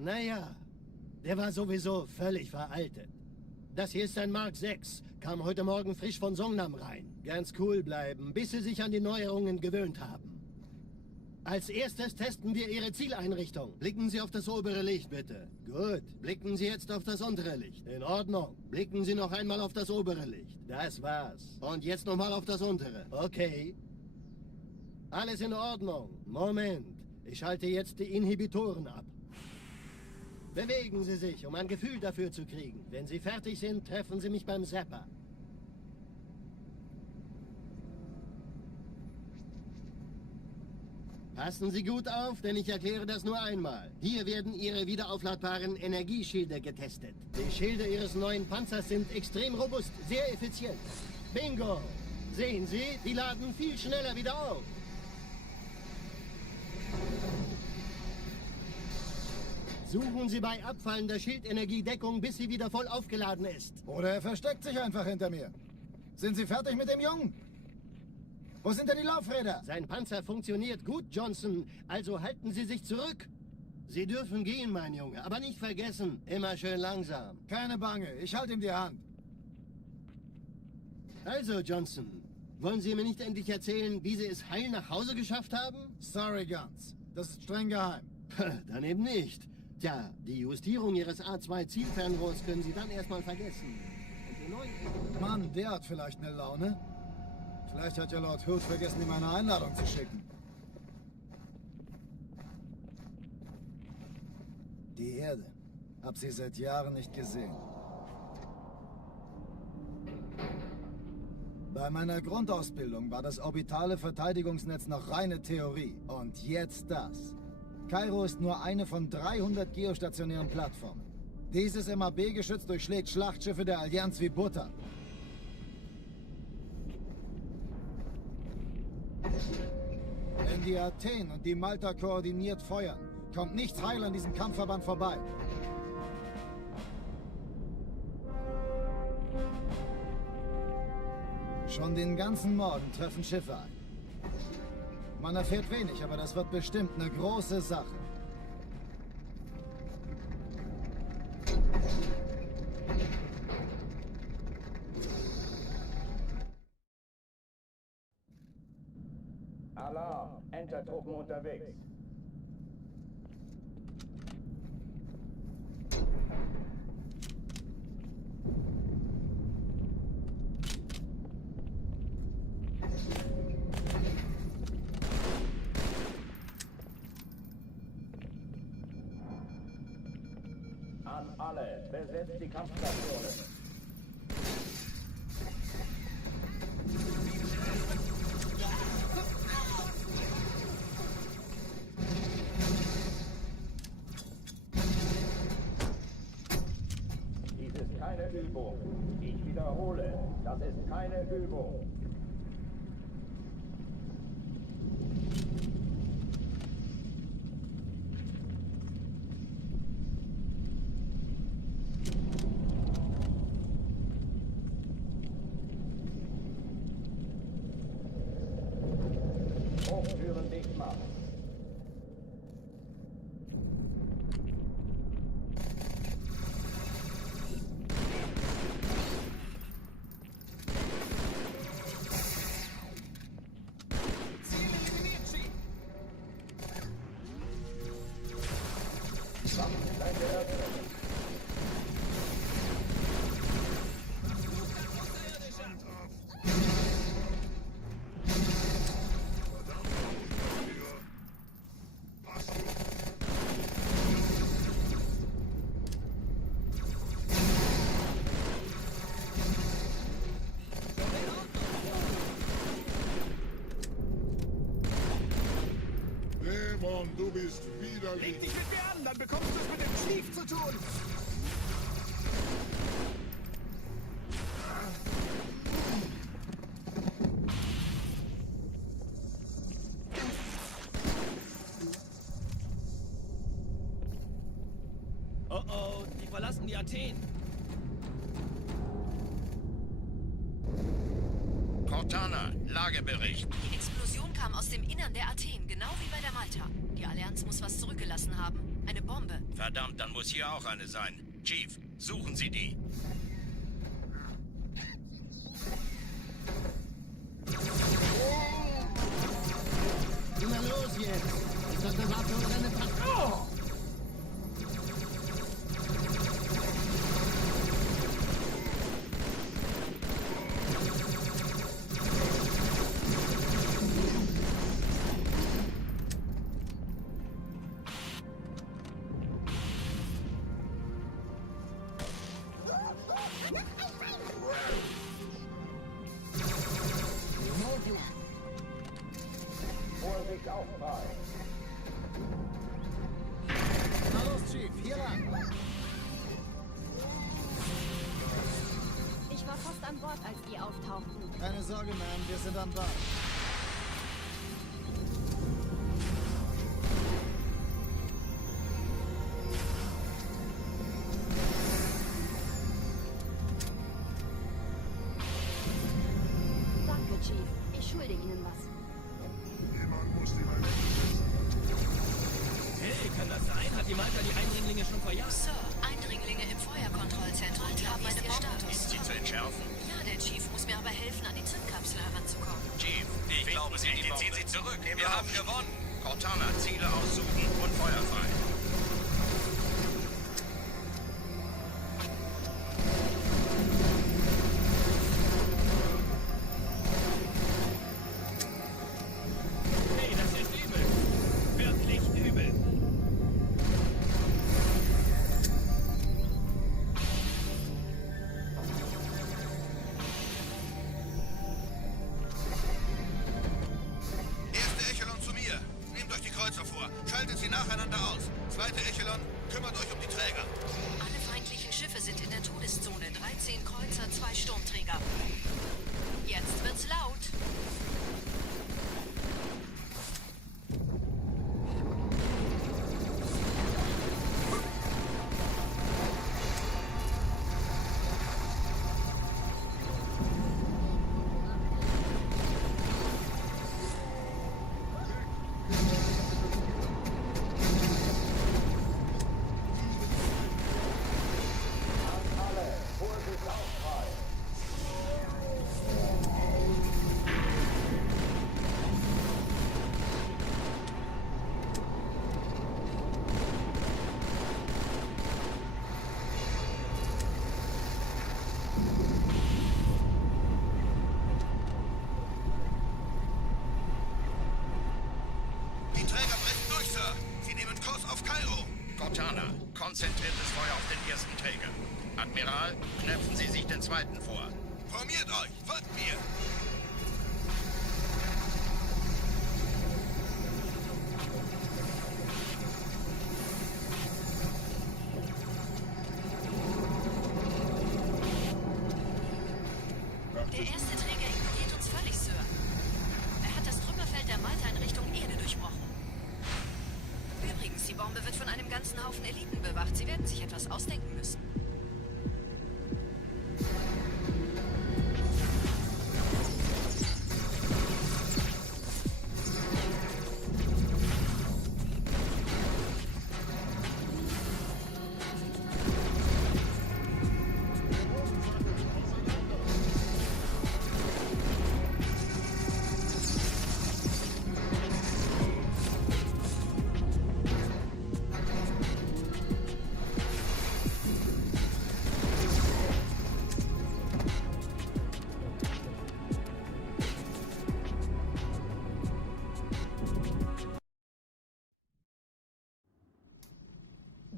Naja, der war sowieso völlig veraltet. Das hier ist ein Mark 6, kam heute Morgen frisch von Songnam rein. Ganz cool bleiben, bis Sie sich an die Neuerungen gewöhnt haben. Als erstes testen wir Ihre Zieleinrichtung. Blicken Sie auf das obere Licht, bitte. Gut. Blicken Sie jetzt auf das untere Licht. In Ordnung. Blicken Sie noch einmal auf das obere Licht. Das war's. Und jetzt nochmal auf das untere. Okay. Alles in Ordnung. Moment. Ich schalte jetzt die Inhibitoren ab. Bewegen Sie sich, um ein Gefühl dafür zu kriegen. Wenn Sie fertig sind, treffen Sie mich beim Zapper. Passen Sie gut auf, denn ich erkläre das nur einmal. Hier werden Ihre wiederaufladbaren Energieschilde getestet. Die Schilde Ihres neuen Panzers sind extrem robust, sehr effizient. Bingo! Sehen Sie, die laden viel schneller wieder auf. Suchen Sie bei abfallender Schildenergiedeckung, bis sie wieder voll aufgeladen ist. Oder er versteckt sich einfach hinter mir. Sind Sie fertig mit dem Jungen? Wo sind denn die Laufräder? Sein Panzer funktioniert gut, Johnson. Also halten Sie sich zurück. Sie dürfen gehen, mein Junge. Aber nicht vergessen, immer schön langsam. Keine Bange, ich halte ihm die Hand. Also, Johnson, wollen Sie mir nicht endlich erzählen, wie Sie es heil nach Hause geschafft haben? Sorry, Guns. Das ist streng geheim. Dann eben nicht. Tja, die Justierung Ihres A2-Zielfernrohrs können Sie dann erstmal vergessen. Und die neuen... Mann, der hat vielleicht eine Laune. Vielleicht hat ja Lord Hood vergessen, ihm eine Einladung zu schicken. Die Erde. Hab sie seit Jahren nicht gesehen. Bei meiner Grundausbildung war das orbitale Verteidigungsnetz noch reine Theorie. Und jetzt das. Kairo ist nur eine von 300 geostationären Plattformen. Dieses MAB-Geschütz durchschlägt Schlachtschiffe der Allianz wie Butter. Wenn die Athen und die Malta koordiniert feuern, kommt nichts heil an diesem Kampfverband vorbei. Schon den ganzen Morgen treffen Schiffe ein. Man erfährt wenig, aber das wird bestimmt eine große Sache. Alarm! Entertruppen unterwegs. An alle, besetzt die Kampfstationen. Dies ist keine Übung. Ich wiederhole, das ist keine Übung. Hochtüren dicht machen. Dämon, du bist widerlich. Leg dich mit mir an, dann bekommst du es mit dem Schlief zu tun. Oh oh, die verlassen die Athen. Cortana, Lagebericht. Die Explosion kam aus dem Innern der Athen, genau wie bei der Malta. Die Allianz muss was zurückgelassen haben. Eine Bombe. Verdammt, dann muss hier auch eine sein. Chief, suchen Sie die. Na los jetzt! Ist das eine Waffe oder eine Patrone? Vorsicht Aufprall. Na los, Chief, hier lang. Ich war fast an Bord, als die auftauchten. Keine Sorge, Ma'am, wir sind an Bord. Danke, Chief. Ich schulde Ihnen was. Hey, kann das sein? Hat die Malta die Eindringlinge schon verjagt? Sir, Eindringlinge im Feuerkontrollzentrum haben eine Status. Ist sie zu entschärfen? Ja, der Chief muss mir aber helfen, an die Zündkapsel heranzukommen. Chief, Ich glaube, Sie ziehen sie zurück. Wir haben gewonnen. Cortana, Ziele aussuchen und Feuer frei. Hey, das ist übel. Wirklich übel. Erste Echelon zu mir. Nehmt euch die Kreuzer vor. Schaltet sie nacheinander aus. Zweite Echelon, kümmert euch um die Träger. Alle feindlichen Schiffe sind in der Todeszone. 13 Kreuzer, 2 Sturmträger. Jetzt wird's laut. Alle, Vorsicht Aufprall. Die Träger brechen durch, Sir. Sie nehmen Kurs auf Kairo. Cortana, konzentriertes Feuer auf den ersten Träger. Admiral, knöpfen Sie sich den zweiten vor. Formiert euch. Folgt mir. Der erste Träger ignoriert uns völlig, Sir. Er hat das Trümmerfeld der Malta in Richtung Erde durchbrochen. Übrigens, die Bombe wird von einem ganzen Haufen Eliten bewacht. Sie werden sich etwas ausdenken müssen.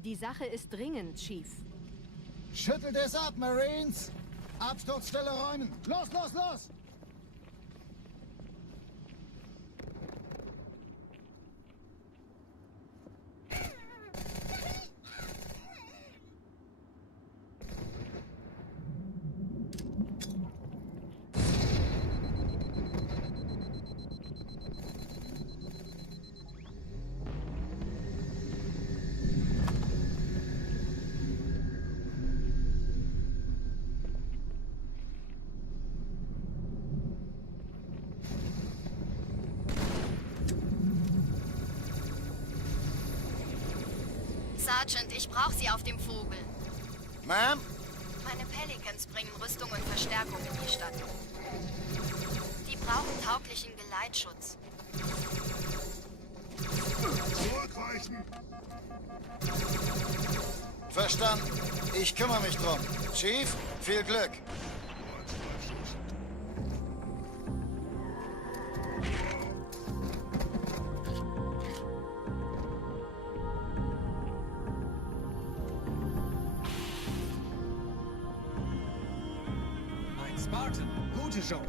Die Sache ist dringend, Chief. Schüttelt es ab, Marines! Absturzstelle räumen! Los, los, los! Sergeant, ich brauche Sie auf dem Vogel. Ma'am? Meine Pelicans bringen Rüstung und Verstärkung in die Stadt. Die brauchen tauglichen Geleitschutz. Zurückweichen! Verstanden. Ich kümmere mich drum. Chief, viel Glück. Ein Spartan. Gute Show.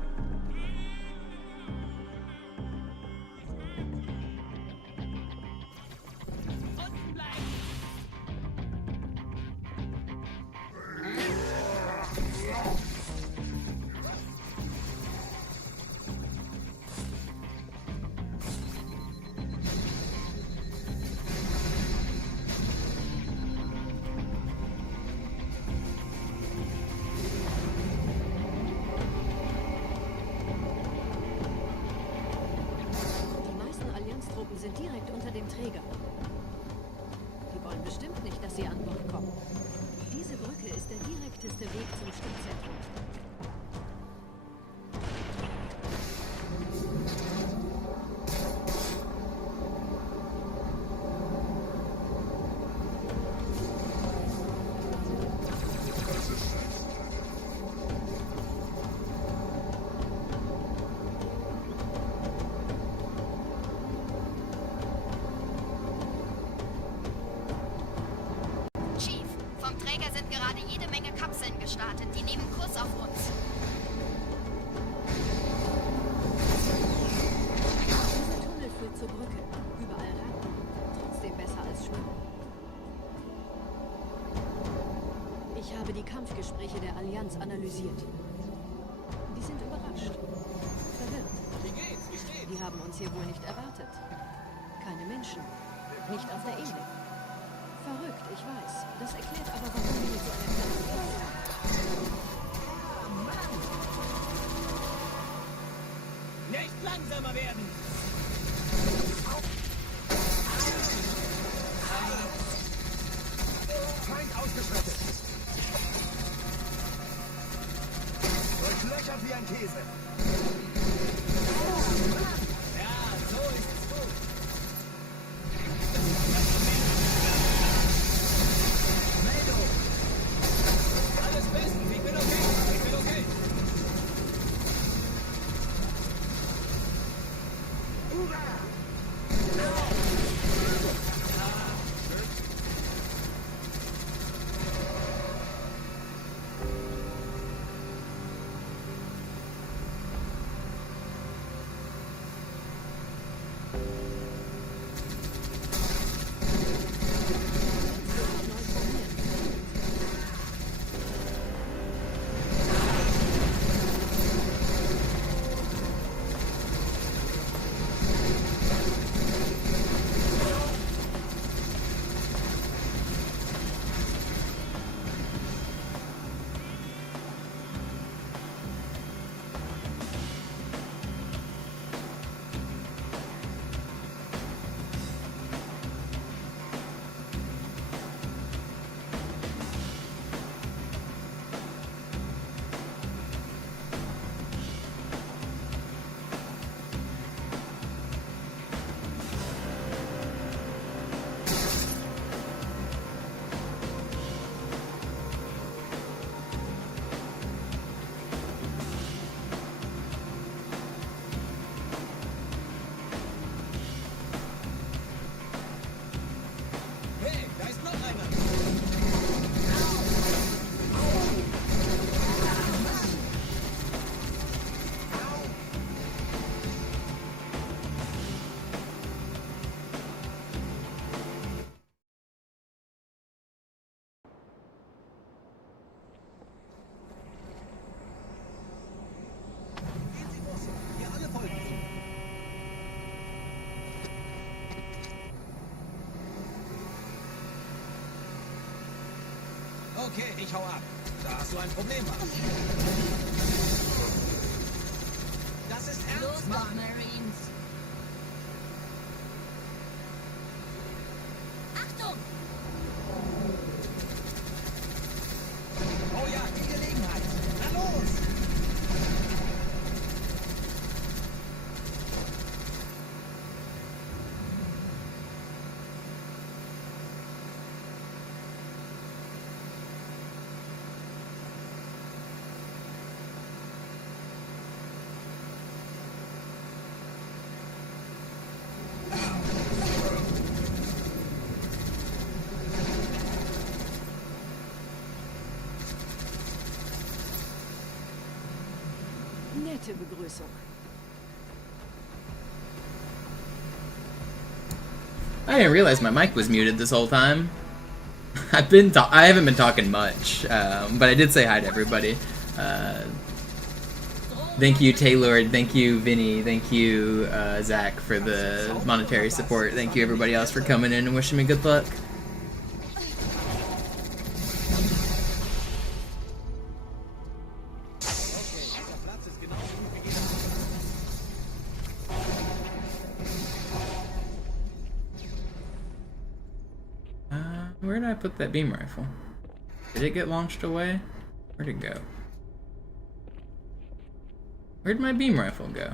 Unten bleiben. Die meisten Allianztruppen sind direkt unter dem Träger. Die wollen bestimmt nicht, dass sie an Bord kommen. Diese Brücke ist der direkteste Weg zum Stadtzentrum. Chief, vom Träger sind gerade jede Menge Kapseln gestartet. Die nehmen Kurs auf uns. Dieser Tunnel führt zur Brücke. Überall Ratten. Trotzdem besser als Schwimmen. Ich habe die Kampfgespräche der Allianz analysiert. Die sind überrascht. Verwirrt. Wie geht's? Wie steht's? Die haben uns hier wohl nicht erwartet. Keine Menschen. Nicht auf der Insel. Verrückt, ich weiß. Das erklärt aber, warum wir mit so einer kleinen Flotte haben. Nicht langsamer werden! Feind ausgeschaltet! Durchlöchert wie ein Käse! Ja, so ist es gut. Meldung! Alles bestens, ich bin okay. Ich bin okay. Hey, da ist noch einer. Gehen Sie los. Wir alle folgen Ihnen. Okay, ich hau ab. Da hast du ein Problem, Mann. Das ist ernst, Mann. Marines! Achtung! nette Begrüßung. I didn't realize my mic was muted this whole time. I haven't been talking much, but I did say hi to everybody. Thank you, Taylor. Thank you, Vinny. Thank you, Zach, for the monetary support. Thank you, everybody else, for coming in and wishing me good luck. Where did I put that beam rifle? Did it get launched away? Where'd it go? Where'd my beam rifle go?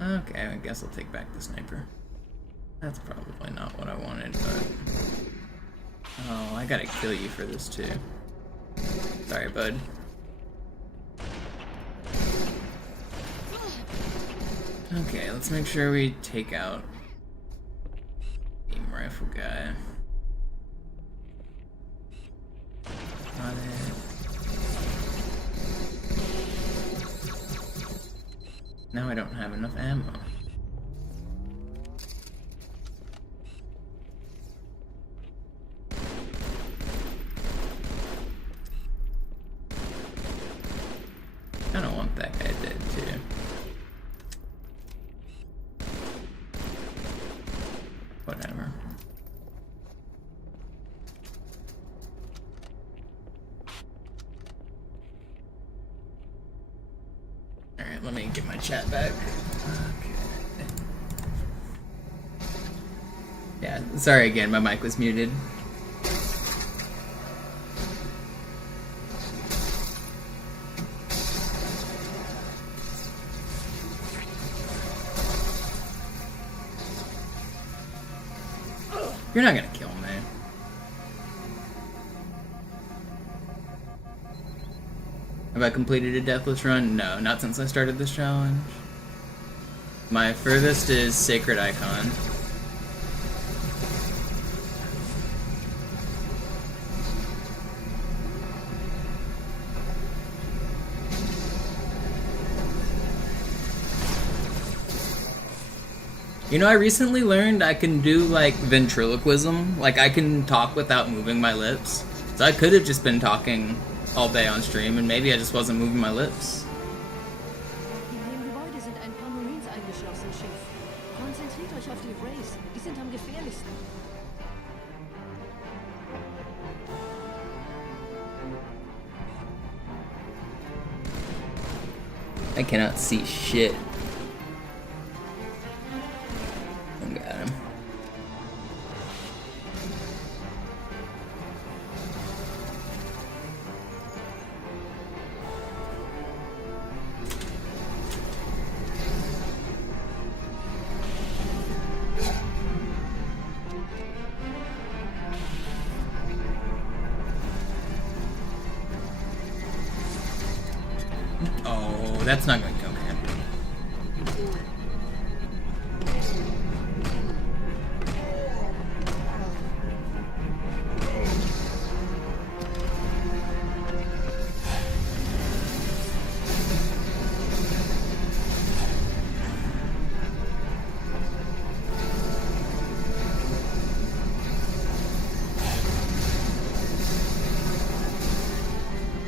Okay, I guess I'll take back the sniper. That's probably not what I wanted, but... Oh, I gotta kill you for this too. Sorry, bud. Okay, let's make sure we take out beam rifle guy. Got it. Now I don't have enough ammo. I don't want that guy dead too. Whatever. Alright, let me get my chat back. Okay. Yeah, sorry again, my mic was muted. You're not gonna kill me. Have I completed a Deathless run? No, not since I started this challenge. My furthest is Sacred Icon. You know, I recently learned I can do, like, ventriloquism. Like, I can talk without moving my lips. So I could have just been talking all day on stream, and maybe I just wasn't moving my lips. In dem Gebäude sind ein paar Marines eingeschlossen, Chef. Konzentriert euch auf die Wraiths. Die sind am gefährlichsten. I cannot see shit. Got him. Oh, that's not going to kill me.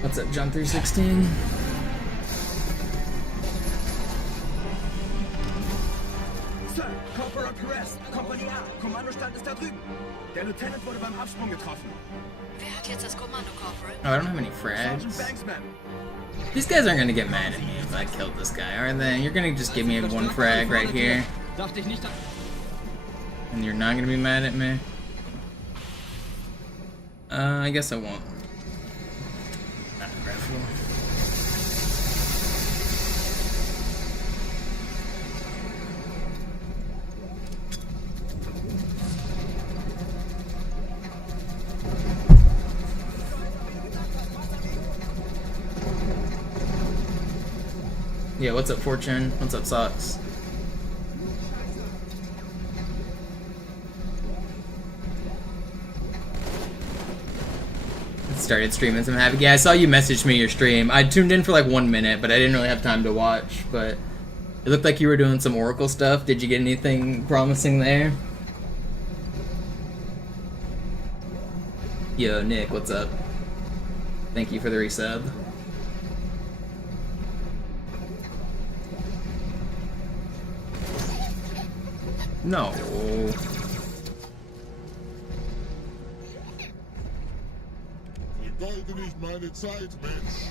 What's up, John 316? Sir, Corporal Perez, Kompanie A, Kommandostand ist da drüben. Der Lieutenant wurde beim Absprung getroffen. Wer hat jetzt das Kommando, Corporal? Oh, I don't have any Sergeant frags. Banksman. These guys aren't gonna get mad at me if I killed this guy, are they? You're gonna just give me one frag right here. Dachte ich nicht. And you're not gonna be mad at me? I guess I won't. Not rifle. Yeah, what's up, Fortune? What's up, Socks? started streaming some Havoc. Yeah, I saw you message me your stream. I tuned in for like 1 minute, but I didn't really have time to watch. But it looked like you were doing some Oracle stuff. Did you get anything promising there? Yo, Nick, what's up? Thank you for the resub. No. Vergeude nicht meine Zeit, Mensch.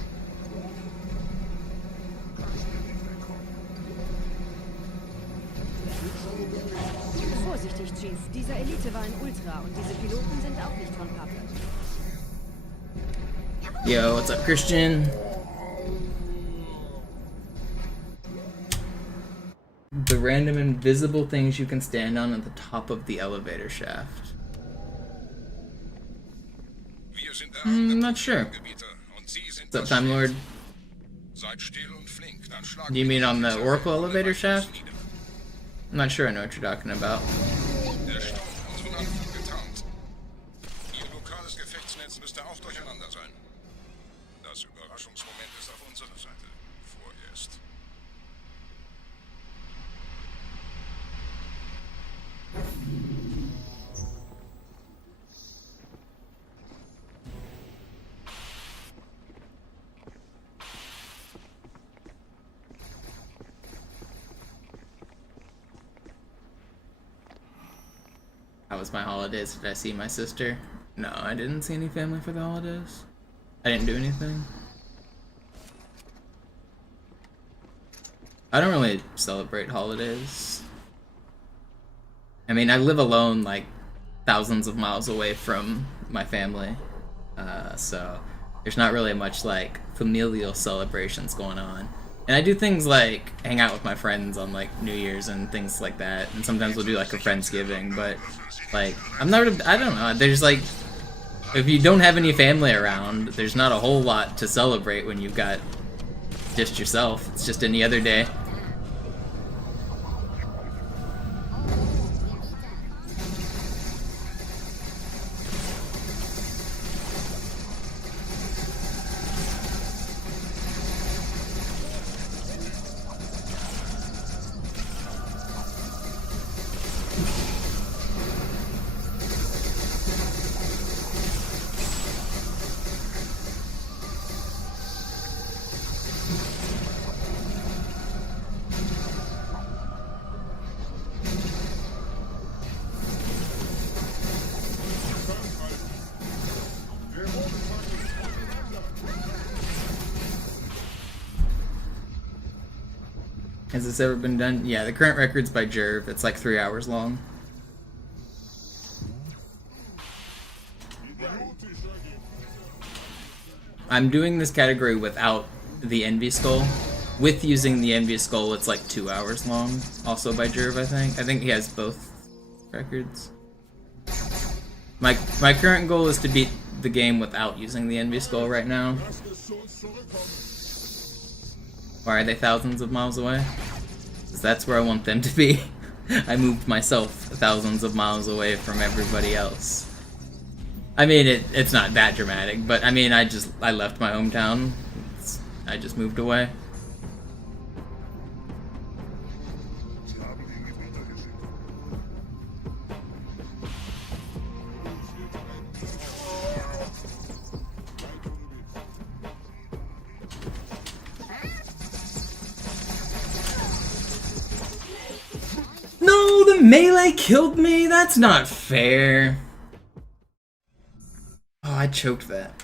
Vorsichtig, Chief. Dieser Elite war ein Ultra und diese Piloten sind auch nicht von Pappe. Yo, what's up, Christian? The random invisible things you can stand on at the top of the elevator shaft. I'm not sure. What's up, Time Lord? Do you mean on the Oracle elevator shaft? I'm not sure I know what you're talking about. How was my holidays? Did I see my sister? No, I didn't see any family for the holidays. I didn't do anything. I don't really celebrate holidays. I mean, I live alone like thousands of miles away from my family. So there's not really much like familial celebrations going on. And I do things like hang out with my friends on like New Year's and things like that. And sometimes we'll do like a Friendsgiving, but like I don't know, there's like, if you don't have any family around, there's not a whole lot to celebrate when you've got just yourself. It's just any other day. Has this ever been done? Yeah, the current record's by Jerv. It's like 3 hours long. I'm doing this category without the Envy Skull. With using the Envy Skull, it's like 2 hours long. Also by Jerv, I think. I think he has both records. My current goal is to beat the game without using the Envy Skull right now. Why are they thousands of miles away? Because that's where I want them to be. I moved myself thousands of miles away from everybody else. I mean, it's not that dramatic, but I mean, I left my hometown. I just moved away. No, the melee killed me? That's not fair. Oh, I choked that.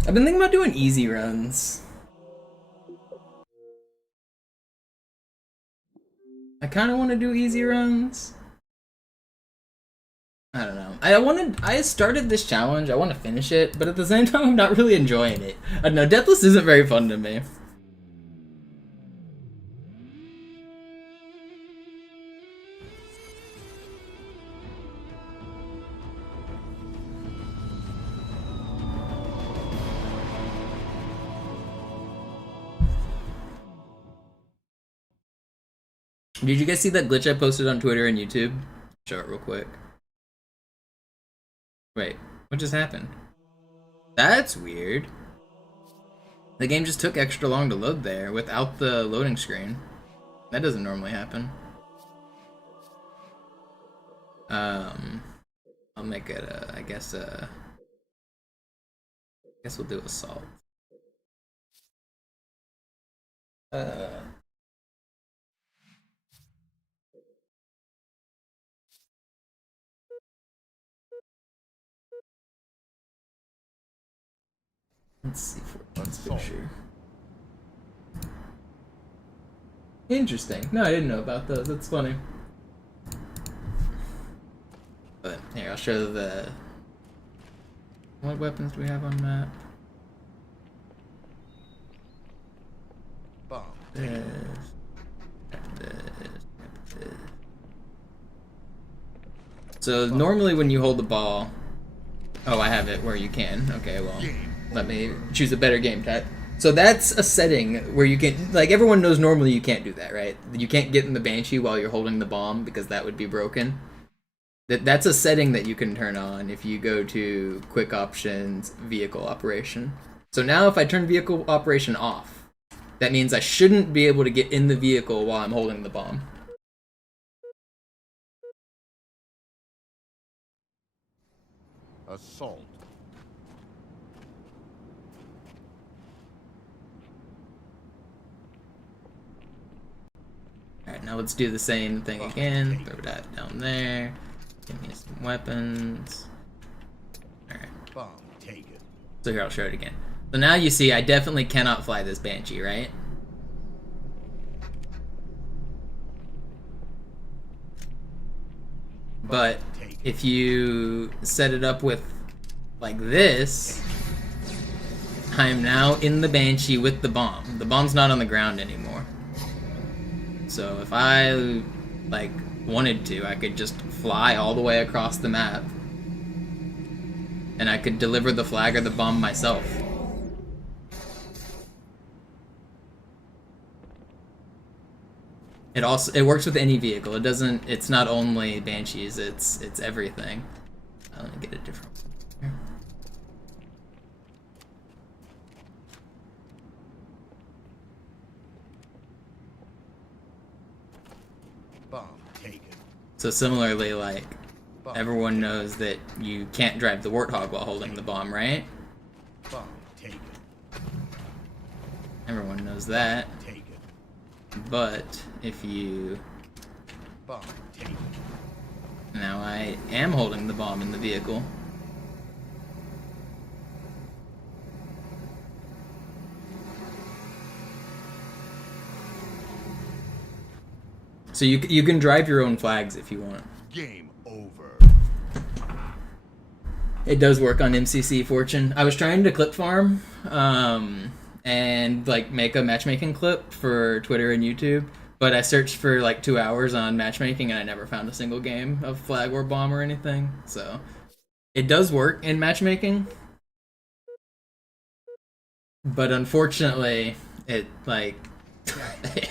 I've been thinking about doing easy runs. I kind of want to do easy runs. I don't know. I started this challenge, I want to finish it, but at the same time I'm not really enjoying it. I don't know, Deathless isn't very fun to me. Did you guys see that glitch I posted on Twitter and YouTube? Show it real quick. Wait, what just happened? That's weird. The game just took extra long to load there without the loading screen. That doesn't normally happen. I'll make it I guess we'll do assault. Let's see for one picture. Interesting. No, I didn't know about those. That's funny. But here, I'll show the. What weapons do we have on map? This. So normally when you hold the ball, oh, I have it where you can. Okay, well, let me choose a better game type. So that's a setting where you can, like, everyone knows normally you can't do that, right? You can't get in the Banshee while you're holding the bomb because that would be broken. That's a setting that you can turn on if you go to Quick Options, Vehicle Operation. So now if I turn Vehicle Operation off, that means I shouldn't be able to get in the vehicle while I'm holding the bomb. Assault. Alright, now let's do the same thing again. Throw that down there. Give me some weapons. Alright. So here, I'll show it again. So now you see I definitely cannot fly this Banshee, right? But if you set it up with like this, I'm now in the Banshee with the bomb. The bomb's not on the ground anymore. So if I like wanted to, I could just fly all the way across the map and I could deliver the flag or the bomb myself. It works with any vehicle. It's not only Banshees, it's everything. Let me get a different one here. So similarly, like, everyone knows that you can't drive the Warthog while holding the bomb, right? Everyone knows that. But if you... Now I am holding the bomb in the vehicle. So you can drive your own flags if you want. Game over. It does work on MCC Fortune. I was trying to clip farm and like make a matchmaking clip for Twitter and YouTube, but I searched for like 2 hours on matchmaking and I never found a single game of flag or bomb or anything. So it does work in matchmaking, but unfortunately it like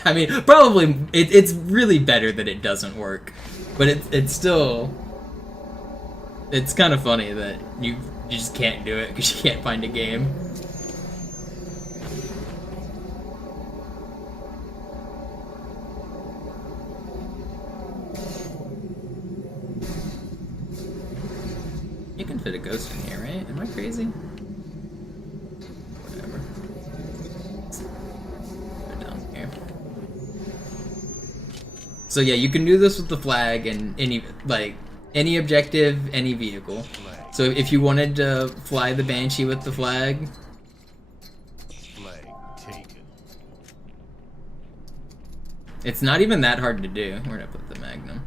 I mean, probably it's really better that it doesn't work, but it's still, it's kind of funny that you just can't do it because you can't find a game. You can fit a ghost in here, right? Am I crazy? Whatever. So yeah, you can do this with the flag and any objective, any vehicle. So if you wanted to fly the Banshee with the flag, it's not even that hard to do. Where did I put the Magnum?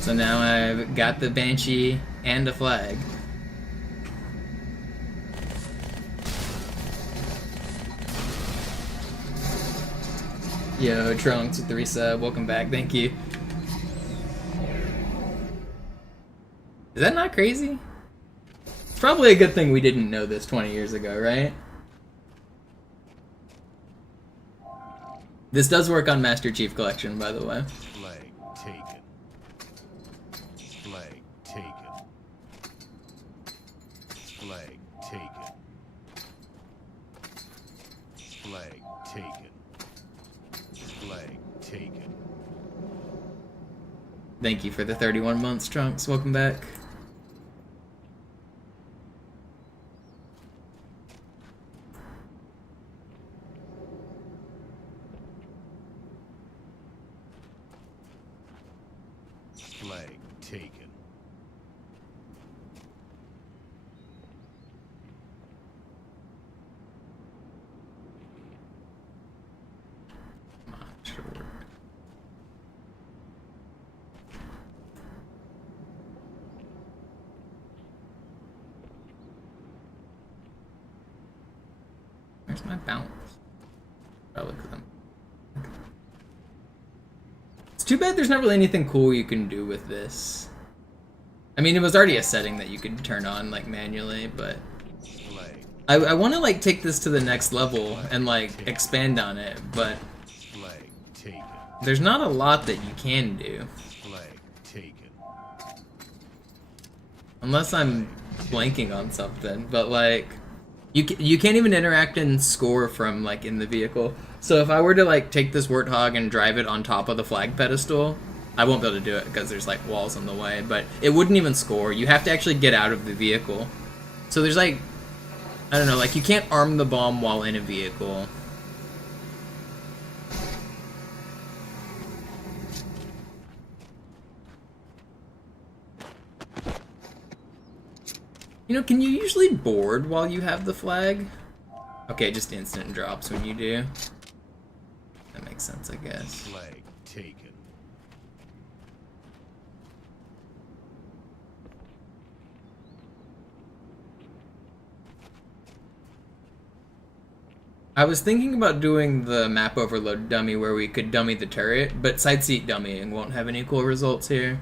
So now I've got the Banshee and a flag. Yo, Trunks with the resub, welcome back, thank you. Is that not crazy? It's probably a good thing we didn't know this 20 years ago, right? This does work on Master Chief Collection, by the way. Flag taken. Flag taken. Flag taken. Flag taken. Flag taken. Thank you for the 31 months, Trunks. Welcome back. Flag taken. Sure. Where's my bounce? Probably because I'm... It's too bad there's not really anything cool you can do with this. I mean, it was already a setting that you could turn on, like, manually, but... I want to, like, take this to the next level and, like, expand on it, but... There's not a lot that you can do. Unless I'm blanking on something, but, like... You can't even interact and score from, like, in the vehicle. So if I were to, like, take this Warthog and drive it on top of the flag pedestal, I won't be able to do it because there's, like, walls in the way, but it wouldn't even score. You have to actually get out of the vehicle. So there's, like, I don't know, like, you can't arm the bomb while in a vehicle. You know, can you usually board while you have the flag? Okay, just instant drops when you do. That makes sense, I guess. Flag taken. I was thinking about doing the map overload dummy where we could dummy the turret, but side seat dummying won't have any cool results here.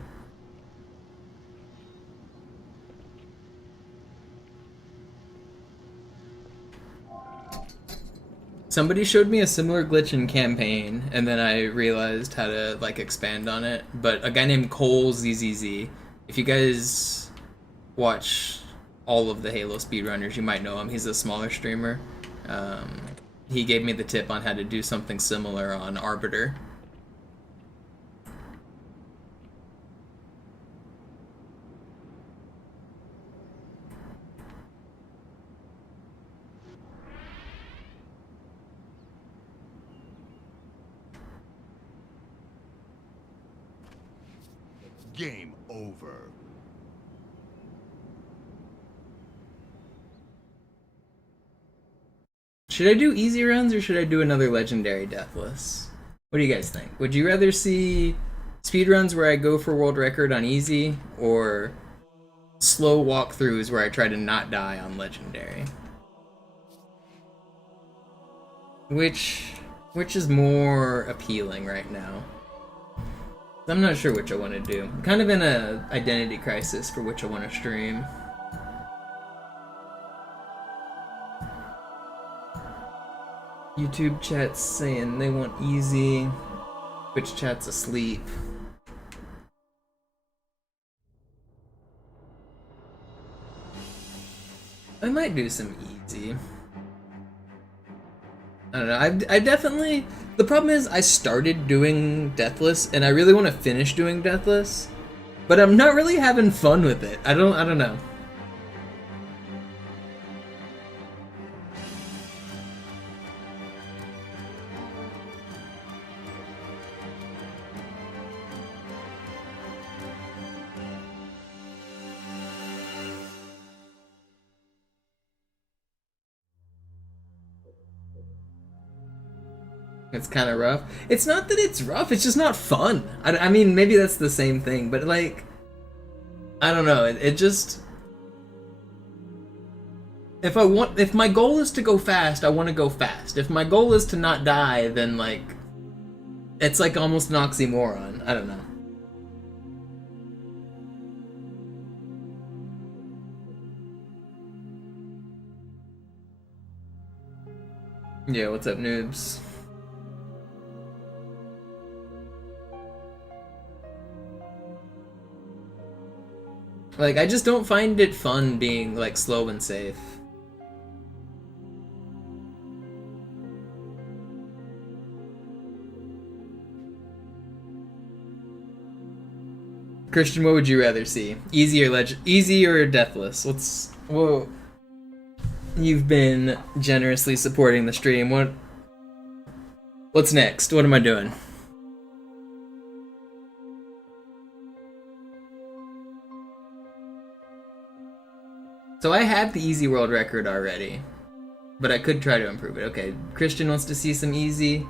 Somebody showed me a similar glitch in campaign, and then I realized how to, like, expand on it. But a guy named Cole ZZZ, if you guys watch all of the Halo speedrunners, you might know him. He's a smaller streamer. He gave me the tip on how to do something similar on Arbiter. Game over. Should I do easy runs or should I do another legendary Deathless? What do you guys think? Would you rather see speedruns where I go for world record on easy, or slow walkthroughs where I try to not die on legendary? Which is more appealing right now? I'm not sure which I want to do. I'm kind of in a identity crisis for which I want to stream. YouTube chat's saying they want easy. Twitch chat's asleep. I might do some easy. I don't know, I definitely... The problem is I started doing Deathless, and I really want to finish doing Deathless, but I'm not really having fun with it. I don't know. It's kind of rough. It's not that it's rough, it's just not fun. I mean, maybe that's the same thing, but, like, I don't know, it just... If my goal is to go fast, I want to go fast. If my goal is to not die, then, like, it's like almost an oxymoron. I don't know. Yeah, what's up, noobs? Like, I just don't find it fun being, like, slow and safe. Christian, what would you rather see? Easy or Deathless? Whoa. You've been generously supporting the stream. What's next? What am I doing? So I have the easy world record already, but I could try to improve it. Okay, Christian wants to see some easy.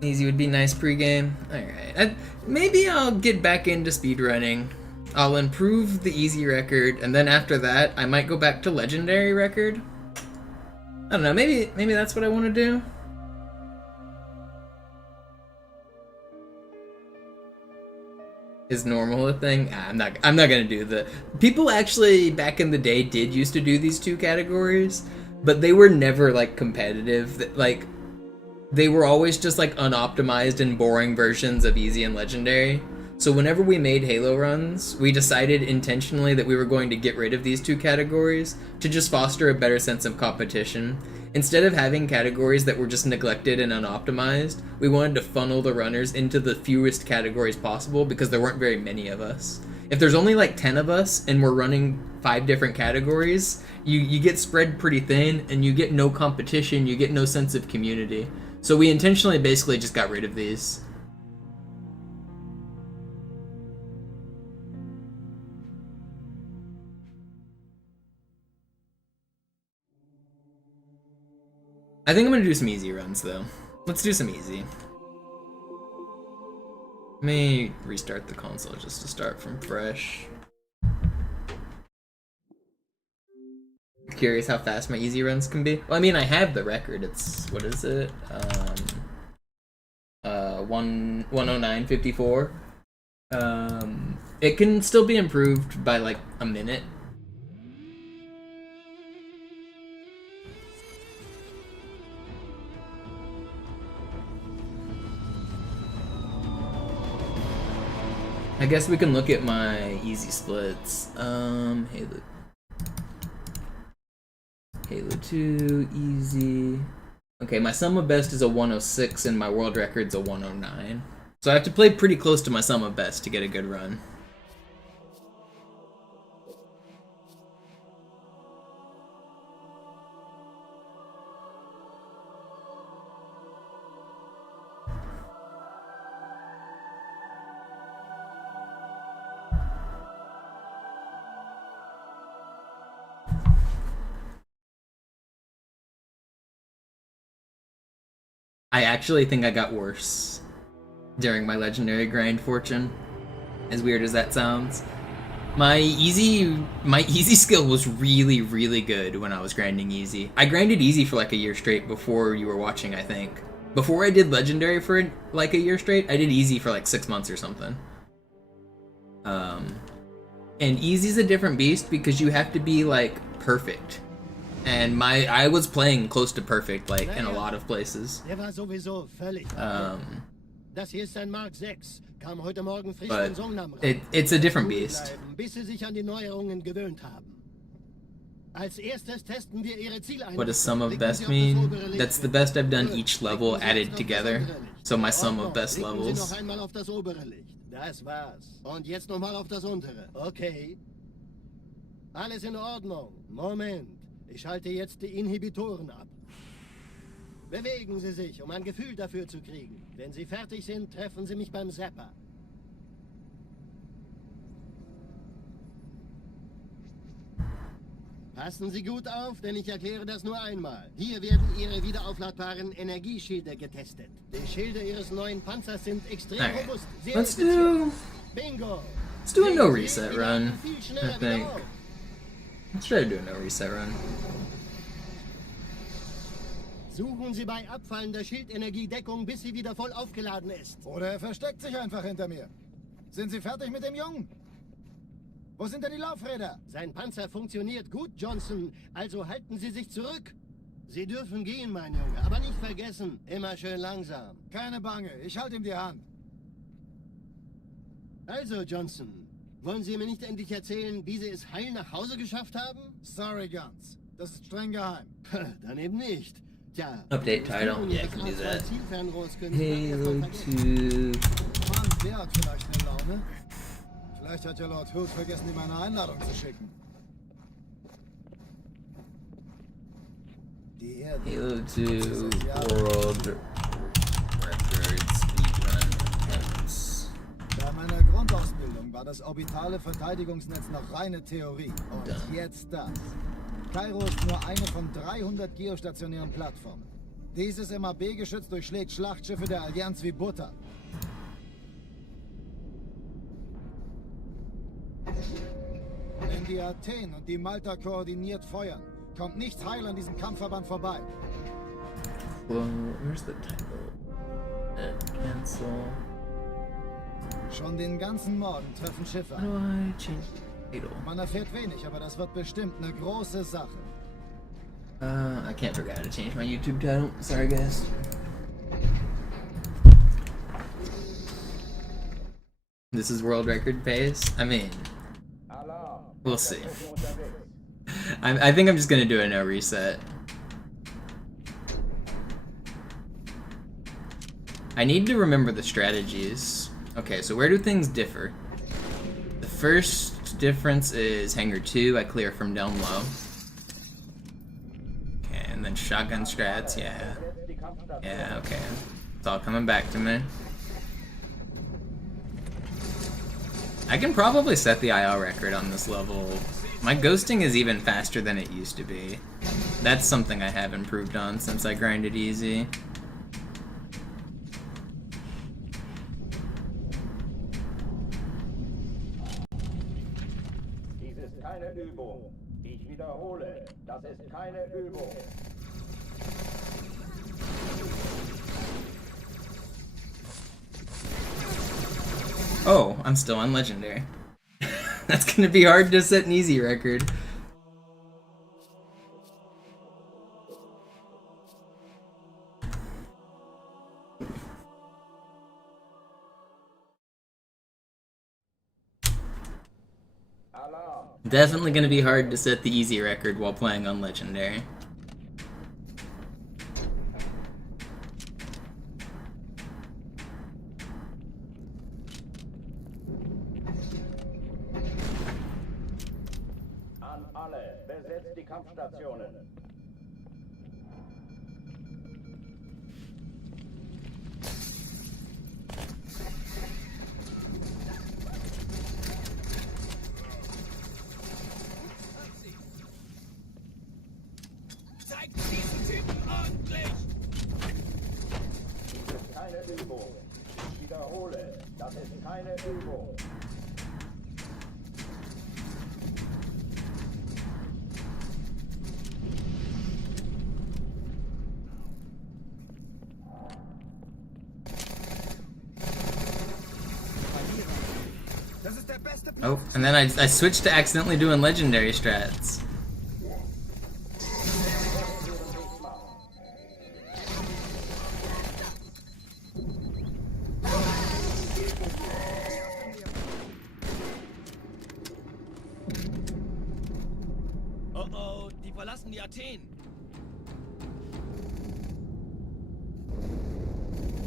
Easy would be nice pregame. Alright, maybe I'll get back into speedrunning. I'll improve the easy record, and then after that, I might go back to legendary record. I don't know, maybe that's what I want to do. Is normal a thing? I'm not gonna do the... People actually, back in the day, did used to do these two categories, but they were never, like, competitive. Like, they were always just, like, unoptimized and boring versions of easy and legendary. So whenever we made Halo runs, we decided intentionally that we were going to get rid of these two categories to just foster a better sense of competition. Instead of having categories that were just neglected and unoptimized, we wanted to funnel the runners into the fewest categories possible because there weren't very many of us. If there's only like 10 of us and we're running 5 different categories, you get spread pretty thin and you get no competition, you get no sense of community. So we intentionally basically just got rid of these. I think I'm gonna do some easy runs though. Let's do some easy. Let me restart the console just to start from fresh. Curious how fast my easy runs can be. Well, I mean, I have the record. It's, what is it? 109.54. It can still be improved by like a minute. I guess we can look at my easy splits. Halo 2, easy. Okay, my sum of best is a 106 and my world record's a 109. So I have to play pretty close to my sum of best to get a good run. I actually think I got worse during my legendary grind fortune, as weird as that sounds. My easy skill was really, really good when I was grinding easy. I grinded easy for like a year straight before you were watching, I think. Before I did legendary for like a year straight, I did easy for like 6 months or something. And easy's a different beast because you have to be like perfect. And I was playing close to perfect, like, in a lot of places. Das hier ist ein Mark 6. Kam heute Morgen frisch von Songnam rein. It's a different beast. Bis sie sich an die Neuerungen gewöhnt haben. Als erstes testen wir ihre Zieleinheit. What does sum of best mean? That's the best I've done each level added together. So my sum of best levels. Noch einmal auf das obere Licht. Das war's. Und jetzt nochmal auf das untere. Okay. Alles in Ordnung. Moment. Ich schalte jetzt die Inhibitoren ab. Bewegen Sie sich, um ein Gefühl dafür zu kriegen. Wenn Sie fertig sind, treffen Sie mich beim Zapper. Passen Sie gut auf, denn ich erkläre das nur einmal. Hier werden Ihre wiederaufladbaren Energieschilde getestet. Die Schilde Ihres neuen Panzers sind extrem robust. Bingo! Let's do a no reset run, I think. Let's try to do a no reset run. Suchen Sie bei abfallender Schildenergiedeckung, bis sie wieder voll aufgeladen ist. Oder er versteckt sich einfach hinter mir. Sind Sie fertig mit dem Jungen? Wo sind denn die Laufräder? Sein Panzer funktioniert gut, Johnson. Also halten Sie sich zurück. Sie dürfen gehen, mein Junge. Aber nicht vergessen, immer schön langsam. Keine Bange, ich halte ihm die Hand. Also, Johnson, Wollen Sie mir nicht endlich erzählen, wie Sie es heil nach Hause geschafft haben? Sorry, Guns. Das ist streng geheim. Dann eben nicht. Tja, Update title. Yeah, I can do that. Halo 2. Mann, der hat vielleicht eine Laune. Vielleicht hat ja Lord Hood vergessen, ihm eine Einladung zu schicken. Die Erde. Halo 2 World Record Speedrun Attempts. Bei meiner Grundausbildung war das orbitale Verteidigungsnetz noch reine Theorie. Und jetzt das. Kairo ist nur eine von 300 geostationären Plattformen. Dieses MAB-Geschütz durchschlägt Schlachtschiffe der Allianz wie Butter. Wenn die Athen und die Malta koordiniert feuern, kommt nichts heil an diesem Kampfverband vorbei. Well, where's the title? Cancel. Schon den ganzen Morgen treffen Schiffe How do an. I change title? Man erfährt wenig, aber das wird bestimmt eine große Sache. I can't figure out how to change my YouTube title. Sorry, guys. This is world record pace. I mean, we'll see. I think I'm just gonna do a no reset. I need to remember the strategies. Okay, so where do things differ? The first difference is Hangar 2, I clear from down low. Okay, and then shotgun strats, yeah. Yeah, okay. It's all coming back to me. I can probably set the IL record on this level. My ghosting is even faster than it used to be. That's something I have improved on since I grinded easy. Dies ist keine Übung. Ich wiederhole, das ist keine Übung. Oh, I'm still on Legendary. That's gonna be hard to set an easy record. Definitely gonna be hard to set the easy record while playing on Legendary. An alle, besetzt die Kampfstationen. Dies ist keine Übung. Ich wiederhole, das ist keine Übung. Oh, and then I switched to accidentally doing Legendary strats. Oh, die verlassen die Athen.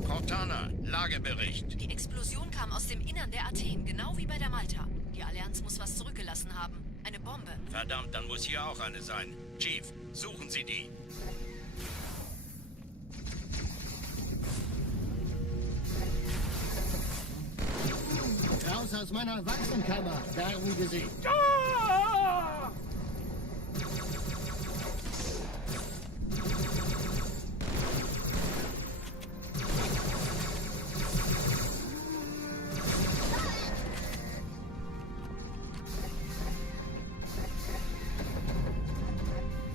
Cortana, Lagebericht. Die Explosion kam aus dem Innern der Athen, genau wie bei der Malta. Die Allianz muss was zurückgelassen haben. Eine Bombe. Verdammt, dann muss hier auch eine sein. Chief, suchen Sie die. Raus aus meiner Waffenkammer, Darben gesehen.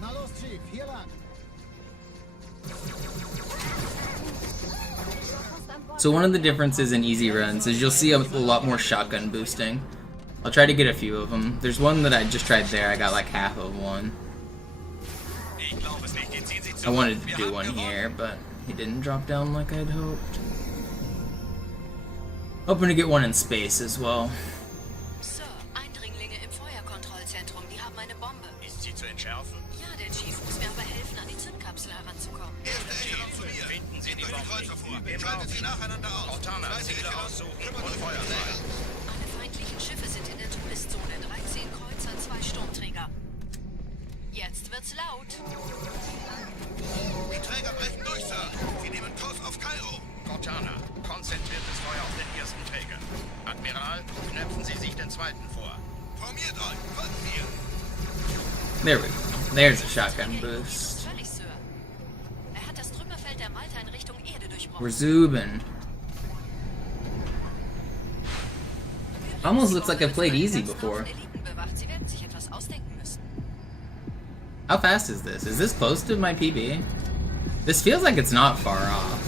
Na los, Chief, hier lang. So one of the differences in easy runs is you'll see a lot more shotgun boosting. I'll try to get a few of them. There's one that I just tried there, I got like half of one. I wanted to do one here, but he didn't drop down like I'd hoped. Hoping to get one in space as well. Sir, eine Bombe. Ist sie zu entschärfen? Ja, der Chief muss mir aber helfen, an die Zündkapsel heranzukommen. Erste Echelon zu mir. Finden Sie die Nehmt euch die Bombe. Kreuzer vor. Schaltet sie nacheinander aus. Cortana, Zweite Ziele Echelon, aussuchen kümmert und euch um Feuer die frei. Alle feindlichen Schiffe sind in der Todeszone. 13 Kreuzer, 2 Sturmträger. Jetzt wird's laut. Die Träger brechen durch, Sir. Sie nehmen Kurs auf Kairo. Cortana, konzentriertes Feuer auf den ersten Träger. Admiral, knöpfen Sie sich den zweiten vor. Formiert euch. Folgt mir. There we go. There's a shotgun boost. Völlig, Sir. Er hat das Trümmerfeld der Malta in Richtung Erde durchbrochen. We're zooming. Almost looks like I played easy before. Sie werden sich etwas ausdenken müssen. How fast is this? Is this close to my PB? This feels like it's not far off.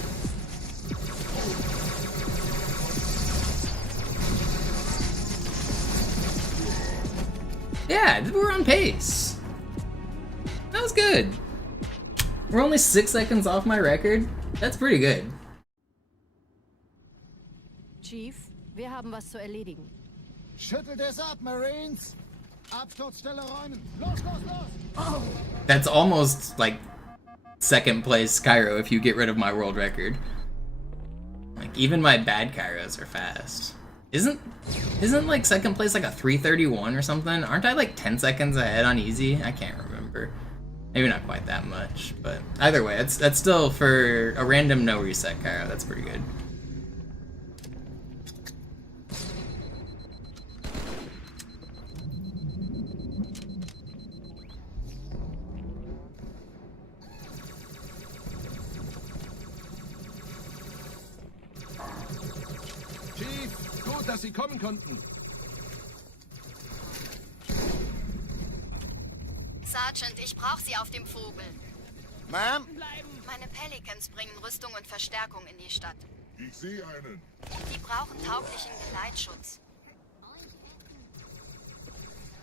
Yeah, we're on pace. That was good. We're only 6 seconds off my record. That's pretty good. Chief, wir haben was zu erledigen. Schüttelt es ab, Marines! Absturzstelle räumen! Los, los, los! Oh. That's almost like second place Cairo if you get rid of my world record. Like even my bad Kairos are fast. Isn't like second place like a 3:31 or something? Aren't I like 10 seconds ahead on easy? I can't remember. Maybe not quite that much, but either way, that's still for a random no reset Cairo. That's pretty good. Chief, gut, dass Sie kommen konnten. Sergeant, ich brauche Sie auf dem Vogel. Ma'am? Meine Pelicans bringen Rüstung und Verstärkung in die Stadt. Ich sehe einen. Die brauchen tauglichen Geleitschutz.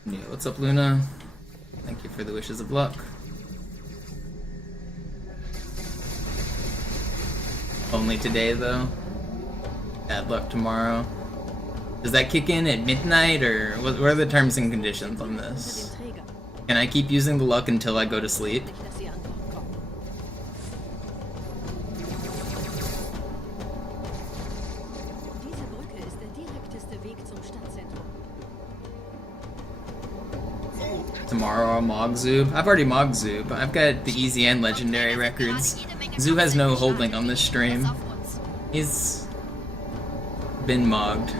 Yeah, what's up, Luna? Thank you for the wishes of luck. Only today, though. Bad luck tomorrow. Does that kick in at midnight, or what are the terms and conditions on this? Can I keep using the luck until I go to sleep? Diese Brücke ist der direkteste Weg zum Stadtzentrum. Tomorrow I'll Mog Zoob. I've already Mog Zoob. I've got the easy and legendary records. Zoo has no holding on this stream. He's been mogged.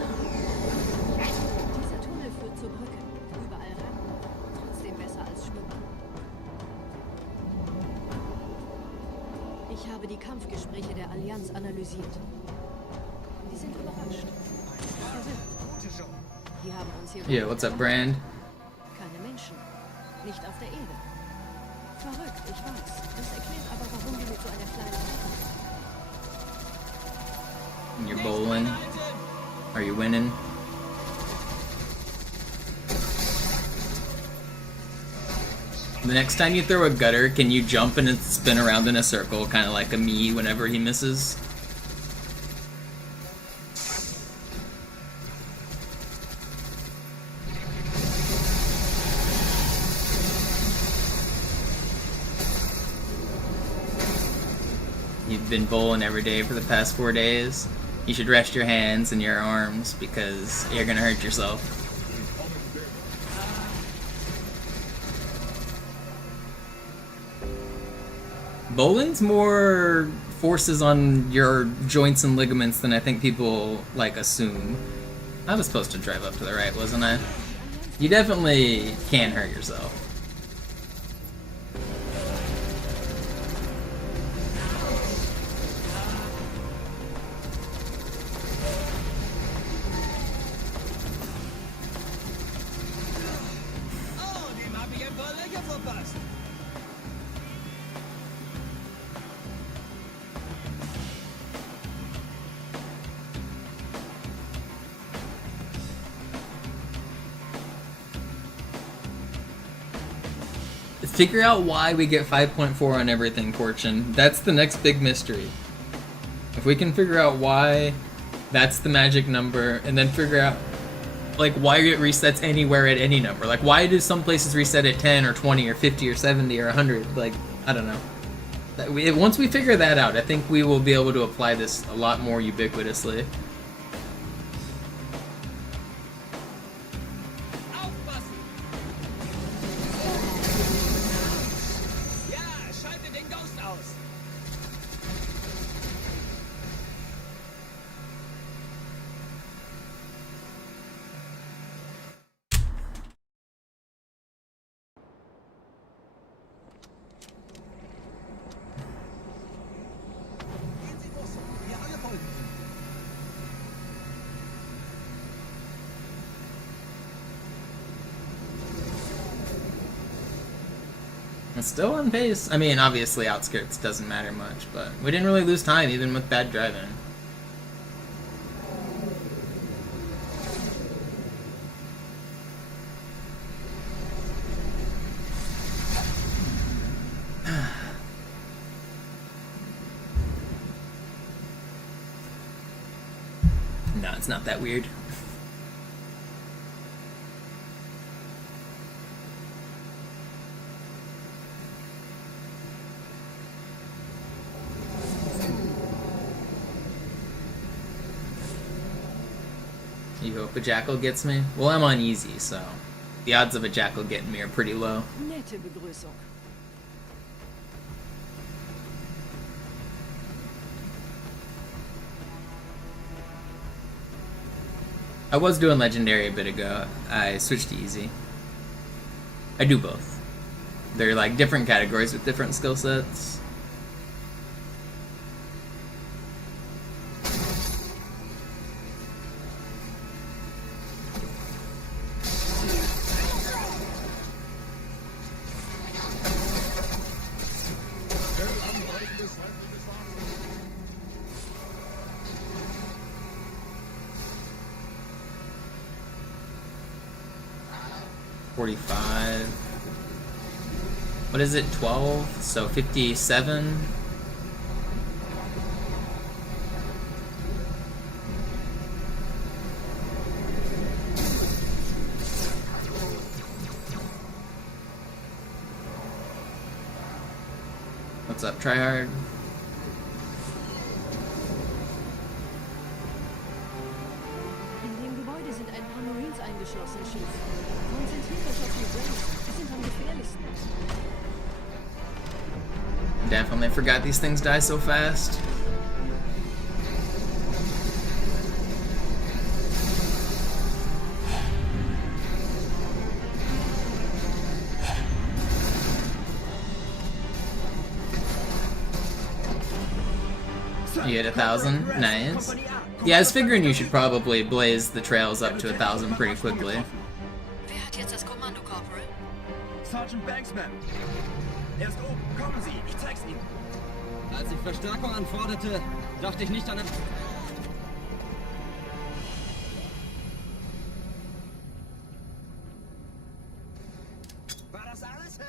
Dieser Tunnel führt zur Brücke. Überall ran. Trotzdem besser als schwimmen. Ich habe die Kampfgespräche der Allianz analysiert. Die sind überrascht. Die haben uns hier... Yeah, what's up, Brand? Keine Menschen. Nicht auf der Erde. Verrückt, ich weiß. Das erklärt aber, warum die mit so einer kleinen You're bowling. Are you winning? The next time you throw a gutter, can you jump and spin around in a circle, kind of like a me whenever he misses? You've been bowling every day for the past 4 days. You should rest your hands and your arms because you're gonna hurt yourself. Bowling's more forces on your joints and ligaments than I think people like assume. I was supposed to drive up to the right, wasn't I? You definitely can hurt yourself. Figure out why we get 5.4 on everything, Fortune. That's the next big mystery. If we can figure out why that's the magic number, and then figure out like why it resets anywhere at any number. Like why do some places reset at 10 or 20 or 50 or 70 or 100? Like, I don't know. Once we figure that out, I think we will be able to apply this a lot more ubiquitously. It's still on pace. I mean, obviously outskirts doesn't matter much, but we didn't really lose time even with bad driving. No, it's not that weird. You hope a jackal gets me? Well, I'm on easy, so the odds of a jackal getting me are pretty low. Nette Begrüßung. I was doing legendary a bit ago. I switched to easy. I do both. They're like different categories with different skill sets. What is it, 12? So 57? What's up, tryhard? In dem Gebäude sind ein paar Marines eingeschlossen, Chief. Konzentriert euch auf die Brains. Die sind am gefährlichsten. Definitely forgot these things die so fast. You hit 1,000? Nice. Yeah, I was figuring you should probably blaze the trails up to 1,000 pretty quickly. Wer hat jetzt das Kommando, Corporal? Sergeant Banksman. Er ist oben. Kommen Sie, ich zeig's Ihnen. Als ich Verstärkung anforderte, dachte ich nicht an... War das alles, hä?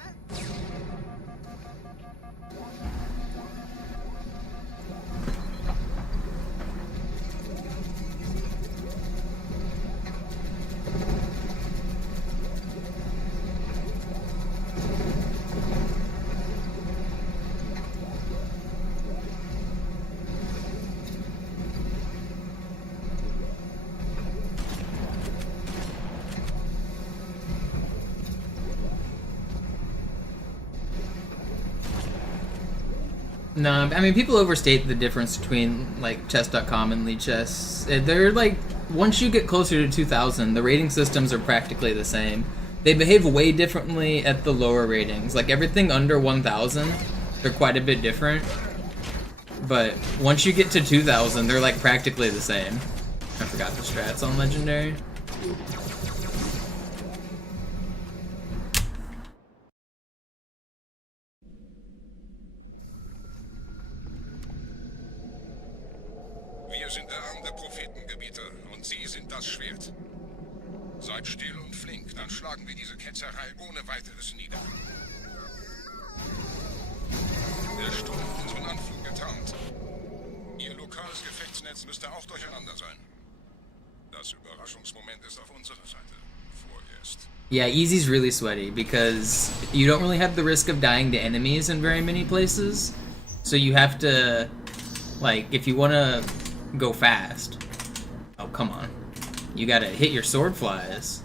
No, I mean, people overstate the difference between, like, chess.com and Lead Chess. They're, like, once you get closer to 2,000, the rating systems are practically the same. They behave way differently at the lower ratings. Like, everything under 1,000, they're quite a bit different. But once you get to 2,000, they're, like, practically the same. I forgot the strats on Legendary. Wir sind der Arm der Prophetengebiete und Sie sind das Schwert. Seid still und flink, dann schlagen wir diese Ketzerei ohne weiteres nieder. Der Sturm hat unseren Anflug getarnt. Ihr lokales Gefechtsnetz müsste auch durcheinander sein. Das Das Überraschungsmoment ist auf unserer Seite. Vorerst. Yeah, easy's really sweaty because you don't really have the risk of dying to enemies in very many places. So you have to, like, if you want to go fast. Oh, come on. You gotta hit your sword flies.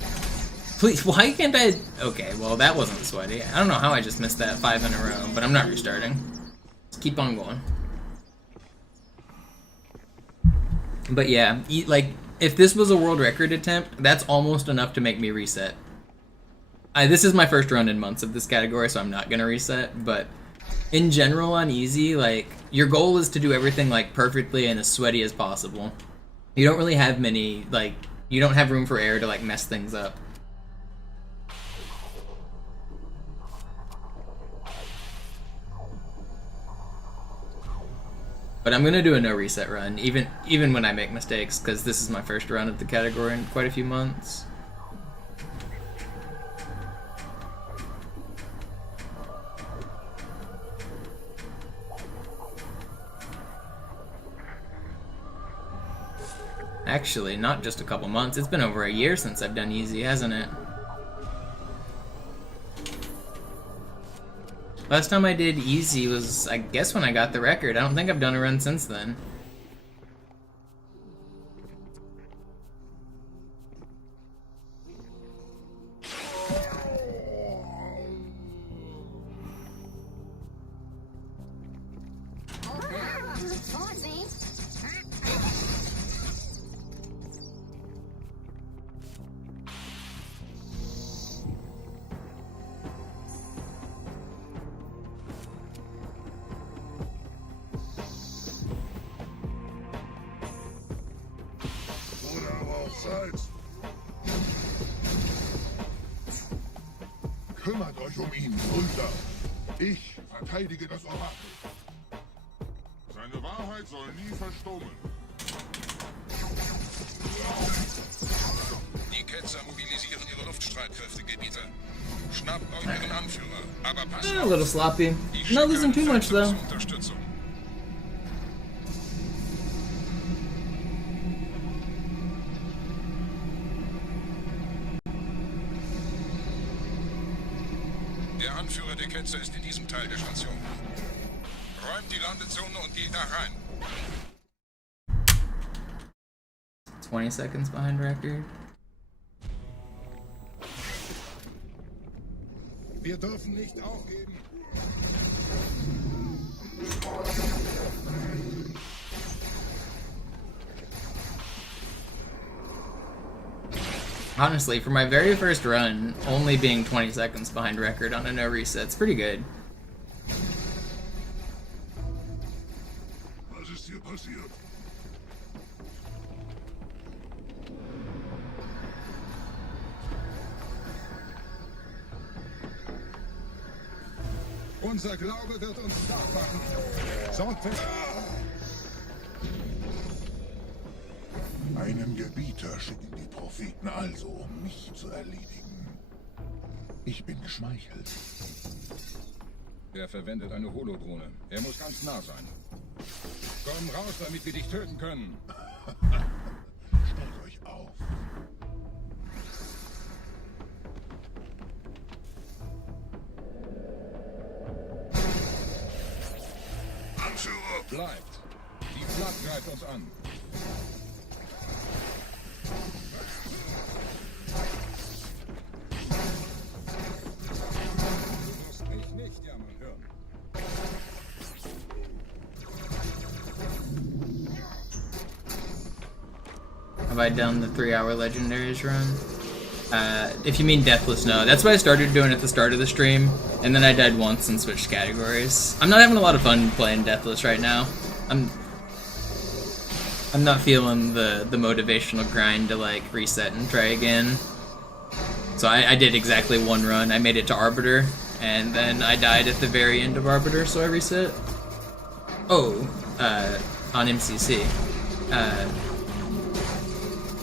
Please, why can't I? Okay, well, that wasn't sweaty. I don't know how I just missed that 5 in a row, but I'm not restarting. Just keep on going. But yeah, like, if this was a world record attempt, that's almost enough to make me reset. This is my first run in months of this category, so I'm not gonna reset, but in general on easy, like, your goal is to do everything, like, perfectly and as sweaty as possible. You don't really have many, like, you don't have room for error to, like, mess things up. But I'm gonna do a no reset run, even when I make mistakes, because this is my first run of the category in quite a few months. Actually, not just a couple months, it's been over a year since I've done easy, hasn't it? Last time I did easy was, I guess, when I got the record. I don't think I've done a run since then. Kümmert euch ihn, runter. Ich verteidige das Orakel. Seine Wahrheit soll nie verstummen. Die Ketzer mobilisieren ihre Luftstreitkräfte, Gebieter. Schnappt euch ihren Anführer, aber passt A little sloppy. Not losing too much though. Unterstützung. Der Anführer der Ketzer ist in diesem Teil der Station. Räumt die Landezone und geht da rein. 20 seconds behind record. Wir dürfen nicht aufgeben. Honestly, for my very first run, only being 20 seconds behind record on a no reset's pretty good. Was ist hier passiert? Unser Glaube wird uns stark machen. Sorgfältig. Einen Gebieter schicken die Propheten also, um mich zu erledigen. Ich bin geschmeichelt. Er verwendet eine Holodrohne. Er muss ganz nah sein. Komm raus, damit wir dich töten können. Stellt euch auf. Anführer! Bleibt. Die Flak greift uns an. Have I done the 3-hour legendaries run? If you mean Deathless, no. That's what I started doing at the start of the stream, and then I died once and switched categories. I'm not having a lot of fun playing Deathless right now. I'm not feeling the motivational grind to, like, reset and try again. So I did exactly one run. I made it to Arbiter, and then I died at the very end of Arbiter, so I reset. Oh, on MCC.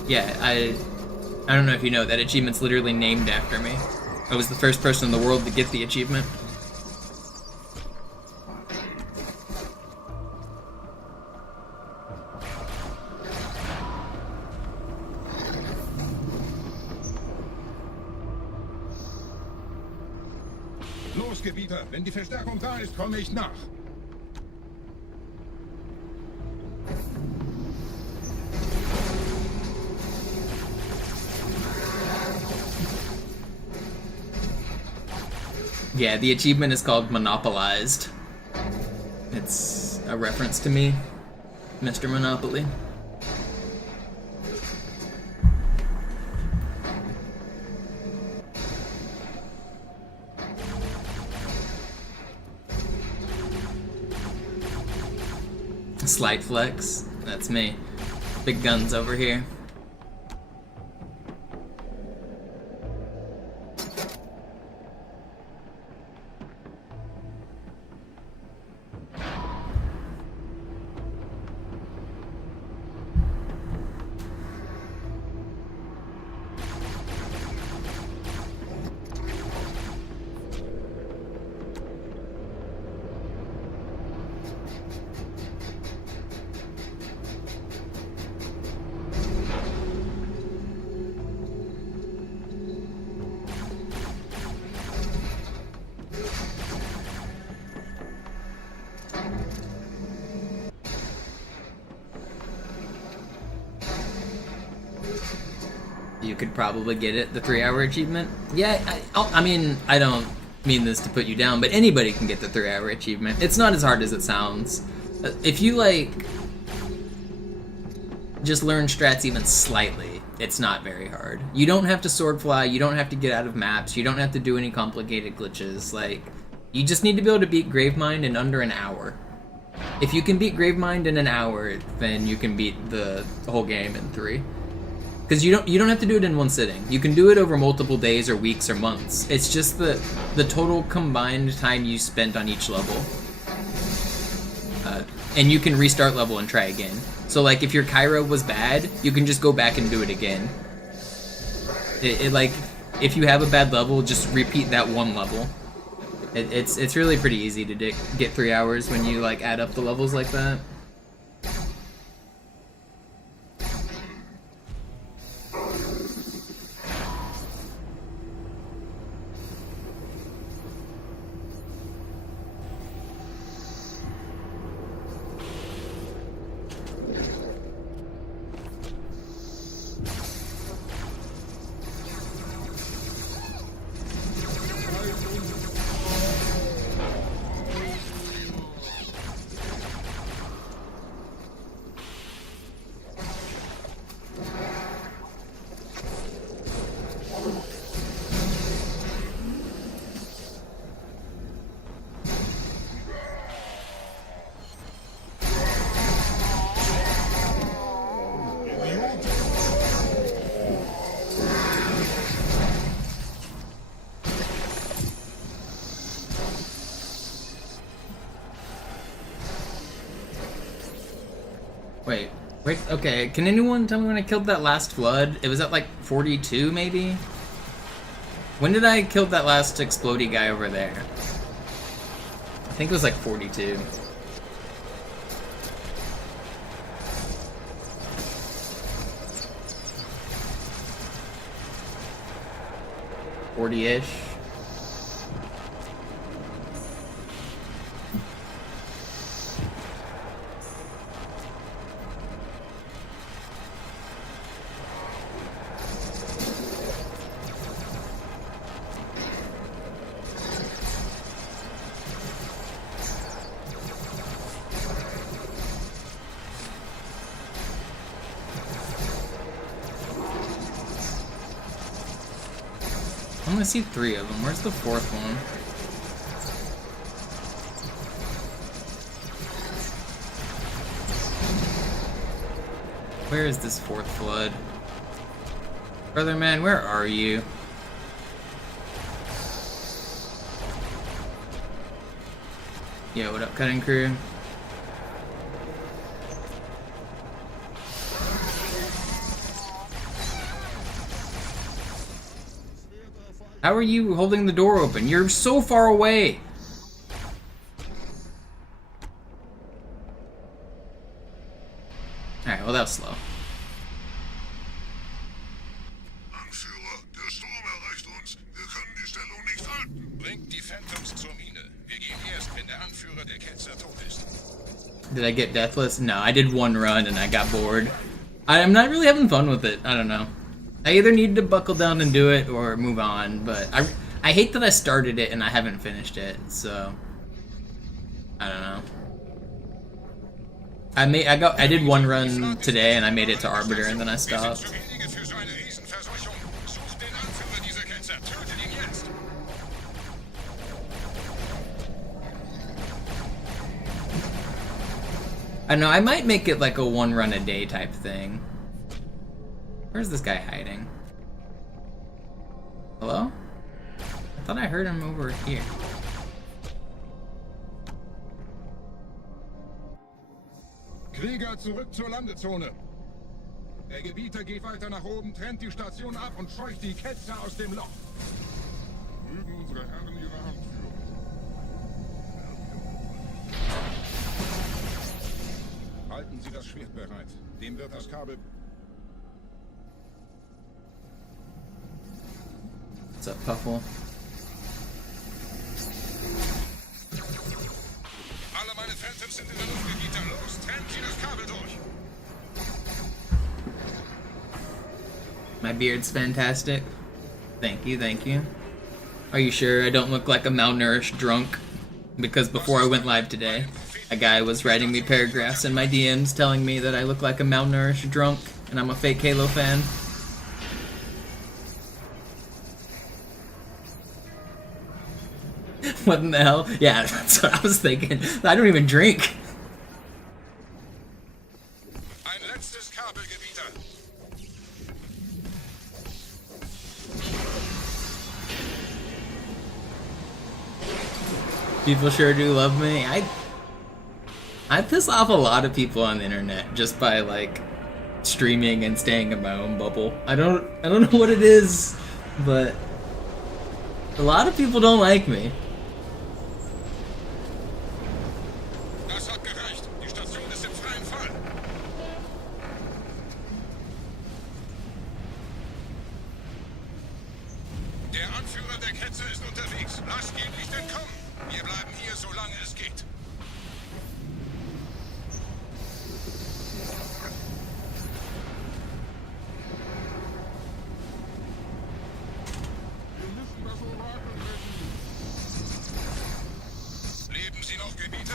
Yeah, I don't know if you know, that achievement's literally named after me. I was the first person in the world to get the achievement. Los, Gebieter, wenn die Verstärkung da ist, komme ich nach. Yeah, the achievement is called Monopolized. It's a reference to me, MisterMonopoli. Slight flex, that's me. Big guns over here. You could probably get it, the 3-hour achievement. Yeah, I mean, I don't mean this to put you down, but anybody can get the 3-hour achievement. It's not as hard as it sounds. If you, like, just learn strats even slightly, it's not very hard. You don't have to sword fly, you don't have to get out of maps, you don't have to do any complicated glitches. Like, you just need to be able to beat Gravemind in under an hour. If you can beat Gravemind in an hour, then you can beat the whole game in 3. Because you don't have to do it in one sitting. You can do it over multiple days or weeks or months. It's just the total combined time you spent on each level. And you can restart level and try again. So like if your Cairo was bad, you can just go back and do it again. It like if you have a bad level, just repeat that one level. It's really pretty easy to get 3 hours when you like add up the levels like that. Wait, okay, can anyone tell me when I killed that last flood? It was at like 42 maybe? When did I kill that last explodey guy over there? I think it was like 42. $40-ish. I only see 3 of them. Where's the 4th one? Where is this 4th flood? Brother man, where are you? Yeah, what up, cutting crew? How are you holding the door open? You're so far away! Alright, well that was slow. Anführer, der Sturm erreicht uns. Wir können die Stellung nicht halten. Bringt die Phantoms der Anführer der Ketzer tot ist. Did I get Deathless? No, I did one run and I got bored. I'm not really having fun with it. I don't know. I either need to buckle down and do it or move on, but I hate that I started it and I haven't finished it, so I don't know. I did one run today and I made it to Arbiter and then I stopped. I know, I might make it like a one run a day type thing. Where's this guy hiding? Hello? I thought I heard him over here. Krieger, zurück zur Landezone. Der Gebieter geht weiter nach oben, trennt die Station ab und scheucht die Ketzer aus dem Loch. Mögen unsere Herren ihre Hand führen. Halten Sie das Schwert bereit. Dem wird das Kabel... What's up, Puffle? Alle meine Phantoms sind in der Luft, Gebieter. Los, trennt Sie das Kabel durch. My beard's fantastic. Thank you, thank you. Are you sure I don't look like a malnourished drunk? Because before I went live today, a guy was writing me paragraphs in my DMs telling me that I look like a malnourished drunk and I'm a fake Halo fan. What in the hell? Yeah, that's what I was thinking. I don't even drink. Ein letztes Kabel, Gebieter. People sure do love me. I piss off a lot of people on the internet just by like streaming and staying in my own bubble. I don't know what it is, but a lot of people don't like me. Das hat gereicht. Die Station ist im freien Fall. Der Anführer der Ketze ist unterwegs. Lasst ihn nicht entkommen. Wir bleiben hier, solange es geht. Leben Sie noch, Gebieter?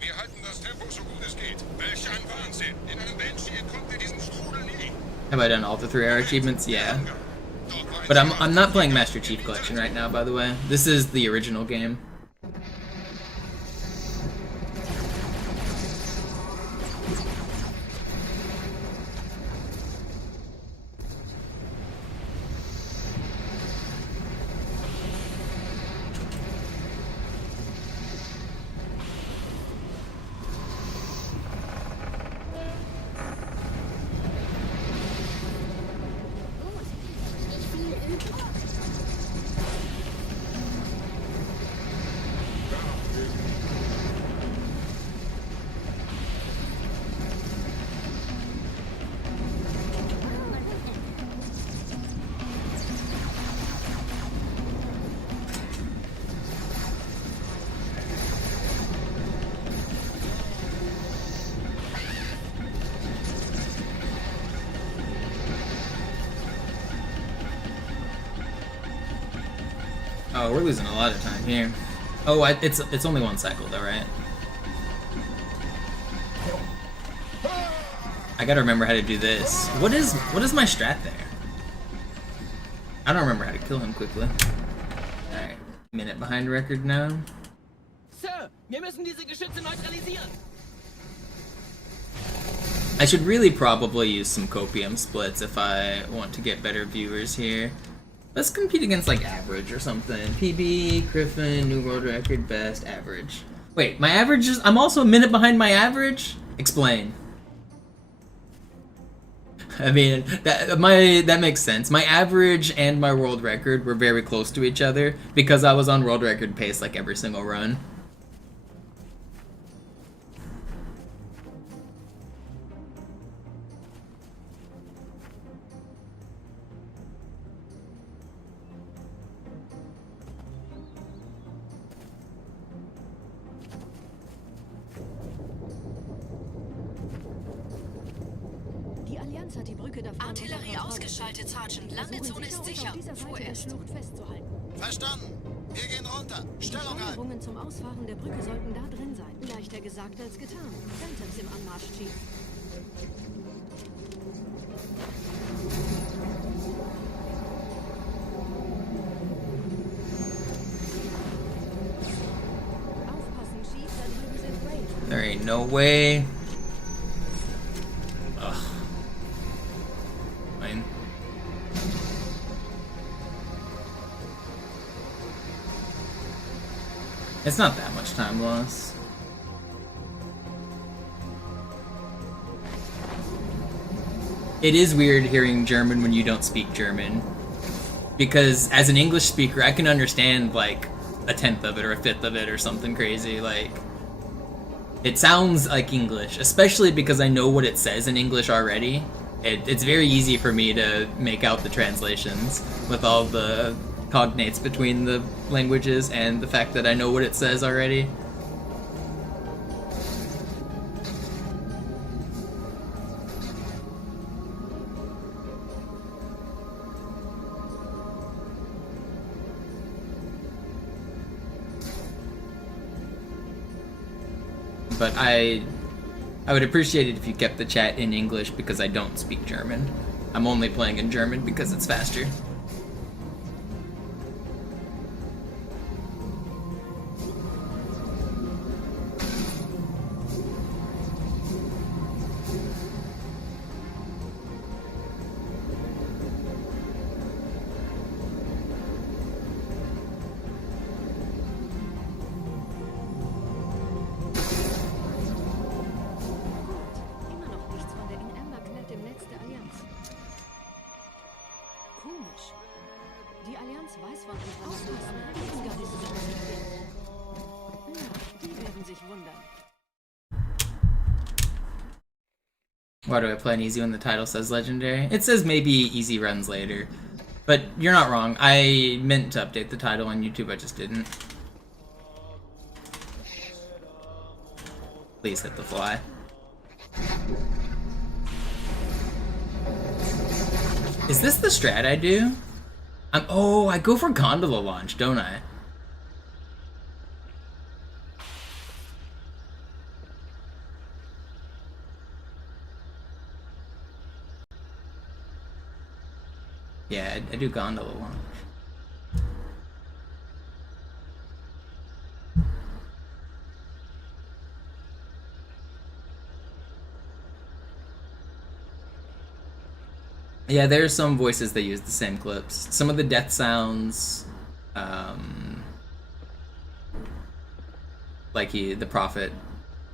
Wir halten das Tempo so gut es geht. Welch ein Wahnsinn! In einem Banshee entkommt ihr diesem Strudel nie. Have I done all the 3-hour achievements? Yeah. But I'm not playing Master Chief Collection right now, by the way. This is the original game. Oh, we're losing a lot of time here. Oh, it's only one cycle though, right? I gotta remember how to do this. What is my strat there? I don't remember how to kill him quickly. Alright, minute behind record now. Sir, wir müssen diese Geschütze neutralisieren. I should really probably use some copium splits if I want to get better viewers here. Let's compete against like average or something. PB, Griffin, new world record, best, average. Wait, my average is... I'm also a minute behind my average? Explain. I mean, that makes sense. My average and my world record were very close to each other because I was on world record pace like every single run. Brücke davon. Artillerie ausgeschaltet, Sergeant. Landezone ist sicher. Vorerst. Festzuhalten. Verstanden. Wir gehen runter. Stellung halten. Steuerungen zum Ausfahren der Brücke sollten da drin sein. Leichter gesagt als getan. Phantoms im Anmarsch, Chief. Aufpassen, Chief, da drüben sind Wraith. There ain't no way. Ugh. Fine. It's not that much time loss. It is weird hearing German when you don't speak German. Because as an English speaker, I can understand like a tenth of it or a fifth of it or something crazy. Like, it sounds like English, especially because I know what it says in English already. It's very easy for me to make out the translations with all the cognates between the languages and the fact that I know what it says already. But I would appreciate it if you kept the chat in English because I don't speak German. I'm only playing in German because it's faster. Immer noch nichts von der in Amber Knett im Netz der Allianz. Komisch. Die Allianz weiß von unserer Ausrüstung. Na, die werden sich wundern. Why do I play an easy when the title says legendary? It says maybe easy runs later. But you're not wrong. I meant to update the title on YouTube, I just didn't. Please hit the fly. Is this the strat I do? Oh, I go for gondola launch, don't I? Yeah, I do gondola launch. Yeah, there are some voices that use the same clips. Some of the death sounds, like the prophet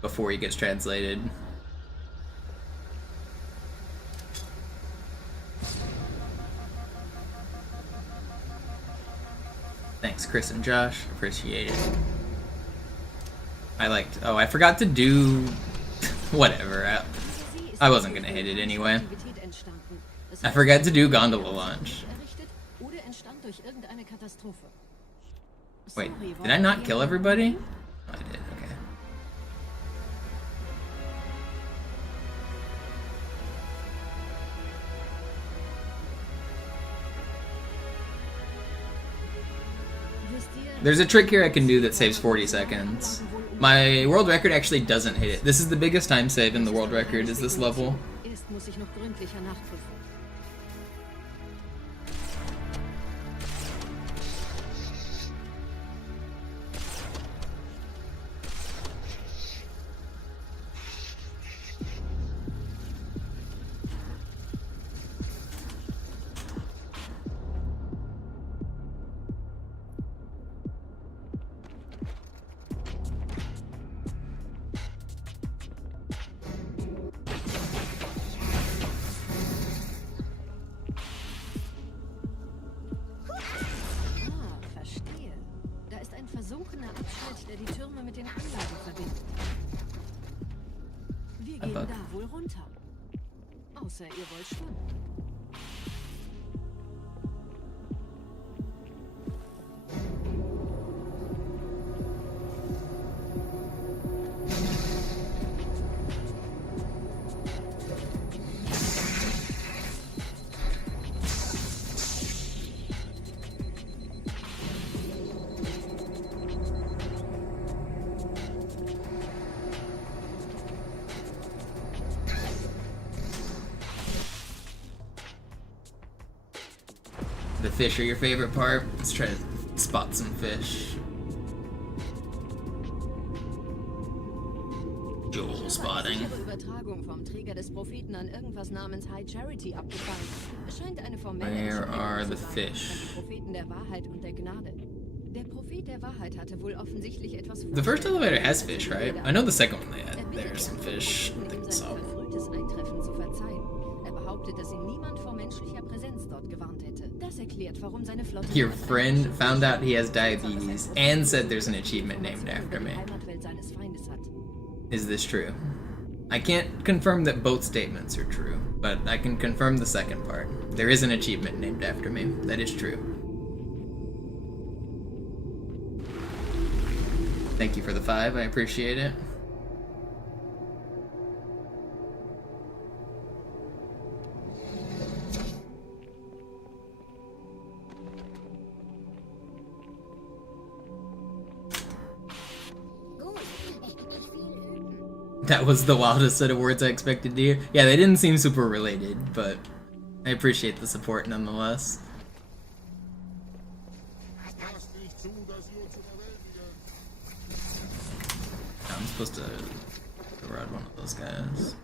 before he gets translated. Thanks, Chris and Josh. Appreciate it. Oh, I forgot to do whatever. I wasn't gonna hit it anyway. I forgot to do gondola launch. Wait, did I not kill everybody? Oh, I did, okay. There's a trick here I can do that saves 40 seconds. My world record actually doesn't hit it. This is the biggest time save in the world record, is this level. versunkener Abschnitt, der die Türme mit den Anlagen verbindet. Wir gehen da wohl runter. Außer ihr wollt schwimmen. The fish are your favorite part? Let's try to spot some fish. Joel spotting. Ihre Übertragung vom Träger des Propheten an irgendwas namens High Charity abgefallen. Es scheint eine formelle Where are Entscheidung the zu sein, fish? an die Propheten der Wahrheit und der Gnade. Der Prophet der Wahrheit hatte wohl offensichtlich etwas The first elevator has fish, right? I know the second one they had. Er bittet There's some den fish. I Propheten, think ihm I sein saw. verfrühtes Eintreffen zu verzeihen. Er behauptet, dass ihn niemand vor menschlicher Präsenz dort gewarnt hätte. Das erklärt, warum seine Flotte... Your friend found out he has diabetes and said there's an achievement named after me. Heimatwelt seines Feindes hat. Is this true? I can't confirm that both statements are true, but I can confirm the second part. There is an achievement named after me. That is true. Thank you for the 5, I appreciate it. That was the wildest set of words I expected to hear. Yeah, they didn't seem super related, but I appreciate the support nonetheless. I'm supposed to ride one of those guys.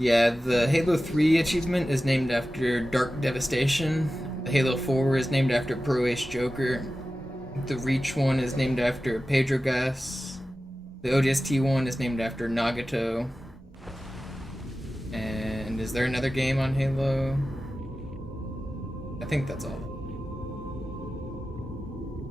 Yeah, the Halo 3 achievement is named after Dark Devastation. The Halo 4 is named after Pro Ace Joker. The Reach one is named after Pedro Gas. The ODST one is named after Nagato. And is there another game on Halo? I think that's all.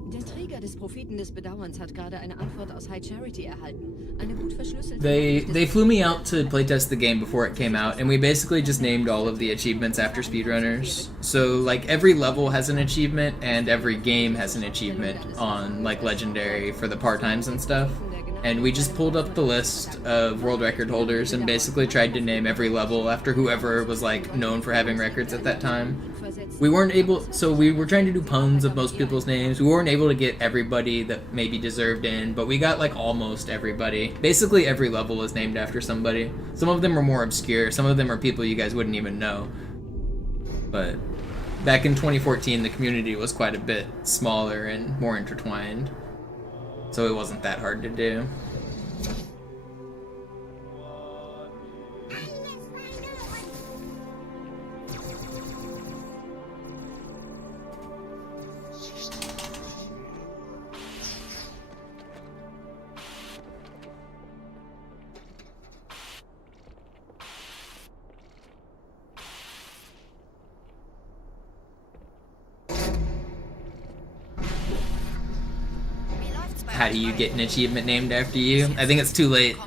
Der Träger des Propheten des Bedauerns hat gerade eine Antwort aus High Charity erhalten. Eine gut verschlüsselte... They flew me out to playtest the game before it came out, and we basically just named all of the achievements after speedrunners. So, like, every level has an achievement, and every game has an achievement on, like, Legendary for the part-times and stuff. And we just pulled up the list of world record holders and basically tried to name every level after whoever was, like, known for having records at that time. We weren't able, so we were trying to do puns of most people's names. We weren't able to get everybody that maybe deserved in, but we got like almost everybody. Basically every level is named after somebody. Some of them are more obscure, some of them are people you guys wouldn't even know. But back in 2014, the community was quite a bit smaller and more intertwined. So it wasn't that hard to do. How do you get an achievement named after you? I think it's too late.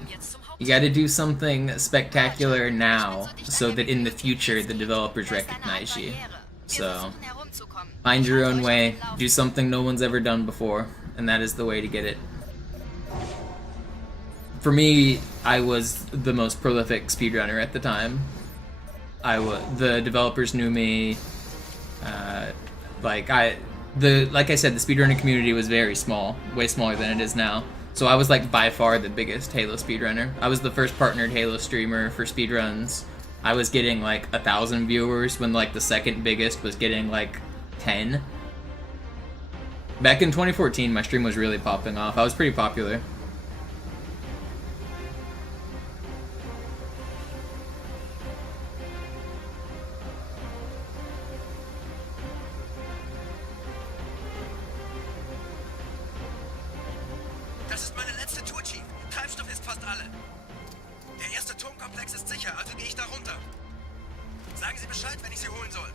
You gotta do something spectacular now, so that in the future the developers recognize you. So, find your own way, do something no one's ever done before, and that is the way to get it. For me, I was the most prolific speedrunner at the time. The developers knew me, like I said, the speedrunning community was very small, way smaller than it is now. So I was like by far the biggest Halo speedrunner. I was the first partnered Halo streamer for speedruns. I was getting like 1,000 viewers when like the second biggest was getting like 10. Back in 2014, my stream was really popping off. I was pretty popular. Das ist meine letzte Tour, Chief. Treibstoff ist fast alle. Der erste Turmkomplex ist sicher, also gehe ich da runter. Sagen Sie Bescheid, wenn ich Sie holen soll.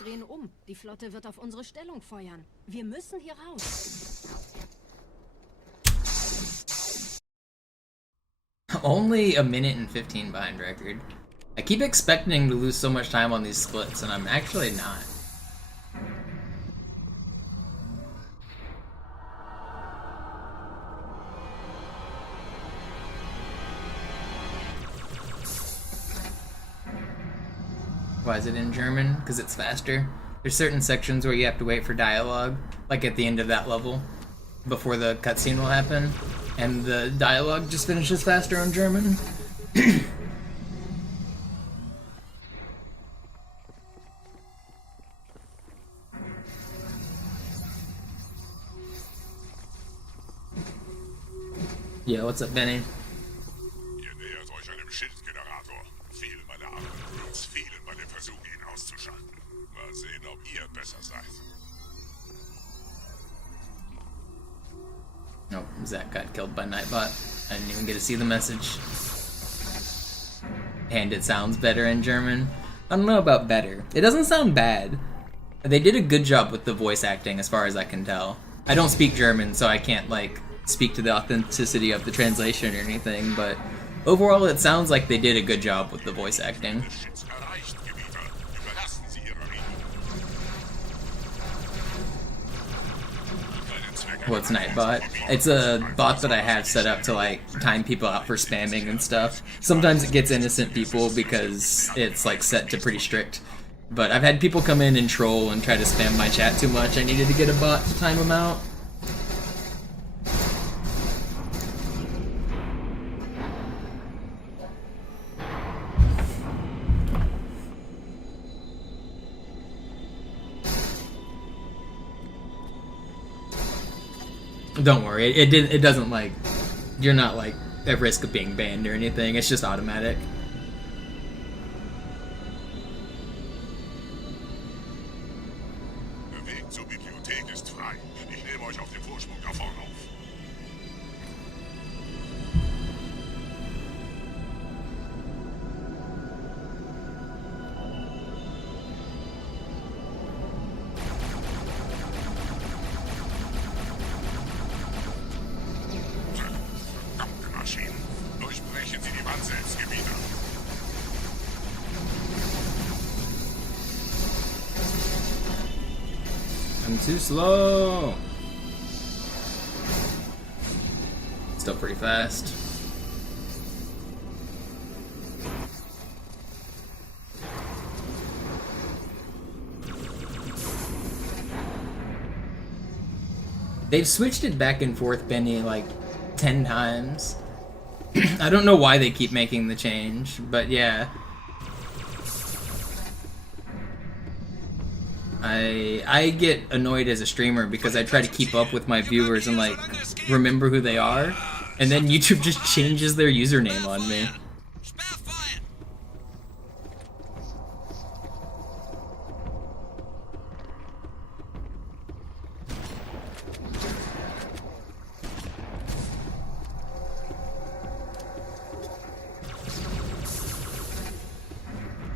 drehen um. Die Flotte wird auf unsere Stellung feuern. Wir müssen hier raus. Only a minute and 15 behind record. I keep expecting to lose so much time on these splits, and I'm actually not. Why is it in German? Because it's faster. There's certain sections where you have to wait for dialogue, like at the end of that level, before the cutscene will happen, and the dialogue just finishes faster in German. Yeah, what's up, Benny? Ihr nähert euch einem Schildgenerator. Viele meiner Upgrades fehlen bei dem Versuch, ihn auszuschalten. Mal sehen, ob ihr besser seid. Nope, Zach got killed by Nightbot. I didn't even get to see the message. And it sounds better in German. I don't know about better. It doesn't sound bad. They did a good job with the voice acting as far as I can tell. I don't speak German, so I can't, like, speak to the authenticity of the translation or anything, but overall it sounds like they did a good job with the voice acting. What's Nightbot? It's a bot that I have set up to like time people out for spamming and stuff. Sometimes it gets innocent people because it's like set to pretty strict. But I've had people come in and troll and try to spam my chat too much. I needed to get a bot to time them out. Don't worry, it doesn't like, you're not like at risk of being banned or anything, it's just automatic. Der Weg zur Bibliothek ist frei. Ich nehme euch auf dem Vorsprung da vorne auf. Durchbrechen Sie die Wand selbst, Gebieter. I'm too slow. Still pretty fast. They've switched it back and forth, Benny, like 10 times. I don't know why they keep making the change, but yeah. I get annoyed as a streamer because I try to keep up with my viewers and like remember who they are, and then YouTube just changes their username on me.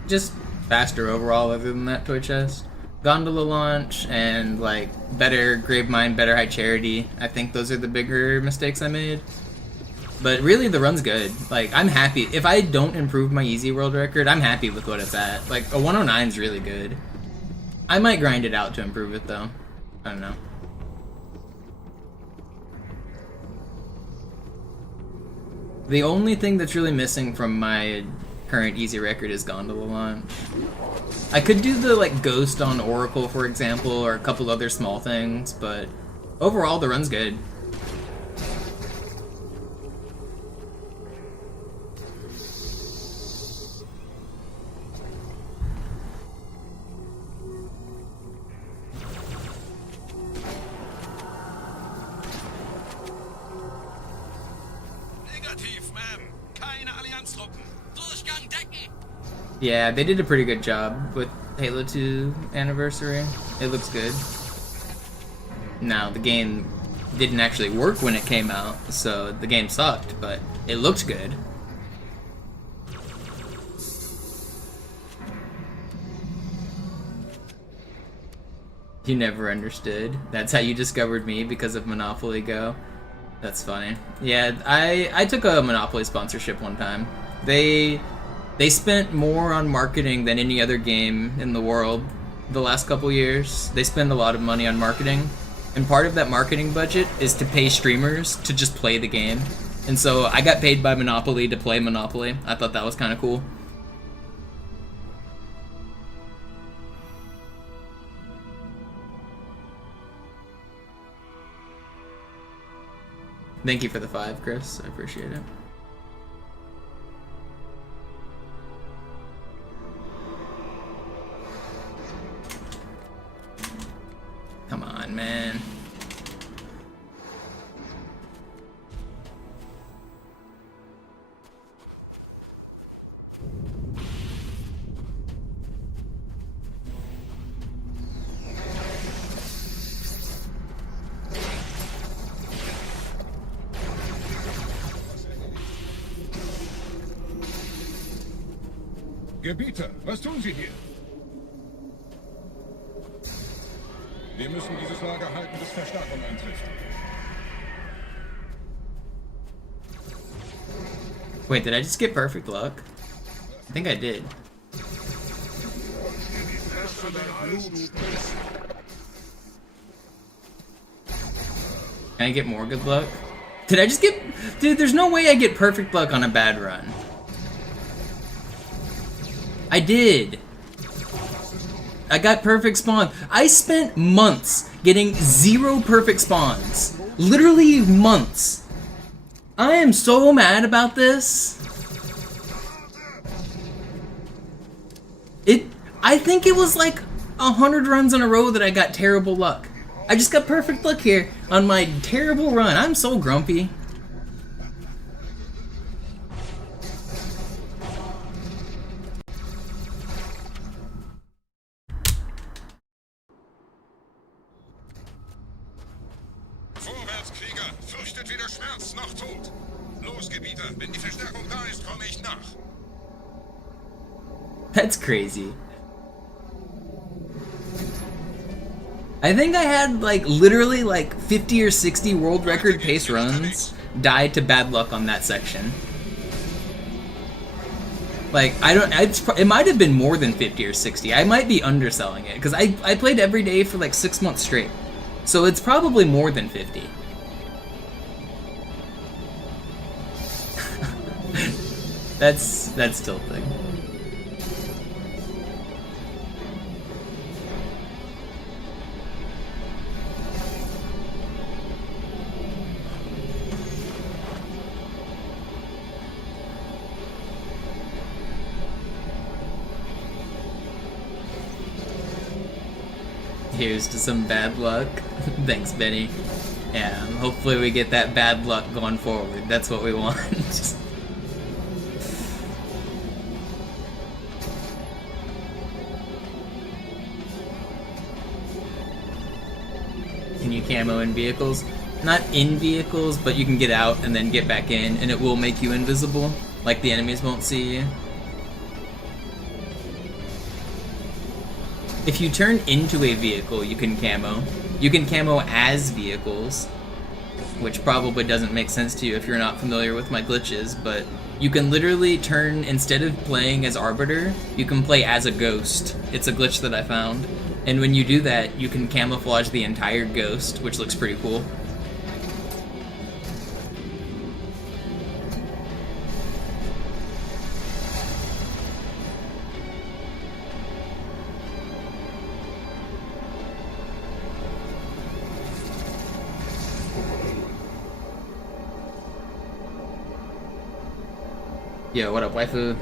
Just faster overall other than that toy chest. Gondola launch and like better grave mine, better high charity. I think those are the bigger mistakes I made. But really the run's good. Like I'm happy. If I don't improve my easy world record, I'm happy with what it's at. Like a 109 is really good. I might grind it out to improve it though. I don't know. The only thing that's really missing from my current easy record is gondola launch. I could do the like ghost on Oracle, for example, or a couple other small things, but overall the run's good. Yeah, they did a pretty good job with Halo 2 Anniversary. It looks good. Now, the game didn't actually work when it came out, so the game sucked, but it looked good. You never understood. That's how you discovered me, because of Monopoly Go. That's funny. Yeah, I took a Monopoly sponsorship one time. They spent more on marketing than any other game in the world the last couple years. They spend a lot of money on marketing, and part of that marketing budget is to pay streamers to just play the game. And so I got paid by Monopoly to play Monopoly. I thought that was kind of cool. Thank you for the 5, Chris. I appreciate it. Come on, man. Gebieter, was tun Sie hier? Wir müssen dieses Lager halten, bis Verstärkung eintrifft. Wait, did I just get perfect luck? I think I did. Can I get more good luck? Did I just get... Dude, there's no way I get perfect luck on a bad run. I did. I got perfect spawn. I spent months getting 0 perfect spawns. Literally months. I am so mad about this. I think it was like 100 runs in a row that I got terrible luck. I just got perfect luck here on my terrible run. I'm so grumpy. That's crazy. I think I had like literally like 50 or 60 world record pace runs died to bad luck on that section. Like it might have been more than 50 or 60. I might be underselling it because I played every day for like 6 months straight. So it's probably more than 50. That's tilting. Here's to some bad luck. Thanks, Benny. Yeah, hopefully we get that bad luck going forward. That's what we want. Can you camo in vehicles? Not in vehicles, but you can get out and then get back in, and it will make you invisible. Like the enemies won't see you. If you turn into a vehicle, you can camo. You can camo as vehicles, which probably doesn't make sense to you if you're not familiar with my glitches, but you can literally turn, instead of playing as Arbiter, you can play as a ghost. It's a glitch that I found. And when you do that, you can camouflage the entire ghost, which looks pretty cool. Yo, what up, waifu?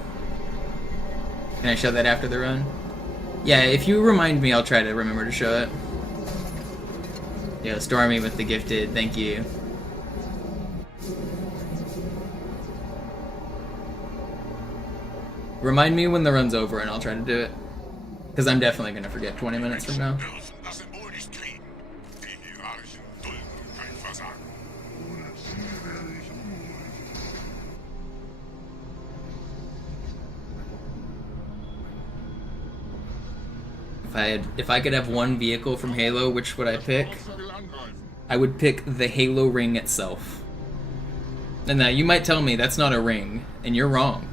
Can I show that after the run? Yeah, if you remind me, I'll try to remember to show it. Yo, Stormy with the gifted, thank you. Remind me when the run's over and I'll try to do it. Because I'm definitely going to forget 20 minutes from now. If I could have one vehicle from Halo, which would I pick? I would pick the Halo ring itself. And now you might tell me that's not a ring, and you're wrong.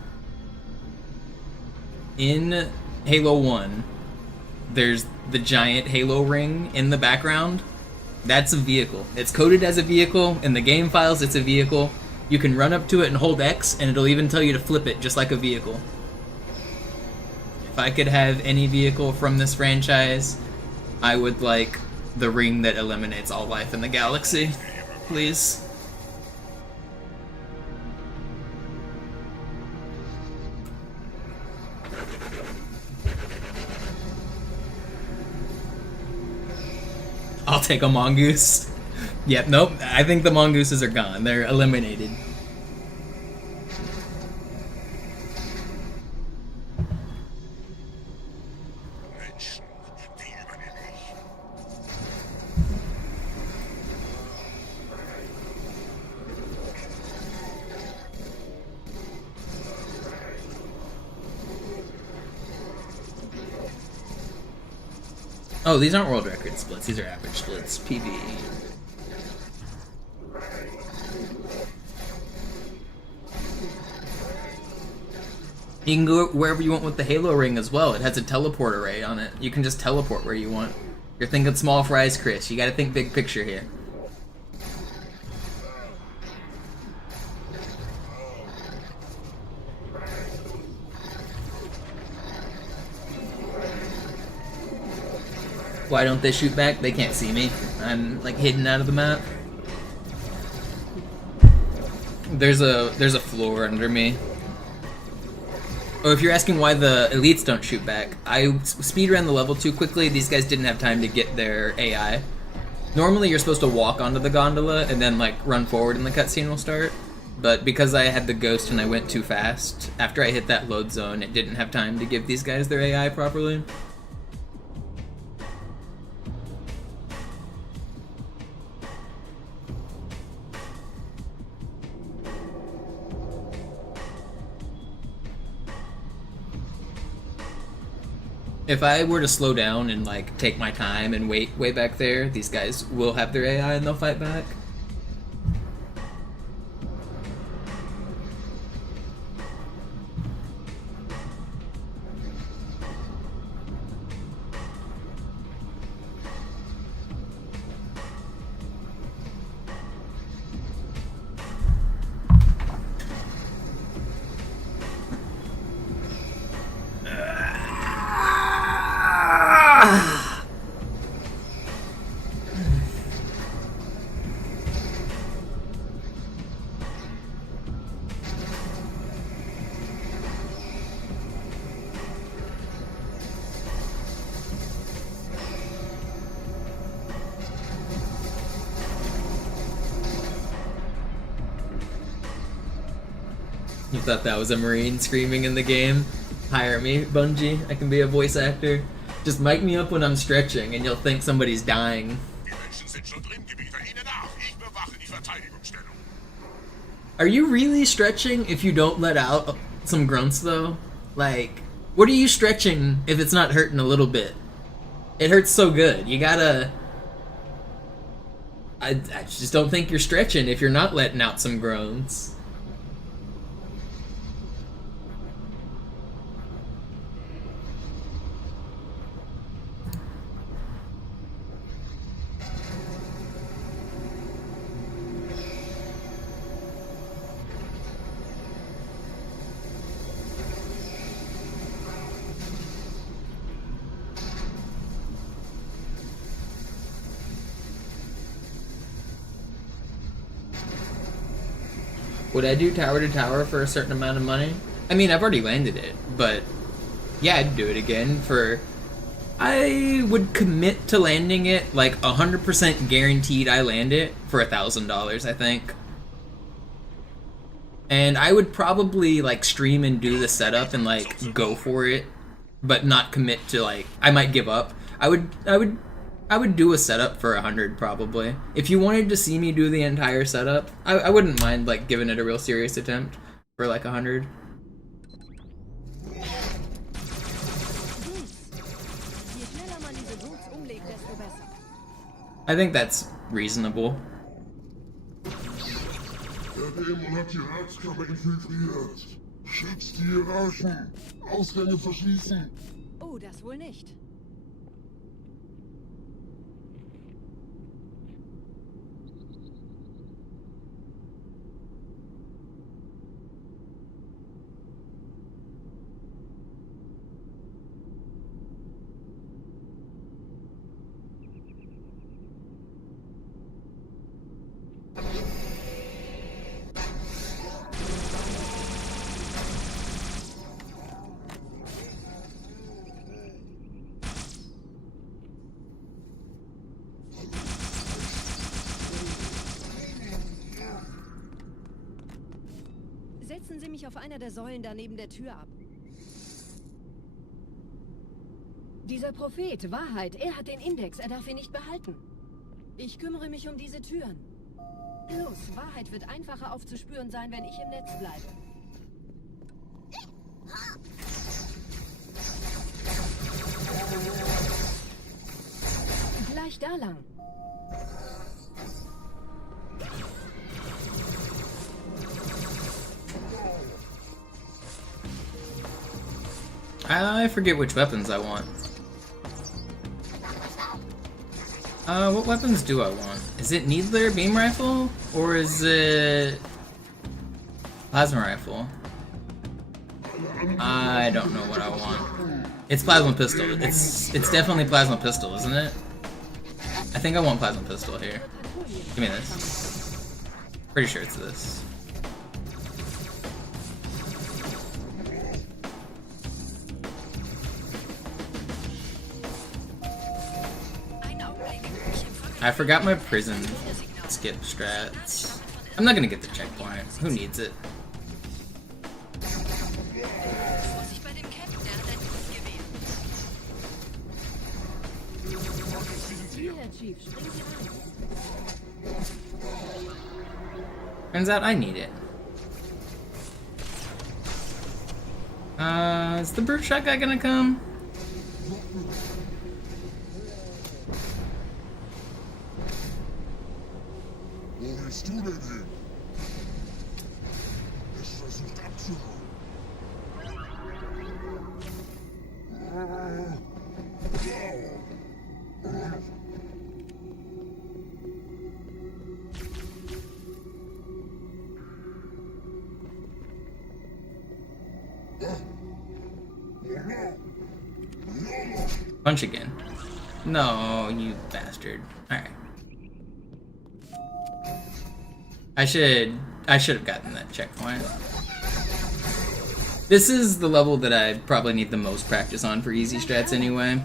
In Halo 1, there's the giant Halo ring in the background. That's a vehicle. It's coded as a vehicle. In the game files, it's a vehicle. You can run up to it and hold X, and it'll even tell you to flip it just like a vehicle. If I could have any vehicle from this franchise, I would like the ring that eliminates all life in the galaxy. Please. I'll take a mongoose. Yep, nope. I think the mongooses are gone. They're eliminated. Oh, these aren't world record splits. These are average splits. PvE. You can go wherever you want with the Halo ring as well. It has a teleport array on it. You can just teleport where you want. You're thinking small fries, Chris. You gotta think big picture here. Why don't they shoot back? They can't see me. I'm like hidden out of the map. There's a floor under me. Oh, if you're asking why the elites don't shoot back, I speedran the level too quickly. These guys didn't have time to get their AI. Normally you're supposed to walk onto the gondola and then like run forward and the cutscene will start. But because I had the ghost and I went too fast, after I hit that load zone, it didn't have time to give these guys their AI properly. If I were to slow down and like take my time and wait way back there, these guys will have their AI and they'll fight back. You thought that was a Marine screaming in the game? Hire me, Bungie. I can be a voice actor. Just mic me up when I'm stretching and you'll think somebody's dying. Are you really stretching if you don't let out some grunts though? Like, what are you stretching if it's not hurting a little bit? It hurts so good. You gotta... I just don't think you're stretching if you're not letting out some groans. Would I do tower to tower for a certain amount of money? I mean, I've already landed it, but yeah, I'd do it again for... I would commit to landing it, like 100% guaranteed I land it for $1,000, I think. And I would probably like stream and do the setup and like go for it, but not commit to like, I might give up. I would do a setup for 100 probably. If you wanted to see me do the entire setup, I wouldn't mind like giving it a real serious attempt for like 100. Je schneller I think that's reasonable. Der Dämon hat die Ratskammer infiltriert. Schützt die Hierarchen. Ausgänge verschließen. Oh, das wohl nicht. Setzen Sie mich auf einer der Säulen da neben der Tür ab. Dieser Prophet, Wahrheit, er hat den Index, er darf ihn nicht behalten. Ich kümmere mich um diese Türen. Los, Wahrheit wird einfacher aufzuspüren sein, wenn ich im Netz bleibe. Gleich da lang. I forget which weapons I want. What weapons do I want? Is it Needler beam rifle? Or is it plasma rifle? I don't know what I want. It's plasma pistol. It's definitely plasma pistol, isn't it? I think I want plasma pistol here. Give me this. Pretty sure it's this. I forgot my prison skip strats. I'm not gonna get the checkpoint. Who needs it? Turns out I need it. Is the brute shot guy gonna come? Punch again. No, you bastard. Alright. I should have gotten that checkpoint. This is the level that I probably need the most practice on for easy strats anyway.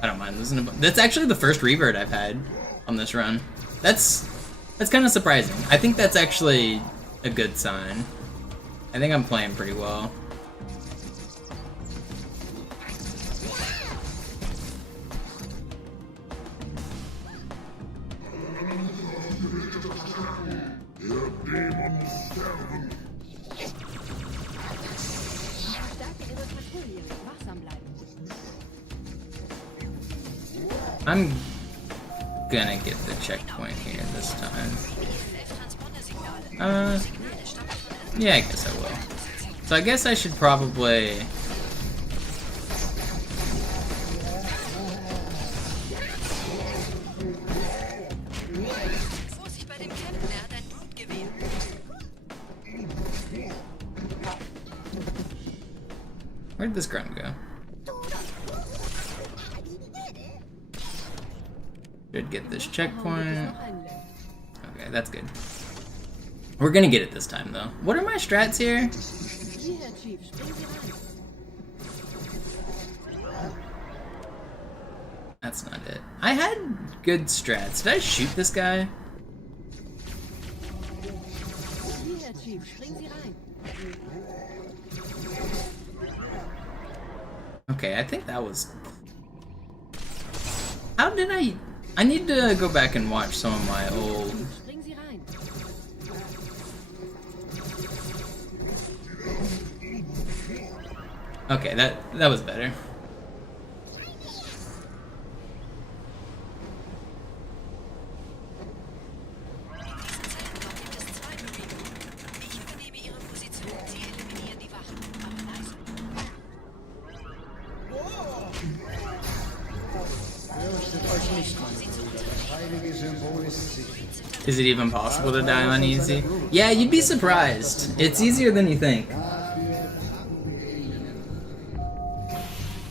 I don't mind losing a That's actually the first revert I've had on this run. That's kind of surprising. I think that's actually a good sign. I think I'm playing pretty well. I'm gonna get the checkpoint here this time. Yeah, I guess I will. So I guess I should probably... Where'd this grunt go? Should get this checkpoint. Okay, that's good. We're gonna get it this time, though. What are my strats here? That's not it. I had good strats. Did I shoot this guy? Okay, I think that was... How did I need to go back and watch some of my old... Okay, that was better. Is it even possible to die on easy? Yeah, you'd be surprised. It's easier than you think.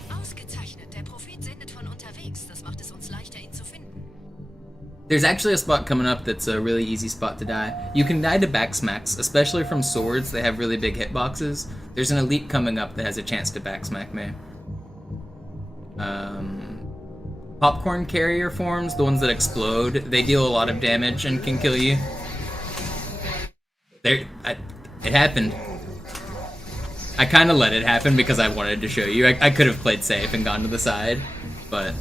Ausgezeichnet. Der Prophet sendet von unterwegs. Das macht es uns leichter, ihn zu finden. There's actually a spot coming up that's a really easy spot to die. You can die to backsmacks, especially from swords. They have really big hitboxes. There's an elite coming up that has a chance to backsmack me. Popcorn carrier forms, the ones that explode, they deal a lot of damage and can kill you. It happened. I kind of let it happen because I wanted to show you. I could have played safe and gone to the side, but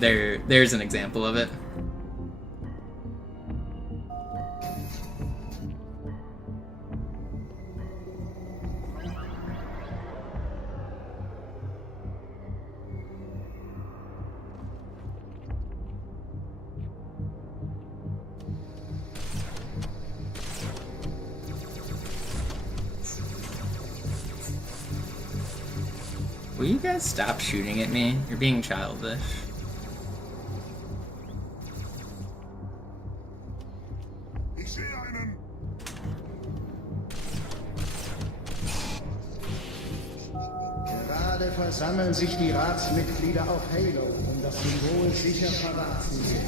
there's an example of it. Will you guys stop shooting at me? You're being childish. Ich sehe einen. Gerade versammeln sich die Ratsmitglieder auf Halo, um das Symbol sicher parat zu sehen.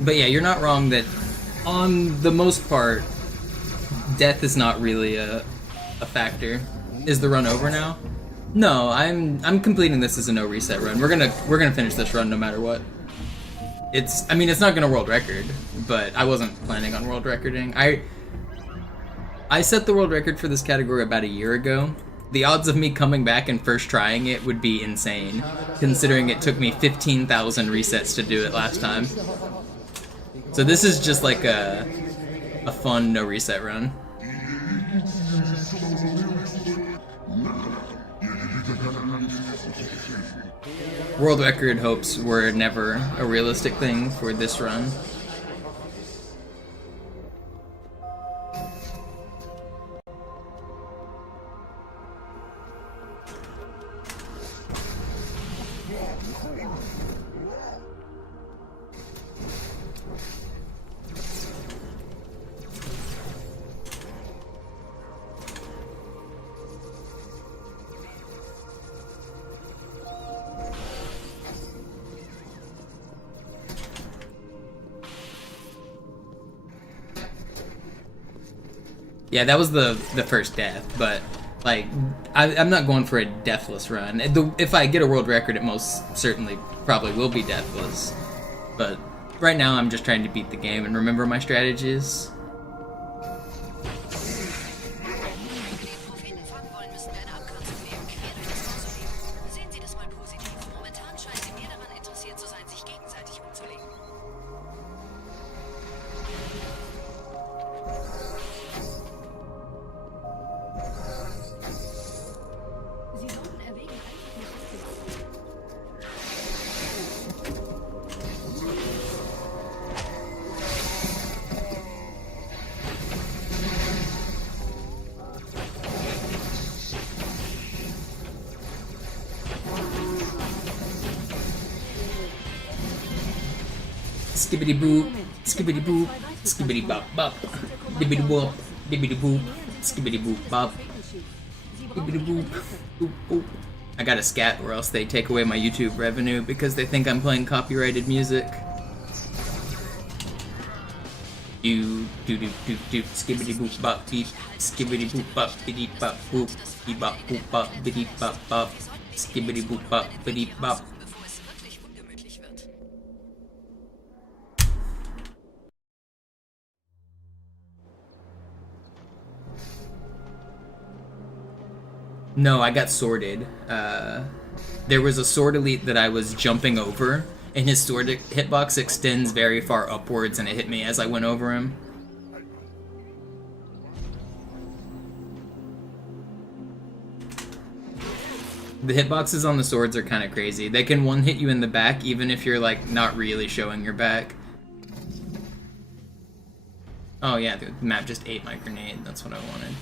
But yeah, you're not wrong that on the most part, death is not really a factor. Is the run over now? No, I'm completing this as a no reset run. We're gonna finish this run no matter what. I mean it's not gonna world record, but I wasn't planning on world recording. I set the world record for this category about a year ago. The odds of me coming back and first trying it would be insane, considering it took me 15,000 resets to do it last time. So this is just like a fun no reset run. World record hopes were never a realistic thing for this run. Yeah, that was the first death, but like I'm not going for a deathless run. If I get a world record, it most certainly probably will be deathless. But right now, I'm just trying to beat the game and remember my strategies. Skibbity boop, skibbity boop, skibbity bop bop, dibbity boop, dibbity boop, skibbity boop bop, dibbity boop, boop boop. I gotta scat or else they take away my YouTube revenue because they think I'm playing copyrighted music. Do skibbity boop bop beep, skibbity boop bop biddy bop boop, bee bop boop bop biddy bop bop, skibbity boop bop biddy bop. No, I got sorted. There was a sword elite that I was jumping over, and his sword hitbox extends very far upwards, and it hit me as I went over him. The hitboxes on the swords are kind of crazy. They can one-hit you in the back, even if you're, like, not really showing your back. Oh yeah, the map just ate my grenade. That's what I wanted.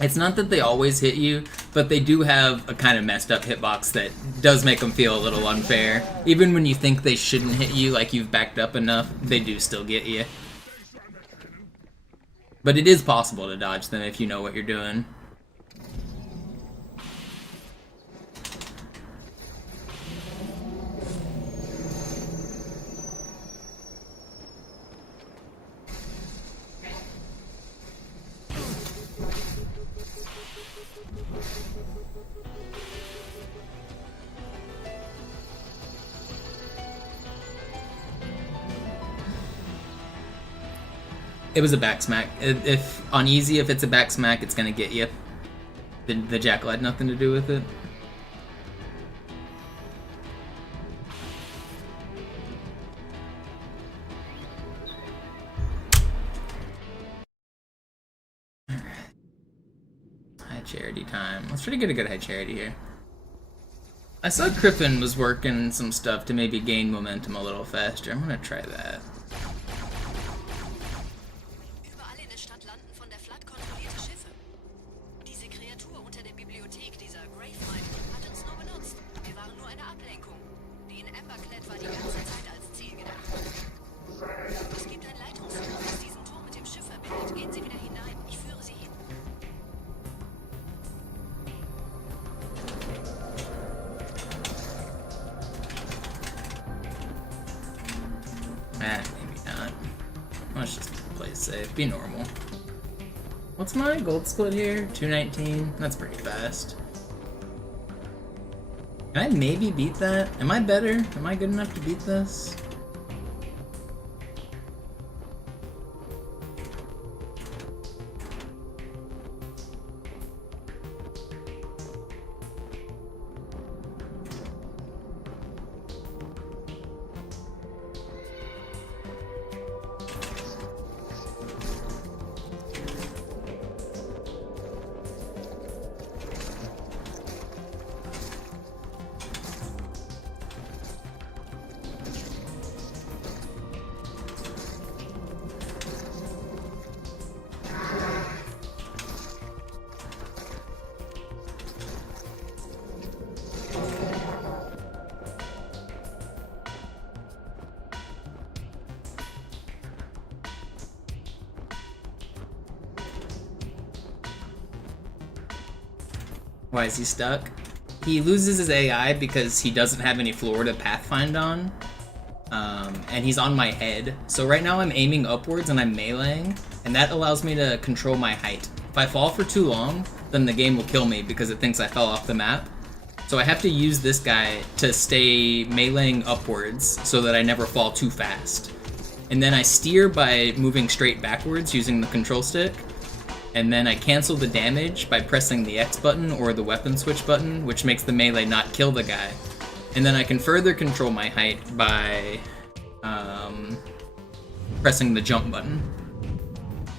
It's not that they always hit you, but they do have a kind of messed up hitbox that does make them feel a little unfair. Even when you think they shouldn't hit you, like you've backed up enough, they do still get you. But it is possible to dodge them if you know what you're doing. It was a back smack. If on easy, if it's a back smack, it's gonna get you. The jackal had nothing to do with it. High charity time. Let's try to get a good high charity here. I saw Crippen was working some stuff to maybe gain momentum a little faster. I'm gonna try that. Maybe not. Let's just play safe. Be normal. What's my gold split here? 219? That's pretty fast. Can I maybe beat that? Am I better? Am I good enough to beat this? Why is he stuck? He loses his AI because he doesn't have any floor to pathfind on. And he's on my head. So right now I'm aiming upwards and I'm meleeing, and that allows me to control my height. If I fall for too long, then the game will kill me because it thinks I fell off the map. So I have to use this guy to stay meleeing upwards so that I never fall too fast. And then I steer by moving straight backwards using the control stick. And then I cancel the damage by pressing the X button or the weapon switch button, which makes the melee not kill the guy. And then I can further control my height by pressing the jump button.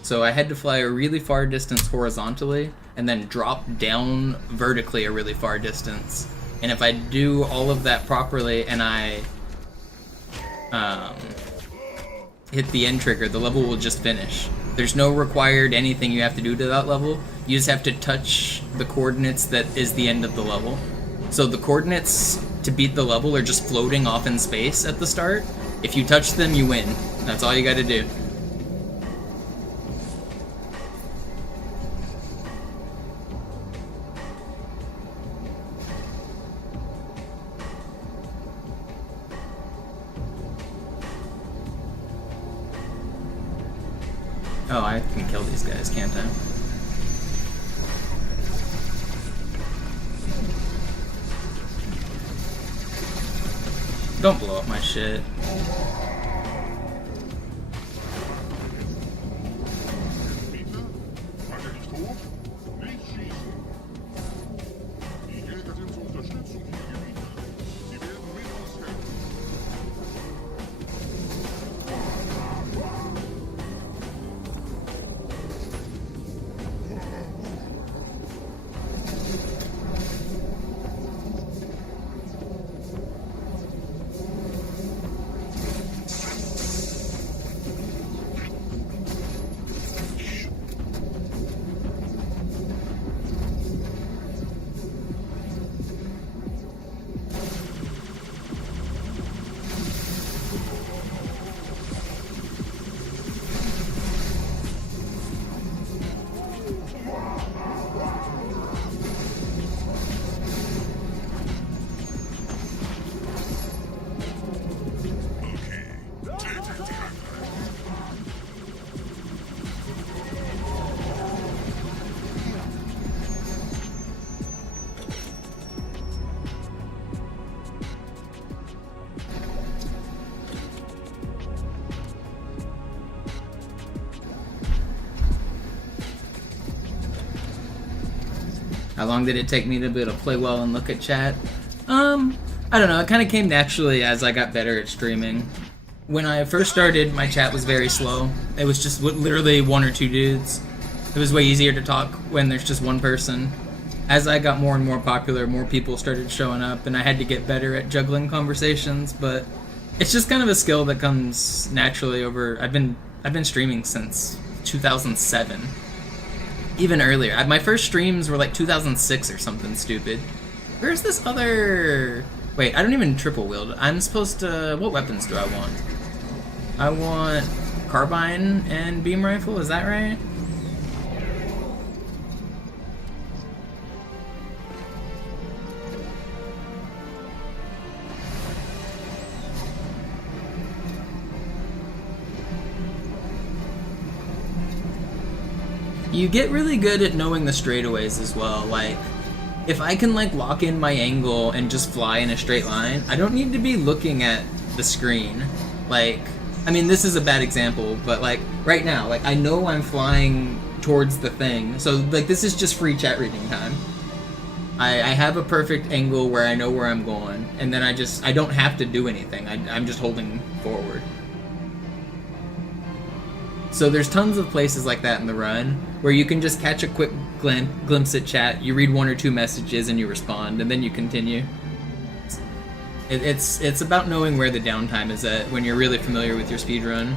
So I had to fly a really far distance horizontally and then drop down vertically a really far distance. And if I do all of that properly and I hit the end trigger, the level will just finish. There's no required anything you have to do to that level. You just have to touch the coordinates that is the end of the level. So the coordinates to beat the level are just floating off in space at the start. If you touch them, you win. That's all you gotta do. Oh, I can kill these guys, can't I? Don't blow up my shit. How long did it take me to be able to play well and look at chat? I don't know, it kind of came naturally as I got better at streaming. When I first started, my chat was very slow. It was just literally 1 or 2 dudes. It was way easier to talk when there's just one person. As I got more and more popular, more people started showing up, and I had to get better at juggling conversations, but it's just kind of a skill that comes naturally over... I've been streaming since 2007. Even earlier. My first streams were like 2006 or something stupid. Where's this other... Wait, I don't even triple wield. I'm supposed to... What weapons do I want? I want carbine and beam rifle, is that right? You get really good at knowing the straightaways as well, like... If I can, like, lock in my angle and just fly in a straight line, I don't need to be looking at the screen. Like, I mean, this is a bad example, but, like, right now, like, I know I'm flying towards the thing, so, like, this is just free chat reading time. I have a perfect angle where I know where I'm going, and then I don't have to do anything. I'm just holding forward. So there's tons of places like that in the run, where you can just catch a quick glimpse at chat, you read 1 or 2 messages and you respond, and then you continue. It's about knowing where the downtime is at when you're really familiar with your speedrun.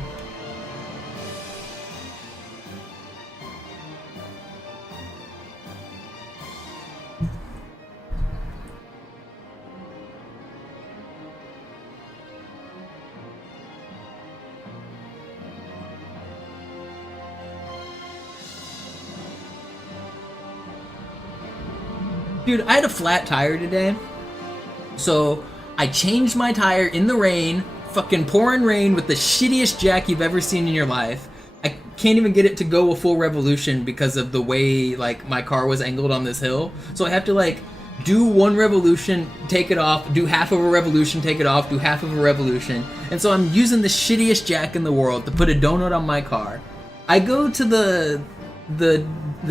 Dude, I had a flat tire today, so I changed my tire in the rain, fucking pouring rain with the shittiest jack you've ever seen in your life. I can't even get it to go a full revolution because of the way, like, my car was angled on this hill. So I have to, like, do 1 revolution, take it off, do half of a revolution, take it off, do half of a revolution. And so I'm using the shittiest jack in the world to put a donut on my car. I go to the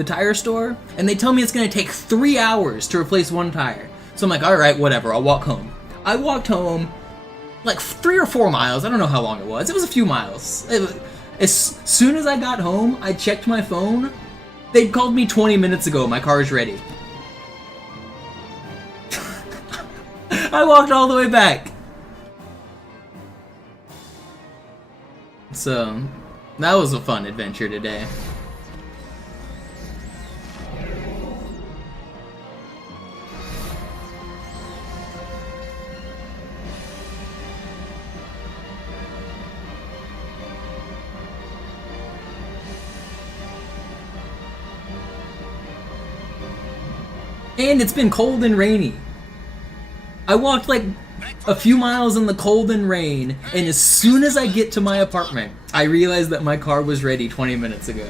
tire store, and they tell me it's gonna take 3 hours to replace 1 tire. So I'm like, alright, whatever, I'll walk home. I walked home, like 3 or 4 miles, I don't know how long it was a few miles. As soon as I got home, I checked my phone, they'd called me 20 minutes ago, my car's ready. I walked all the way back. So, that was a fun adventure today. And it's been cold and rainy. I walked like a few miles in the cold and rain, and as soon as I get to my apartment, I realized that my car was ready 20 minutes ago.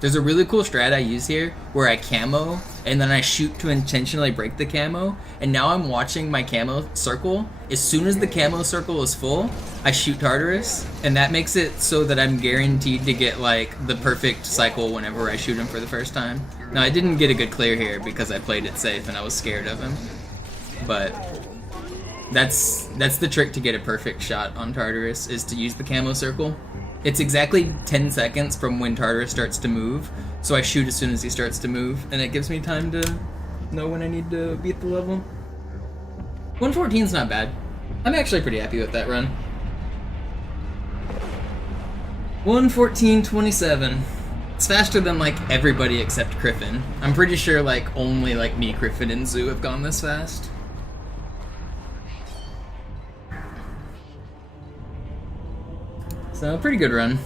There's a really cool strat I use here where I camo and then I shoot to intentionally break the camo, and now I'm watching my camo circle. As soon as the camo circle is full, I shoot Tartarus, and that makes it so that I'm guaranteed to get like the perfect cycle whenever I shoot him for the first time. Now I didn't get a good clear here because I played it safe and I was scared of him, but that's the trick to get a perfect shot on Tartarus, is to use the camo circle. It's exactly 10 seconds from when Tartarus starts to move, so I shoot as soon as he starts to move, and it gives me time to know when I need to beat the level. 114's not bad. I'm actually pretty happy with that run. 114.27. It's faster than, like, everybody except Griffin. I'm pretty sure, like, only, like, me, Griffin, and Zoo have gone this fast. So, pretty good run.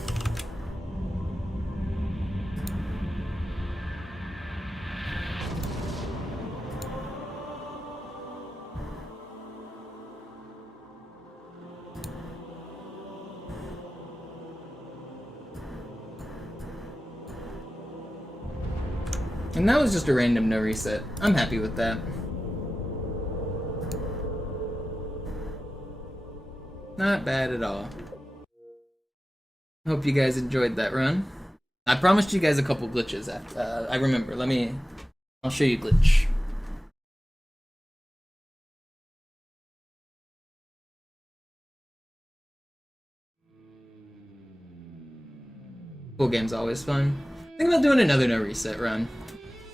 And that was just a random no reset. I'm happy with that. Not bad at all. Hope you guys enjoyed that run. I promised you guys a couple glitches. After, I remember. I'll show you glitch. Full game's always fun. Think about doing another no reset run.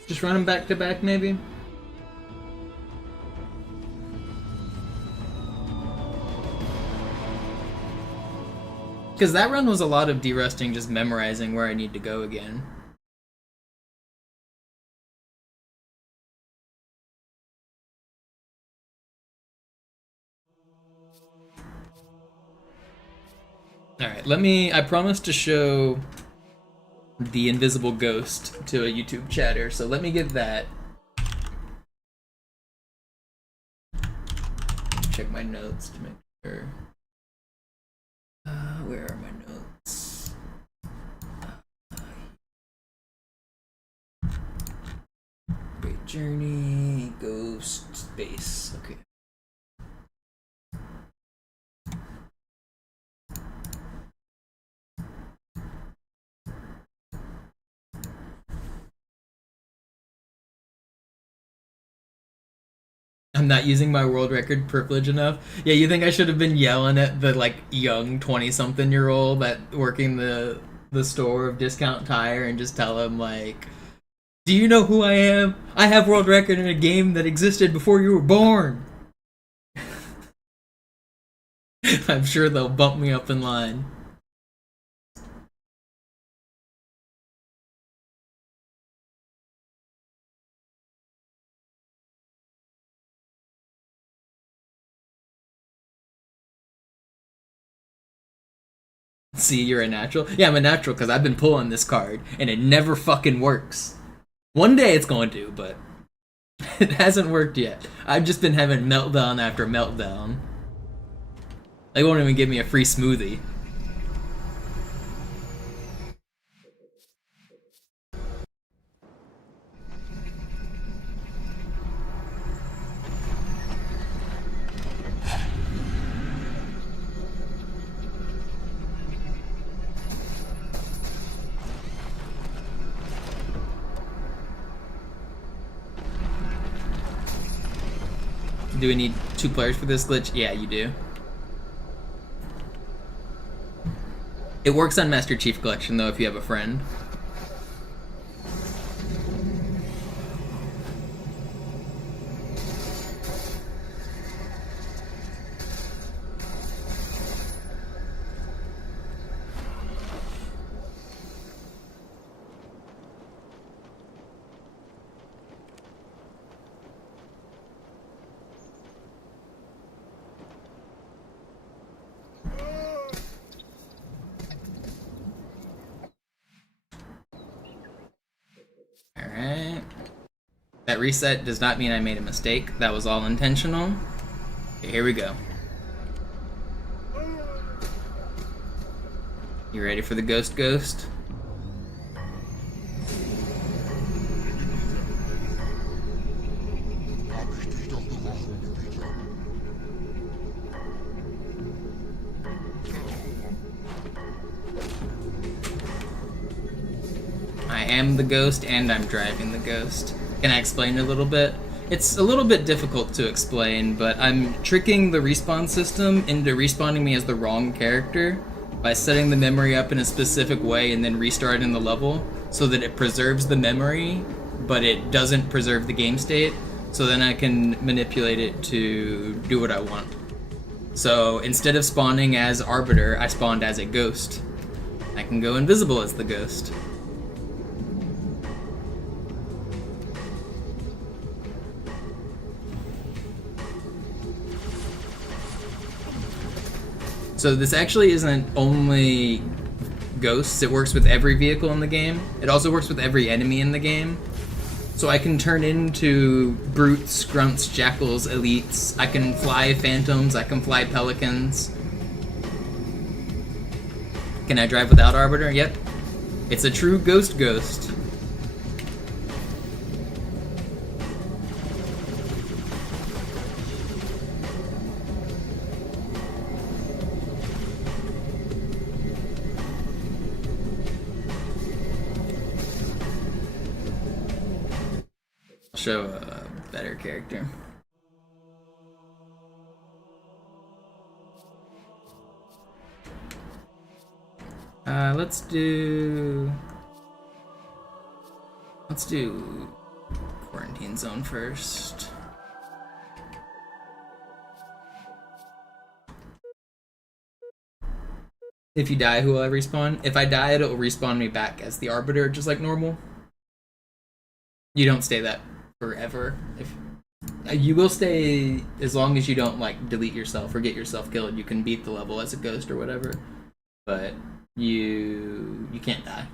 Just run them back to back, maybe. Because that run was a lot of derusting, just memorizing where I need to go again. Alright, I promised to show the invisible ghost to a YouTube chatter, so let me get that. Check my notes to make sure. Where are my notes? Great Journey, Ghost, Base. Okay. I'm not using my world record privilege enough. Yeah, you think I should have been yelling at the like young 20-something-year-old that working the store of Discount Tire and just tell him like, do you know who I am? I have world record in a game that existed before you were born. I'm sure they'll bump me up in line. See, you're a natural? Yeah, I'm a natural because I've been pulling this card, and it never fucking works. One day it's going to, but it hasn't worked yet. I've just been having meltdown after meltdown. They won't even give me a free smoothie. Do we need 2 players for this glitch? Yeah, you do. It works on Master Chief Collection, though, if you have a friend. That reset does not mean I made a mistake. That was all intentional. Okay, here we go. You ready for the ghost? I am the ghost and I'm driving the ghost. Can I explain a little bit? It's a little bit difficult to explain, but I'm tricking the respawn system into respawning me as the wrong character by setting the memory up in a specific way and then restarting the level so that it preserves the memory, but it doesn't preserve the game state, so then I can manipulate it to do what I want. So instead of spawning as Arbiter, I spawned as a ghost. I can go invisible as the ghost. So this actually isn't only ghosts, it works with every vehicle in the game. It also works with every enemy in the game. So I can turn into brutes, grunts, jackals, elites. I can fly phantoms, I can fly pelicans. Can I drive without Arbiter? Yep. It's a true ghost. show a better character. Let's do quarantine zone first. If you die, who will I respawn? If I die, it'll respawn me back as the Arbiter, just like normal. You don't stay that forever. If you will stay as long as you don't like delete yourself or get yourself killed. You can beat the level as a ghost or whatever, but you can't die.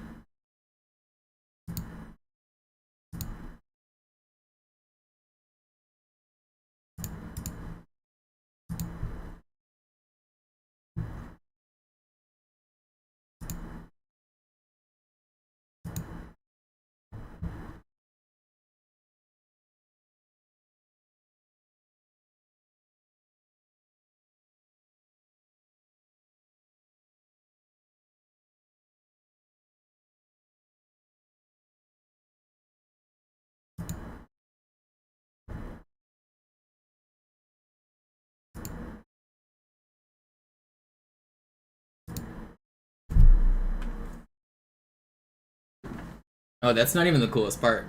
Oh, that's not even the coolest part.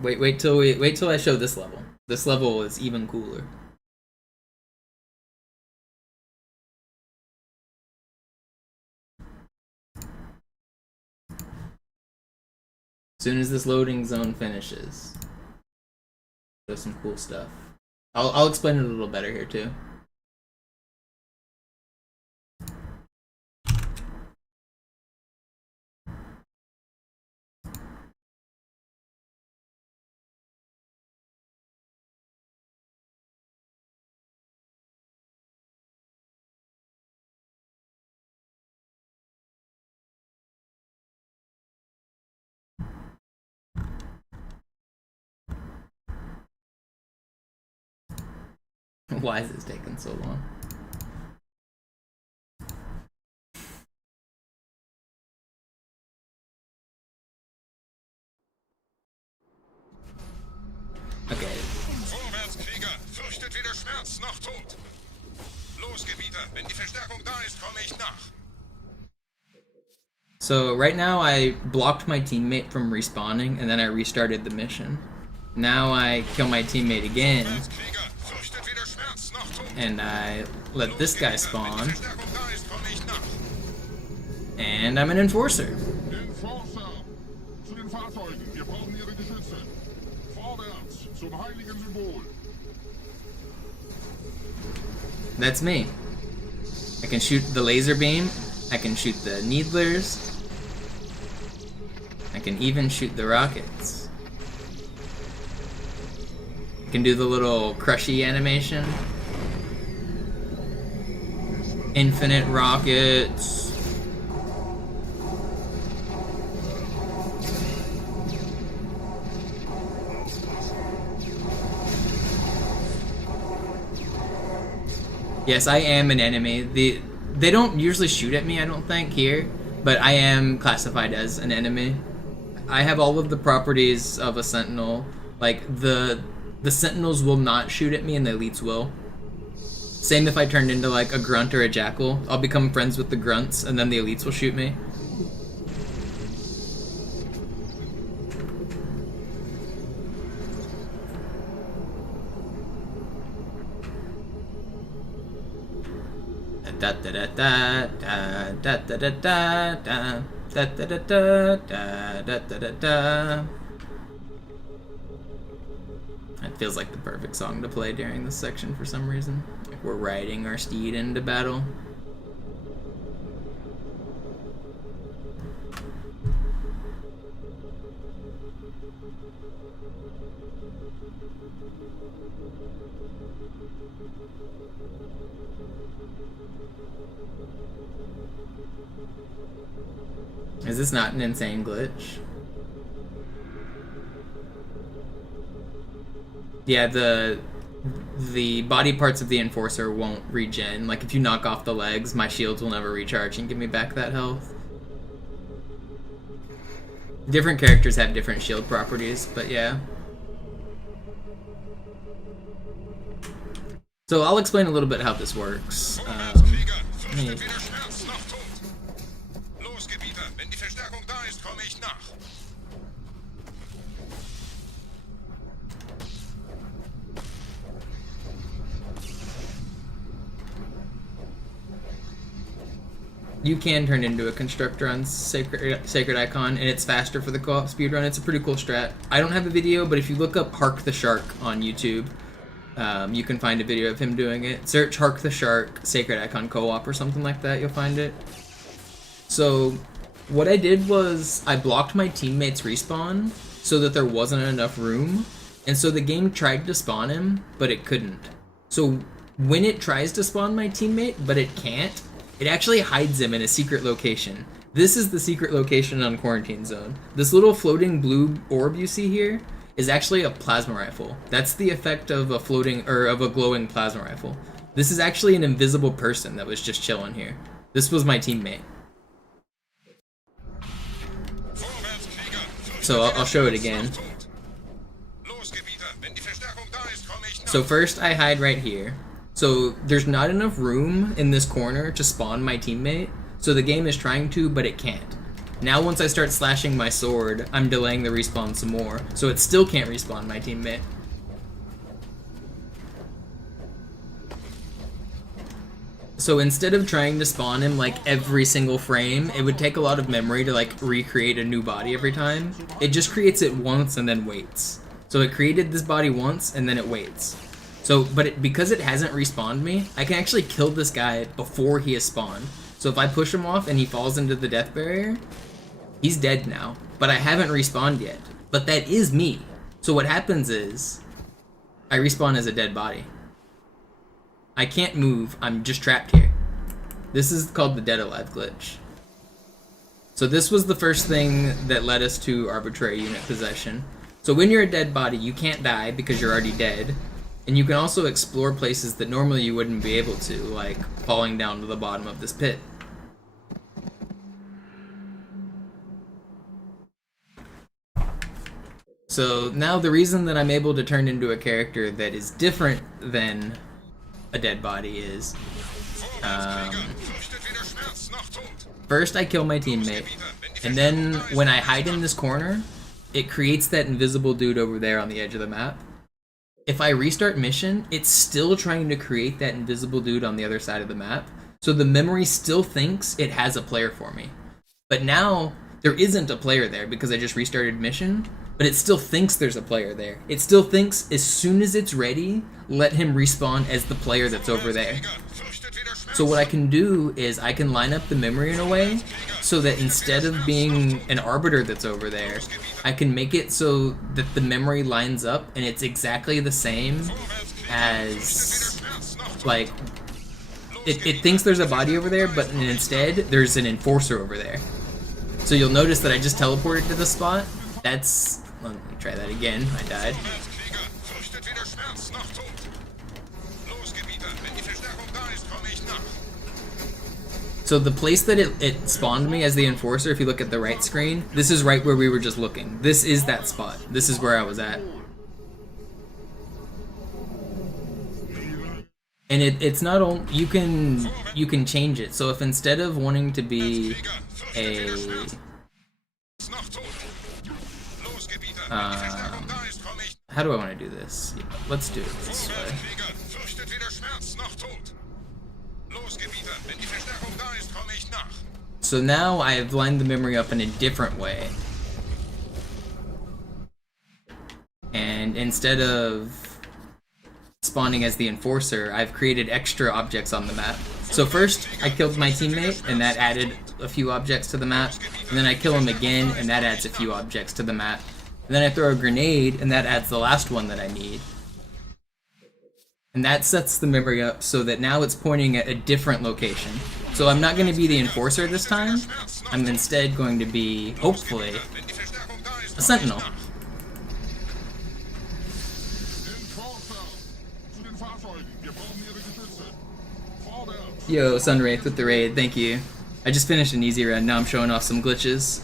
Wait till I show this level. This level is even cooler. As soon as this loading zone finishes, there's some cool stuff. I'll explain it a little better here too. Why is this taking so long? Okay. Vorwärts, Krieger! Fürchtet weder Schmerz noch Tod! Los, Gebieter! Wenn die Verstärkung da ist, komme ich nach! So right now I blocked my teammate from respawning and then I restarted the mission. Now I kill my teammate again and I let this guy spawn and I'm an enforcer. Enforcer! Zu den Fahrzeugen! Wir brauchen ihre Geschütze! Vorwärts! Zum heiligen Symbol! That's me. I can shoot the laser beam, I can shoot the needlers, I can even shoot the rockets. I can do the little crushy animation. Infinite rockets. Yes, I am an enemy. They don't usually shoot at me, I don't think, here, but I am classified as an enemy. I have all of the properties of a sentinel. Like, the sentinels will not shoot at me and the elites will. Same if I turned into like a grunt or a jackal. I'll become friends with the grunts and then the elites will shoot me. Da da da da da da da da da da da da da da da da da. It feels like the perfect song to play during this section for some reason. Like we're riding our steed into battle. Is this not an insane glitch? Yeah, the body parts of the Enforcer won't regen. Like, if you knock off the legs, my shields will never recharge and give me back that health. Different characters have different shield properties, but yeah. So I'll explain a little bit how this works. Hey. You can turn into a constructor on Sacred Icon, and it's faster for the co-op speedrun. It's a pretty cool strat. I don't have a video, but if you look up Hark the Shark on YouTube, you can find a video of him doing it. Search Hark the Shark Sacred Icon co-op or something like that, you'll find it. So what I did was I blocked my teammates' respawn so that there wasn't enough room, and so the game tried to spawn him, but it couldn't. So when it tries to spawn my teammate, but it can't, it actually hides him in a secret location. This is the secret location on Quarantine Zone. This little floating blue orb you see here is actually a plasma rifle. That's the effect of a floating, or of a glowing plasma rifle. This is actually an invisible person that was just chilling here. This was my teammate. So I'll show it again. So first I hide right here. So there's not enough room in this corner to spawn my teammate, so the game is trying to, but it can't. Now once I start slashing my sword, I'm delaying the respawn some more, so it still can't respawn my teammate. So instead of trying to spawn him like every single frame, it would take a lot of memory to like recreate a new body every time. It just creates it once and then waits. So it created this body once and then it waits. So, but because it hasn't respawned me, I can actually kill this guy before he is spawned. So if I push him off and he falls into the death barrier, he's dead now. But I haven't respawned yet. But that is me. So what happens is, I respawn as a dead body. I can't move, I'm just trapped here. This is called the Dead Alive glitch. So this was the first thing that led us to arbitrary unit possession. So when you're a dead body, you can't die because you're already dead. And you can also explore places that normally you wouldn't be able to, like falling down to the bottom of this pit. So now the reason that I'm able to turn into a character that is different than a dead body is, first I kill my teammate, and then when I hide in this corner, it creates that invisible dude over there on the edge of the map. If I restart mission, it's still trying to create that invisible dude on the other side of the map, so the memory still thinks it has a player for me. But now, there isn't a player there because I just restarted mission, but it still thinks there's a player there. It still thinks as soon as it's ready, let him respawn as the player that's over there. So what I can do is I can line up the memory in a way so that instead of being an arbiter that's over there, I can make it so that the memory lines up and it's exactly the same as, like, it thinks there's a body over there, but instead there's an enforcer over there. So you'll notice that I just teleported to the spot. That's, let me try that again, I died. So the place that it spawned me as the enforcer, if you look at the right screen, this is right where we were just looking. This is that spot. This is where I was at. And it's not only, you can change it. So if instead of wanting to be a how do I want to do this? Yeah, let's do it this way. So now I have lined the memory up in a different way. And instead of spawning as the enforcer, I've created extra objects on the map. So first, I killed my teammate, and that added a few objects to the map. And then I kill him again, and that adds a few objects to the map. And then I throw a grenade, and that adds the last one that I need. And that sets the memory up so that now it's pointing at a different location. So I'm not going to be the enforcer this time. I'm instead going to be, hopefully, a sentinel. Yo, Sunwraith with the raid, thank you. I just finished an easy run, now I'm showing off some glitches.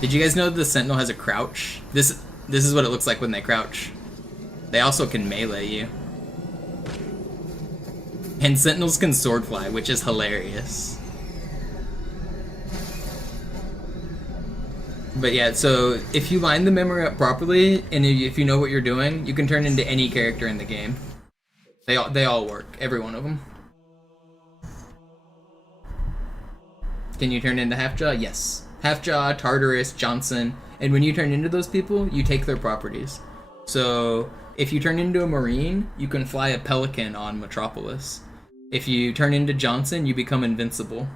Did you guys know that the sentinel has a crouch? This is what it looks like when they crouch. They also can melee you. And Sentinels can sword fly, which is hilarious. But yeah, so if you line the memory up properly, and if you know what you're doing, you can turn into any character in the game. They all work, every one of them. Can you turn into Halfjaw? Yes. Halfjaw, Tartarus, Johnson, and when you turn into those people, you take their properties. So if you turn into a Marine, you can fly a Pelican on Metropolis. If you turn into Johnson, you become invincible.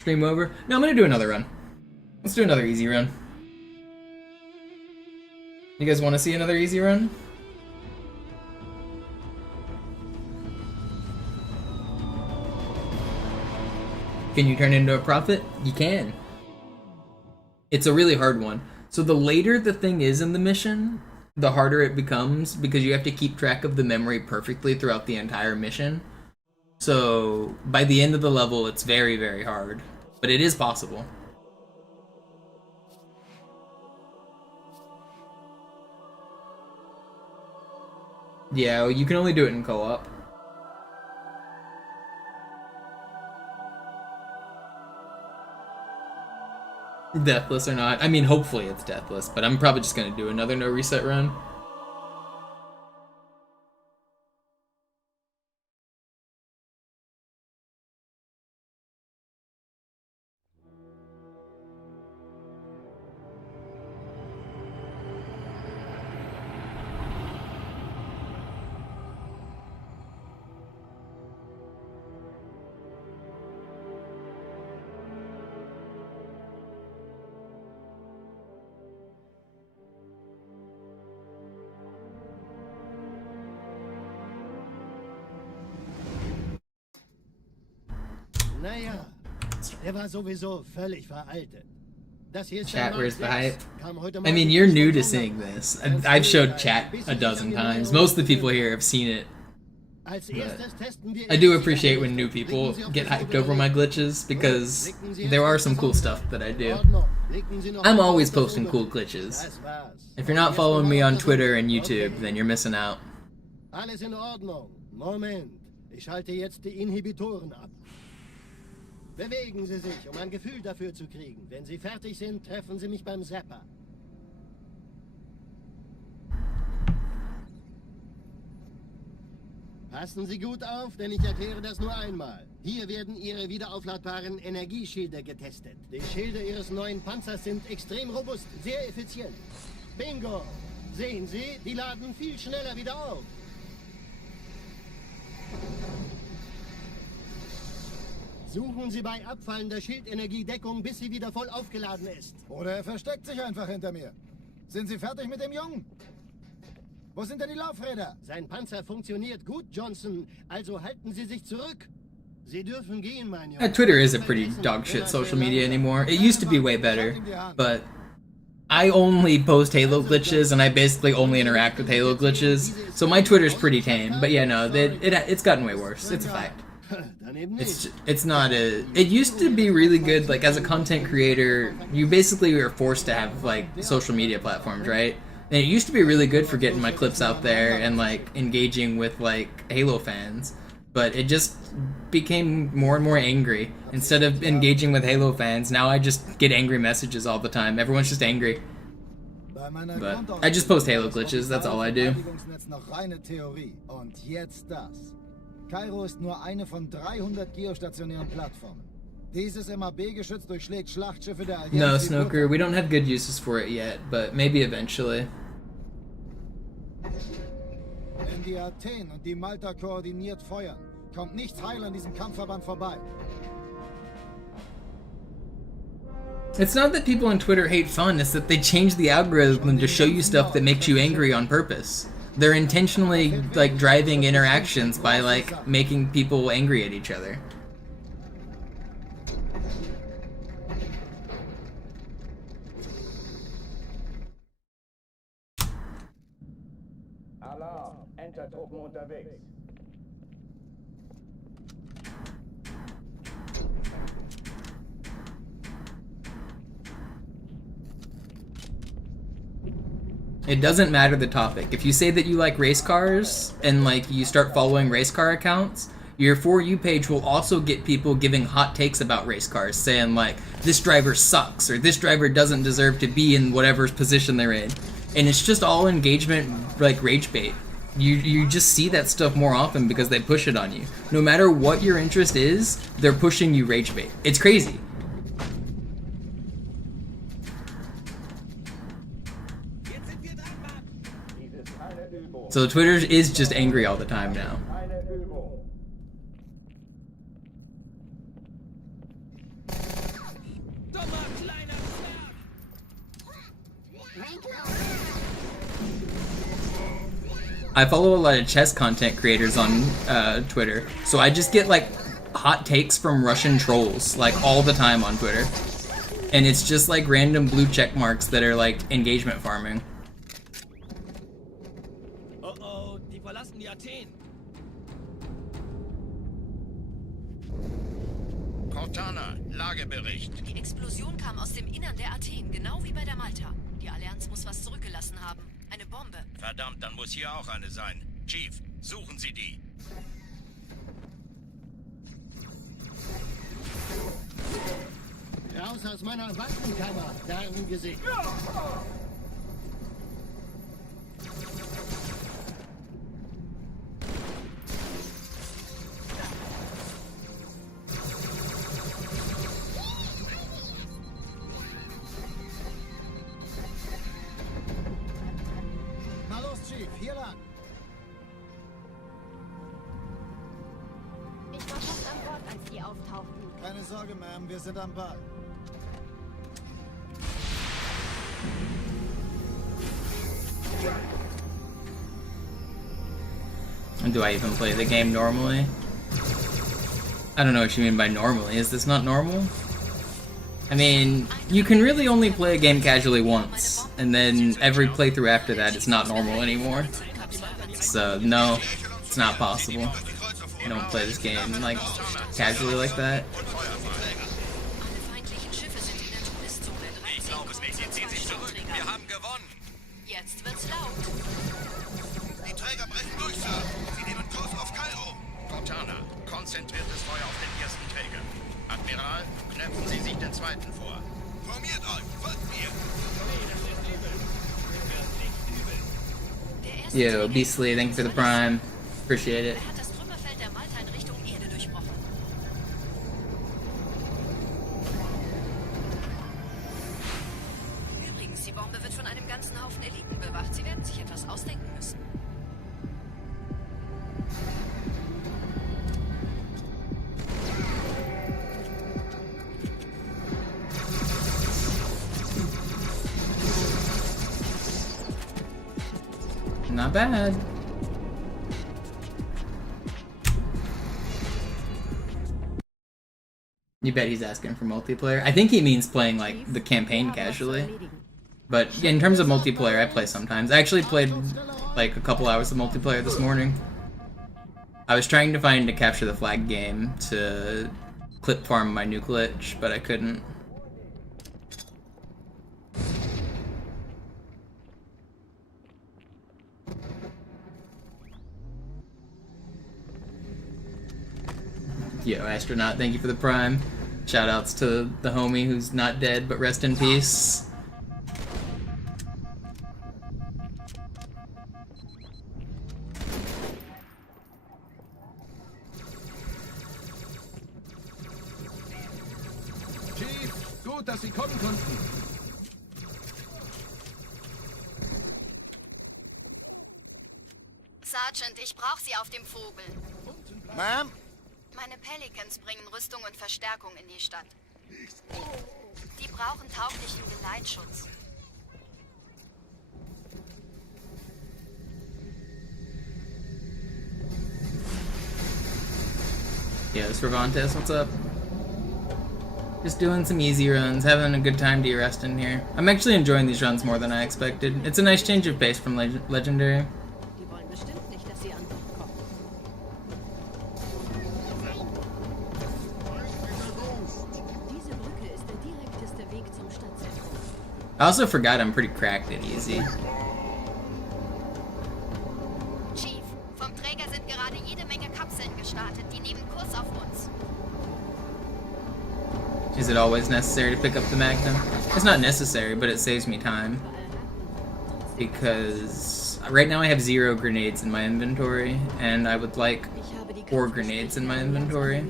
Stream over? No, I'm gonna do another run. Let's do another easy run. You guys want to see another easy run? Can you turn into a prophet? You can. It's a really hard one. So the later the thing is in the mission, the harder it becomes because you have to keep track of the memory perfectly throughout the entire mission. So by the end of the level, it's very, very hard. But it is possible. Yeah, well, you can only do it in co-op. Deathless or not. I mean, hopefully it's deathless, but I'm probably just gonna do another no reset run. Naja, der war sowieso völlig veraltet. Das hier ist Chat, where's the hype? Kam heute I mean, you're new to seeing this. I've showed chat a dozen times. Most of the people here have seen it. But I do appreciate when new people get hyped over my glitches, because there are some cool stuff that I do. I'm always posting cool glitches. If you're not following me on Twitter and YouTube, then you're missing out. Alles in Ordnung. Moment. Ich schalte jetzt die Inhibitoren ab. Bewegen Sie sich, um ein Gefühl dafür zu kriegen. Wenn Sie fertig sind, treffen Sie mich beim Zapper. Passen Sie gut auf, denn ich erkläre das nur einmal. Hier werden Ihre wiederaufladbaren Energieschilde getestet. Die Schilde Ihres neuen Panzers sind extrem robust, sehr effizient. Bingo! Sehen Sie, die laden viel schneller wieder auf. Suchen Sie bei abfallender Schildenergie Deckung, bis sie wieder voll aufgeladen ist. Oder er versteckt sich einfach hinter mir. Sind Sie fertig mit dem Jungen? Wo sind denn die Laufräder? Sein Panzer funktioniert gut, Johnson. Also halten Sie sich zurück. Sie dürfen gehen, mein Junge. Twitter isn't pretty dog shit social media anymore. It used to be way better, but I only post Halo glitches and I basically only interact with Halo glitches. So my Twitter's pretty tame, but yeah, no, it's gotten way worse. It's a fact. It's not a. It used to be really good. Like as a content creator, you basically were forced to have like social media platforms, right? And it used to be really good for getting my clips out there and like engaging with like Halo fans. But it just became more and more angry. Instead of engaging with Halo fans, now I just get angry messages all the time. Everyone's just angry. But I just post Halo glitches. That's all I do. Kairo ist nur eine von 300 geostationären Plattformen. Dieses MAB-Geschütz durchschlägt Schlachtschiffe der Allianz. No, Snoker, we don't have good uses for it yet, but maybe eventually. Wenn die Athen und die Malta koordiniert feuern, kommt nichts heil an diesem Kampfverband vorbei. It's not that people on Twitter hate fun, it's that they change the algorithm to show you stuff that makes you angry on purpose. They're intentionally like driving interactions by like making people angry at each other. Alarm, Entertruppen unterwegs. It doesn't matter the topic. If you say that you like race cars and like you start following race car accounts, your For You page will also get people giving hot takes about race cars, saying like, this driver sucks, or this driver doesn't deserve to be in whatever position they're in. And it's just all engagement, like rage bait. You just see that stuff more often because they push it on you. No matter what your interest is, they're pushing you rage bait. It's crazy. So Twitter is just angry all the time now. I follow a lot of chess content creators on Twitter, so I just get like hot takes from Russian trolls like all the time on Twitter. And it's just like random blue check marks that are like engagement farming. Oh, die verlassen die Athen. Cortana, Lagebericht. Die Explosion kam aus dem Innern der Athen, genau wie bei der Malta. Die Allianz muss was zurückgelassen haben. Eine Bombe. Verdammt, dann muss hier auch eine sein. Chief, suchen Sie die. Raus aus meiner Waffenkammer, Darmgesicht. Na los, Chief, hier lang. Ich war fast an Bord, als die auftauchten. Keine Sorge, Ma'am, wir sind am Ball. And do I even play the game normally? I don't know what you mean by normally. Is this not normal? I mean, you can really only play a game casually once, and then every playthrough after that is not normal anymore. So, no, it's not possible. I don't play this game, like, casually like that. Jetzt wird's laut. Die Träger brechen durch, Sir. Sie nehmen Kurs auf Kairo. Cortana, konzentriertes Feuer auf den ersten Träger. Admiral, knöpfen Sie sich den zweiten vor. Formiert euch, folgt mir. Yo, Beastly, thank you for the prime. Appreciate it. Er hat das Trümmerfeld der Malta in Richtung Erde durchbrochen. Übrigens, die Bombe wird von einem ganzen Haufen Eliten bewacht. Sie werden sich etwas ausdenken müssen. Not bad. You bet he's asking for multiplayer? I think he means playing, like, the campaign casually. But in terms of multiplayer, I play sometimes. I actually played, like, a couple hours of multiplayer this morning. I was trying to find a Capture the Flag game to clip farm my new glitch, but I couldn't. Yo, Astronaut, thank you for the prime. Shoutouts to the homie who's not dead, but rest in peace. Chief, gut, dass Sie kommen konnten. Sergeant, ich brauche Sie auf dem Vogel. Ma'am? Meine Pelicans bringen Rüstung und Verstärkung in die Stadt. Die brauchen tauglichen Geleitschutz. Yo, Cervantes, what's up? Just doing some easy runs, having a good time de-resting here. I'm actually enjoying these runs more than I expected. It's a nice change of pace from Legendary. Die wollen bestimmt nicht, dass sie an Bord kommen. Diese Brücke ist der direkteste Weg zum Stadtzentrum. I also forgot I'm pretty cracked at easy. Is it always necessary to pick up the Magnum? It's not necessary, but it saves me time. Because right now I have 0 grenades in my inventory, and I would like 4 grenades in my inventory.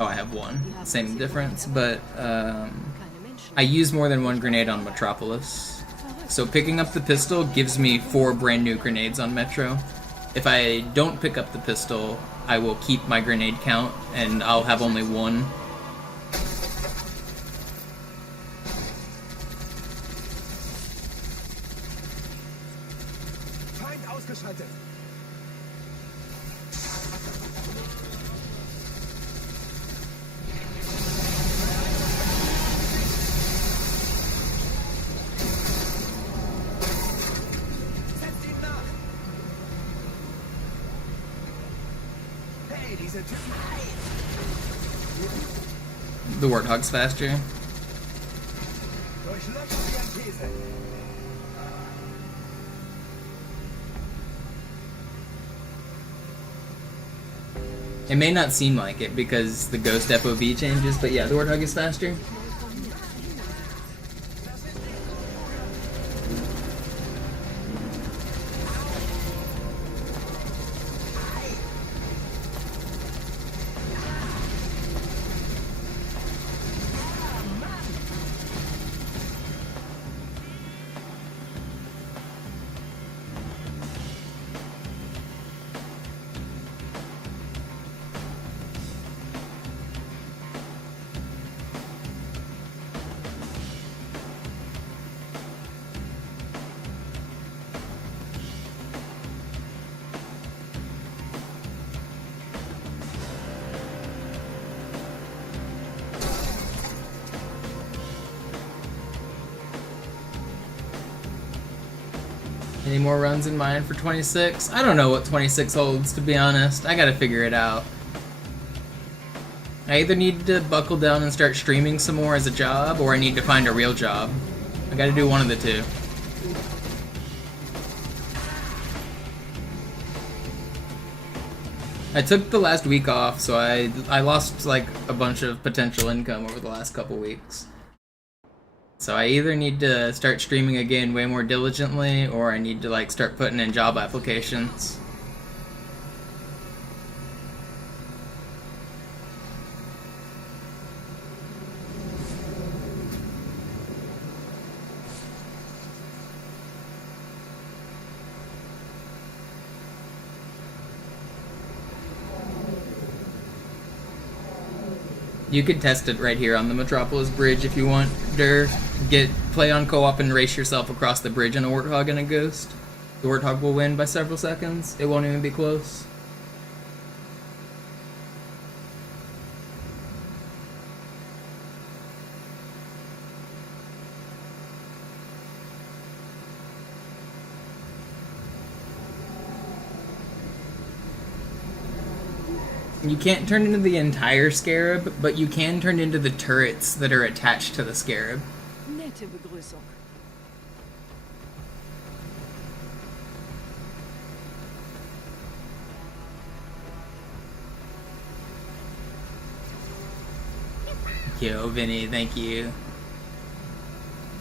Oh, I have 1. Same difference, but I use more than 1 grenade on Metropolis. So picking up the pistol gives me 4 brand new grenades on Metro. If I don't pick up the pistol, I will keep my grenade count, and I'll have only 1. The Warthog's faster. It may not seem like it because the Ghost FOV changes, but yeah, the Warthog is faster. Any more runs in mind for 26? I don't know what 26 holds, to be honest. I gotta figure it out. I either need to buckle down and start streaming some more as a job, or I need to find a real job. I gotta do one of the two. I took the last week off, so I lost like a bunch of potential income over the last couple weeks. So I either need to start streaming again way more diligently, or I need to like start putting in job applications. You could test it right here on the Metropolis bridge if you want, Der. Play on co-op and race yourself across the bridge in a Warthog and a Ghost. The Warthog will win by several seconds. It won't even be close. You can't turn into the entire Scarab, but you can turn into the turrets that are attached to the Scarab. Nette Begrüßung. Yo, Vinny, thank you.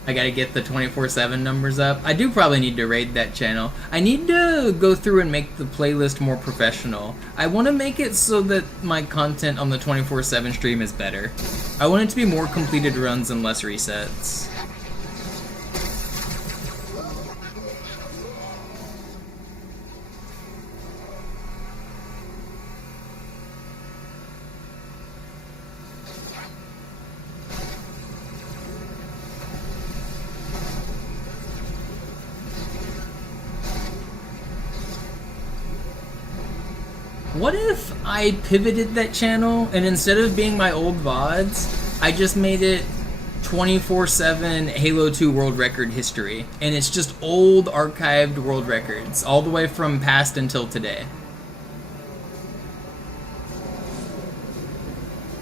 I gotta get the 24/7 numbers up. I do probably need to raid that channel. I need to go through and make the playlist more professional. I want to make it so that my content on the 24/7 stream is better. I want it to be more completed runs and less resets. What if I pivoted that channel and instead of being my old VODs, I just made it 24/7 Halo 2 world record history, and it's just old archived world records, all the way from past until today.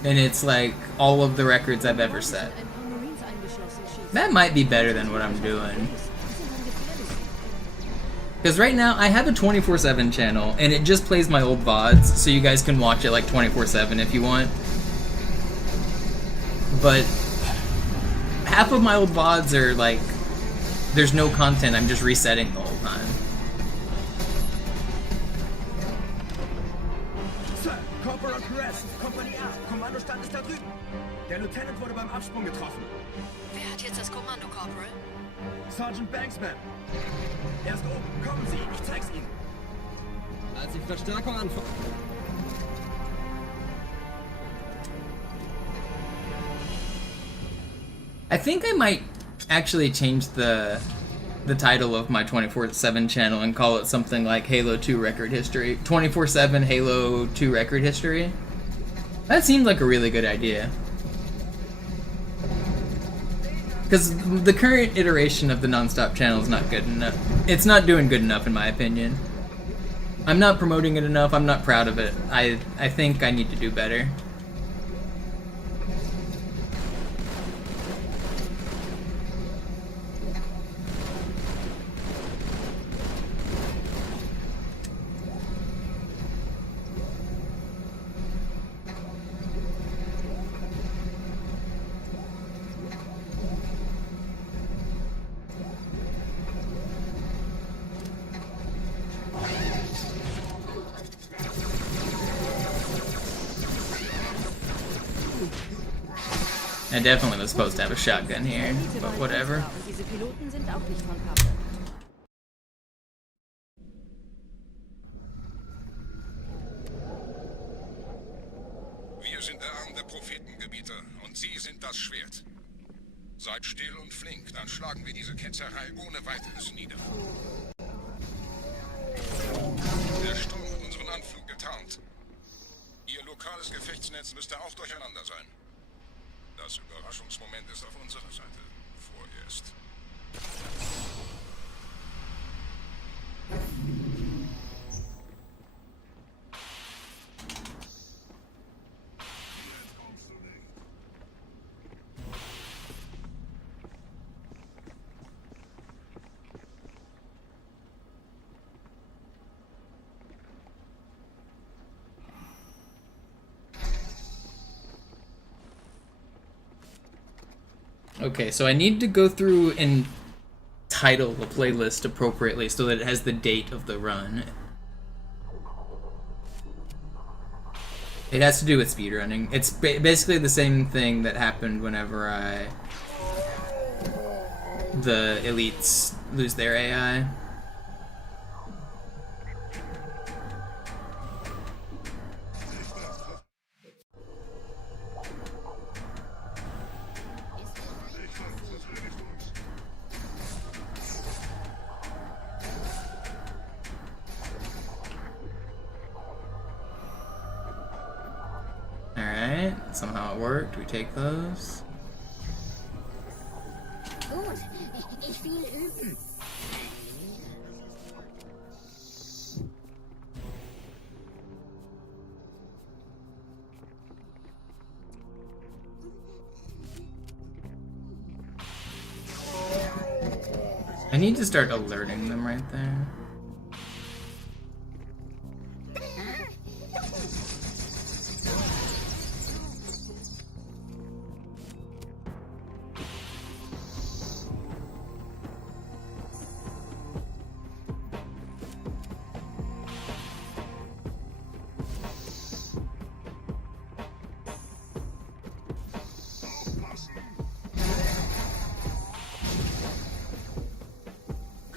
And it's like all of the records I've ever set. That might be better than what I'm doing. Because right now, I have a 24/7 channel, and it just plays my old VODs, so you guys can watch it like 24/7 if you want. But half of my old VODs are like, there's no content, I'm just resetting the whole time. Sir, Corporal Perez, Kompanie A, Kommandostand ist da drüben. Der Lieutenant wurde beim Absprung getroffen. Wer hat jetzt das Kommando, Corporal? Sergeant Banksman. Er ist oben. Kommen Sie, ich zeig's Ihnen. Als ich Verstärkung anforderte... I think I might actually change the title of my 24/7 channel and call it something like Halo 2 Record History. 24/7 Halo 2 Record History. That seems like a really good idea. Because the current iteration of the Nonstop channel is not good enough. It's not doing good enough in my opinion. I'm not promoting it enough, I'm not proud of it. I think I need to do better. I definitely was supposed to have a shotgun here, but whatever. Diese Piloten sind auch nicht von Pappe. Wir sind der Arm der Prophetengebieter und Sie sind das Schwert. Seid still und flink, dann schlagen wir diese Ketzerei ohne weiteres nieder. Der Sturm hat unseren Anflug getarnt. Ihr lokales Gefechtsnetz müsste auch durcheinander sein. Das Überraschungsmoment ist auf unserer Seite. Vorerst. Okay, so I need to go through and title the playlist appropriately so that it has the date of the run. It has to do with speedrunning. It's basically the same thing that happened whenever the elites lose their AI. Alright, somehow it worked. We take those. Gut, ich will üben. I need to start alerting them right there.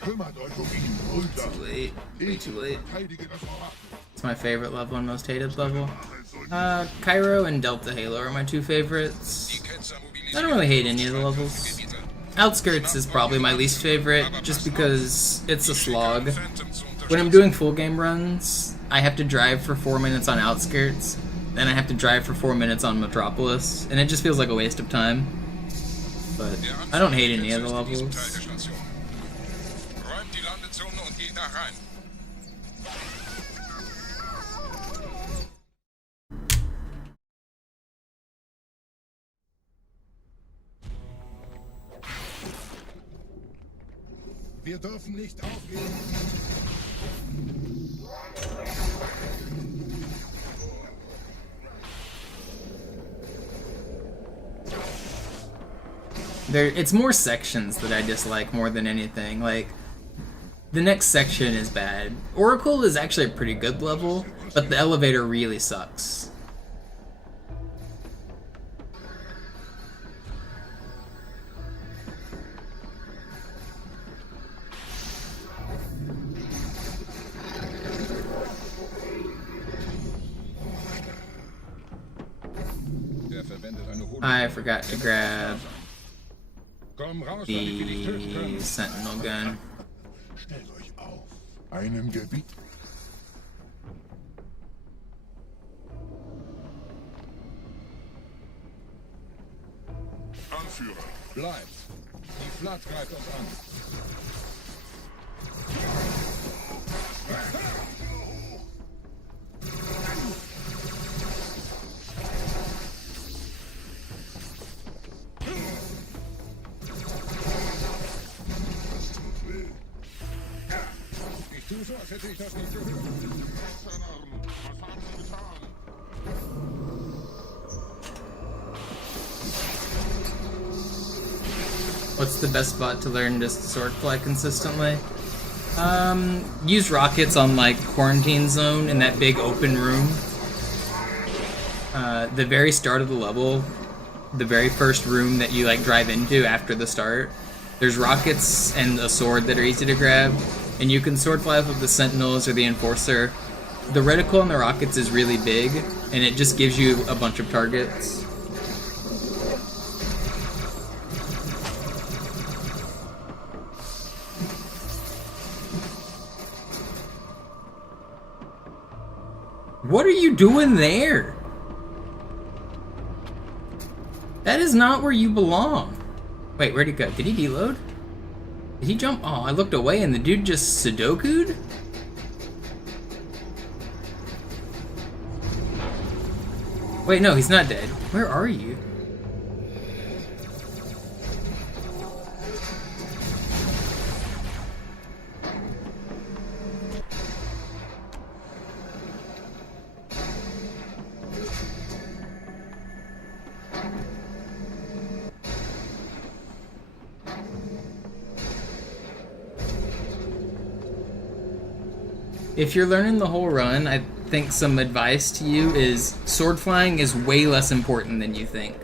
Kümmert euch ihn, Brüder. Too late. Way too late. Verteidige das Orakel. It's my favorite level and most hated level. Cairo and Delta Halo are my two favorites. I don't really hate any of the levels. Outskirts is probably my least favorite, just because it's a slog. When I'm doing full game runs, I have to drive for 4 minutes on Outskirts, then I have to drive for 4 minutes on Metropolis, and it just feels like a waste of time. But I don't hate any of the levels. Wir dürfen nicht aufgeben. It's more sections that I dislike more than anything. Like, the next section is bad. Oracle is actually a pretty good level, but the elevator really sucks. I forgot to grab the Sentinel gun. Stellt euch auf. Einem Gebiet. Anführer, bleibt. Die Flat greift uns an. Ich tue so, als hätte ich das nicht gehört. Was haben Sie getan? What's the best spot to learn to swordfly consistently? Use rockets on like quarantine zone in that big open room. The very start of the level, the very first room that you like drive into after the start, there's rockets and a sword that are easy to grab, and you can swordfly off of the sentinels or the enforcer. The reticle on the rockets is really big, and it just gives you a bunch of targets. What are you doing there? That is not where you belong. Wait, where'd he go? Did he deload? Did he jump? Oh, I looked away and the dude just Sudoku'd? Wait, no, he's not dead. Where are you? If you're learning the whole run, I think some advice to you is sword flying is way less important than you think.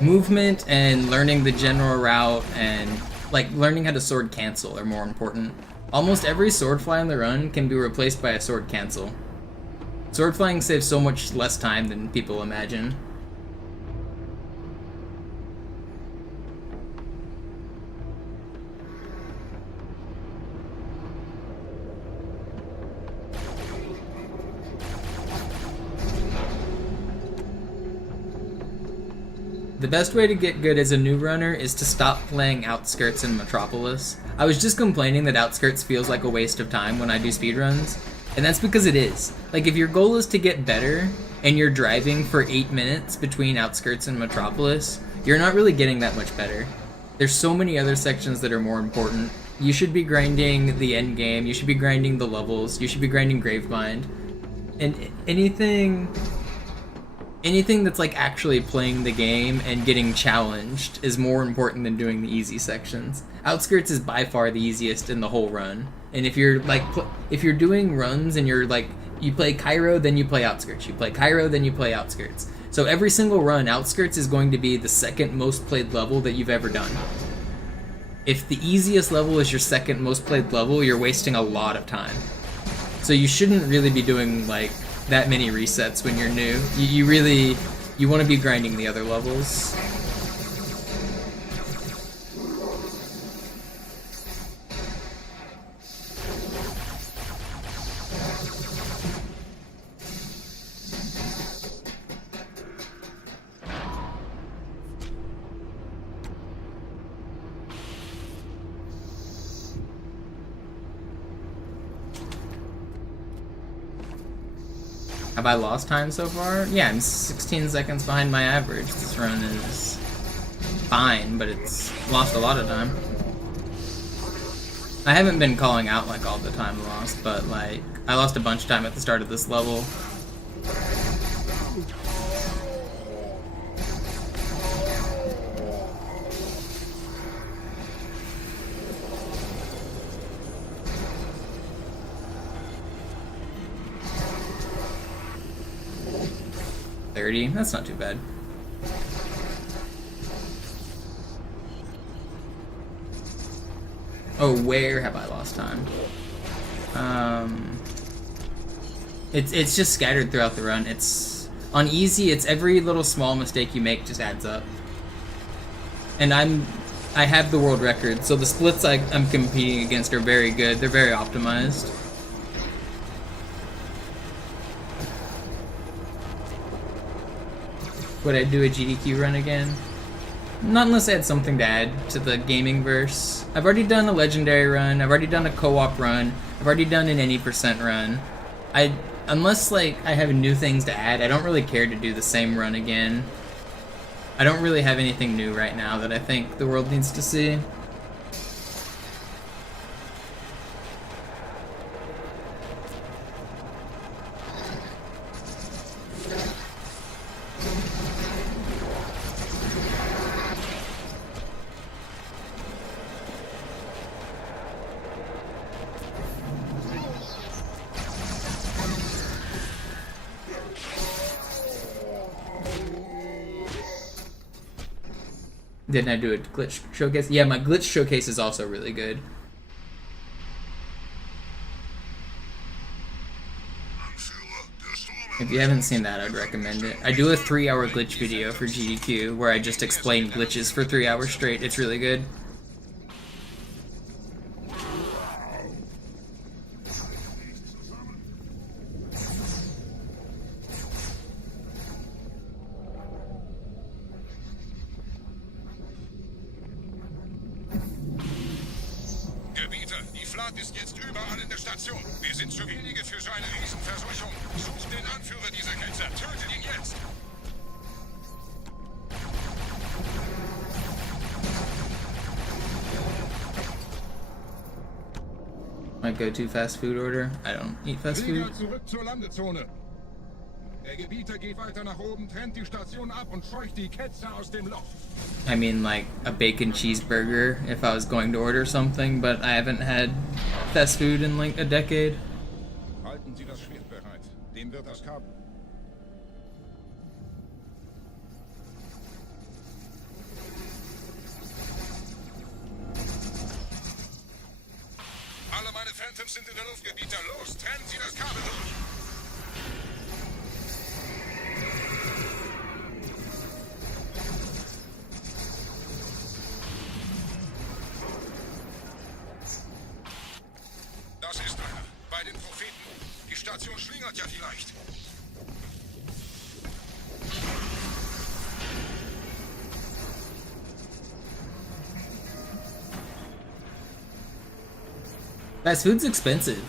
Movement and learning the general route and like learning how to sword cancel are more important. Almost every sword fly in the run can be replaced by a sword cancel. Sword flying saves so much less time than people imagine. The best way to get good as a new runner is to stop playing Outskirts and Metropolis. I was just complaining that Outskirts feels like a waste of time when I do speedruns, and that's because it is. Like, if your goal is to get better, and you're driving for 8 minutes between Outskirts and Metropolis, you're not really getting that much better. There's so many other sections that are more important. You should be grinding the end game, you should be grinding the levels, you should be grinding Gravemind, and anything that's like actually playing the game and getting challenged is more important than doing the easy sections. Outskirts is by far the easiest in the whole run. And if you're like, if you're doing runs and you're like, you play Cairo, then you play Outskirts. You play Cairo, then you play Outskirts. So every single run, Outskirts is going to be the second most played level that you've ever done. If the easiest level is your second most played level, you're wasting a lot of time. So you shouldn't really be doing like that many resets when you're new. You want to be grinding the other levels. Have I lost time so far? Yeah, I'm 16 seconds behind my average. This run is fine, but it's lost a lot of time. I haven't been calling out like all the time lost, but like I lost a bunch of time at the start of this level. 30. That's not too bad. Oh, where have I lost time? It's just scattered throughout the run. It's on easy. It's every little small mistake you make just adds up. And I have the world record, so the splits I'm competing against are very good. They're very optimized. Would I do a GDQ run again? Not unless I had something to add to the gaming verse. I've already done a legendary run. I've already done a co-op run. I've already done an any % run. Unless like I have new things to add, I don't really care to do the same run again. I don't really have anything new right now that I think the world needs to see. Didn't I do a glitch showcase? Yeah, my glitch showcase is also really good. If you haven't seen that, I'd recommend it. I do a 3-hour glitch video for GDQ where I just explain glitches for 3 hours straight. It's really good. Ist jetzt überall in der Station. Wir sind zu wenige für so eine Riesenverseuchung. Sucht den Anführer dieser Ketzer. Tötet ihn jetzt! My go-to fast food order? I don't eat fast food. Zurück zur Landezone. Der Gebieter geht weiter nach oben, trennt die Station ab und scheucht die Ketzer aus dem Loch. I mean, like a bacon cheeseburger if I was going to order something, but I haven't had fast food in like a decade. Halten Sie das Schwert bereit. Dem wird das Kabel. Alle meine Phantoms sind in der Luft, Gebieter. Los, trennen Sie das Kabel durch. Das ist einer. Bei den Propheten. Die Station schlingert ja vielleicht. Fast food's expensive.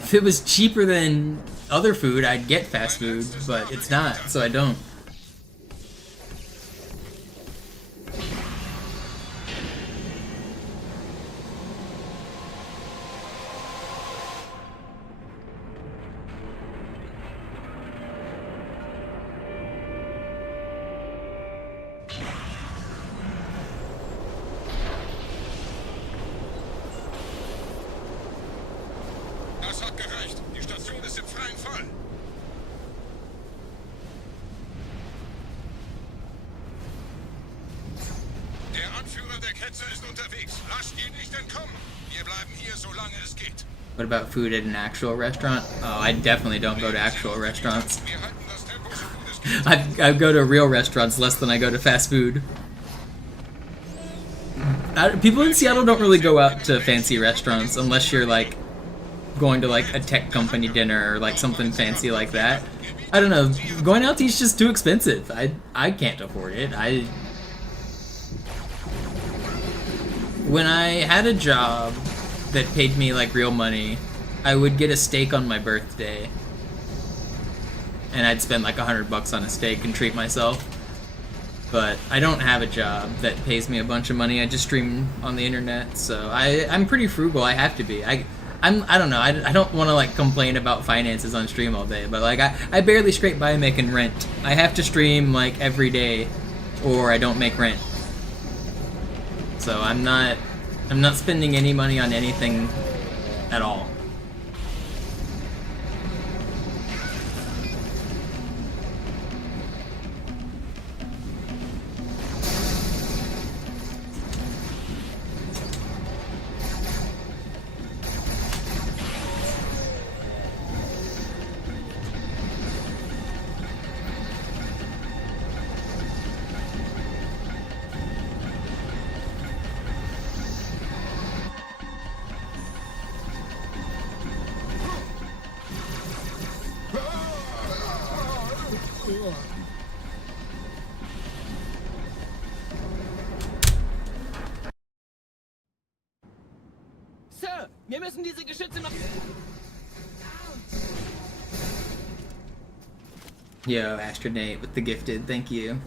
If it was cheaper than other food, I'd get fast food, but it's not, so I don't. Das hat gereicht. Die Station ist im freien Fall. Der Anführer der Ketzer ist unterwegs. Lasst ihn nicht entkommen. Wir bleiben hier, solange es geht. What about food at an actual restaurant? Oh, I definitely don't go to actual restaurants. Wir halten das Tempo so gut es geht. I go to real restaurants less than I go to fast food. People in Seattle don't really go out to fancy restaurants unless you're like going to like a tech company dinner or like something fancy like that. I don't know. Going out to eat's just too expensive. I can't afford it. When I had a job that paid me like real money, I would get a steak on my birthday, and I'd spend like $100 on a steak and treat myself. But I don't have a job that pays me a bunch of money. I just stream on the internet, so I'm pretty frugal. I have to be. I don't know. I don't want to like complain about finances on stream all day, but like I barely scrape by making rent. I have to stream like every day, or I don't make rent. So I'm not spending any money on anything at all. Wir müssen diese Geschütze noch... Yo, Astronate with the gifted, thank you.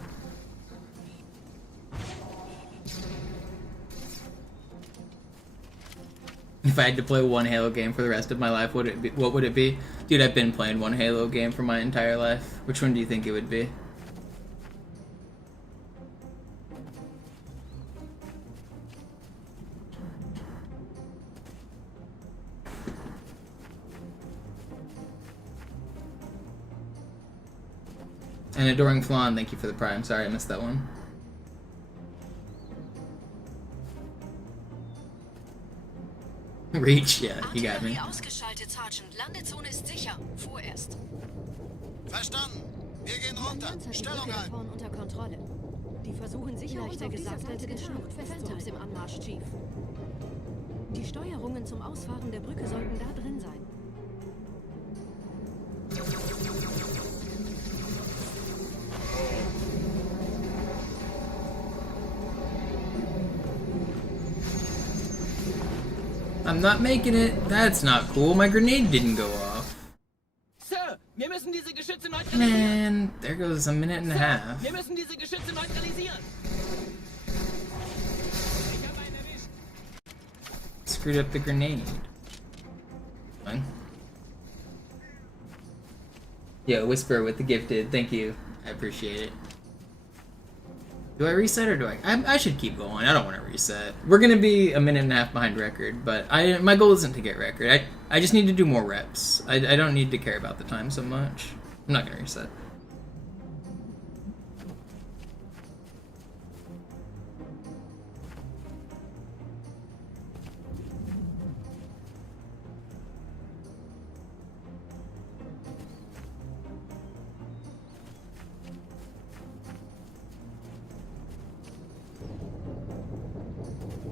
If I had to play one Halo game for the rest of my life, what would it be? Dude, I've been playing one Halo game for my entire life. Which one do you think it would be? And Adoring Flan, thank you for the Prime. Sorry, I missed that one. Reach, yeah, you got me. Ausgeschaltet, Sergeant. Landezone ist sicher. Vorerst. Verstanden. Wir gehen runter. Stellung halten. Unter Kontrolle. Die versuchen sicher, leichter gesagt als getan, Phantoms im Anmarsch, Chief. Die Steuerungen zum Ausfahren der Brücke sollten da drin sein. I'm not making it. That's not cool. My grenade didn't go off. Sir, wir müssen diese Geschütze neutralisieren. Man, there goes a minute and a half. Wir müssen diese Geschütze neutralisieren. Screwed up the grenade. Fine. Yo, Whisper with the gifted. Thank you. I appreciate it. Do I reset or do I should keep going. I don't want to reset. We're gonna be a minute and a half behind record, but my goal isn't to get record. I just need to do more reps. I don't need to care about the time so much. I'm not gonna reset.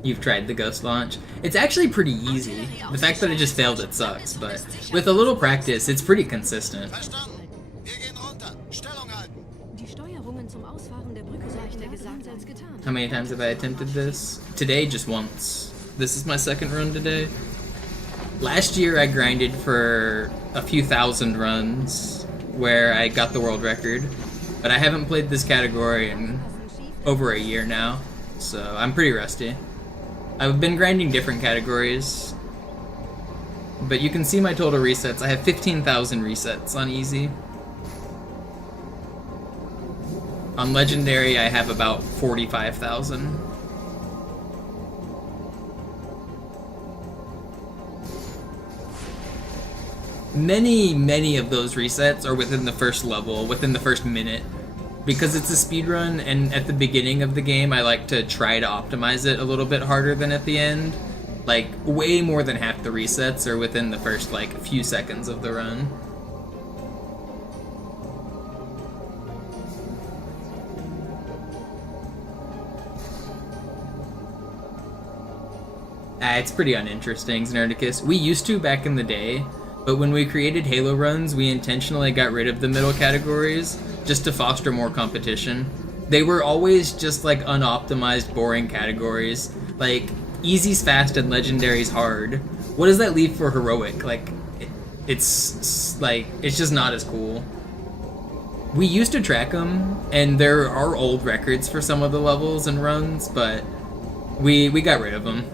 You've tried the ghost launch. It's actually pretty easy. The fact that it just failed, it sucks, but with a little practice, it's pretty consistent. How many times have I attempted this? Today, just once. This is my second run today. Last year, I grinded for a few thousand runs, where I got the world record, but I haven't played this category in over a year now, so I'm pretty rusty. I've been grinding different categories, but you can see my total resets. I have 15,000 resets on easy. On legendary, I have about 45,000. Many of those resets are within the first level, within the first minute. Because it's a speedrun, and at the beginning of the game, I like to try to optimize it a little bit harder than at the end. Like, way more than half the resets are within the first, like, few seconds of the run. It's pretty uninteresting, Xenerdicus. We used to back in the day, but when we created Halo runs, we intentionally got rid of the middle categories just to foster more competition. They were always just like unoptimized, boring categories. Like, easy's fast and legendary's hard. What does that leave for heroic? Like, it's just not as cool. We used to track them, and there are old records for some of the levels and runs, but we got rid of them.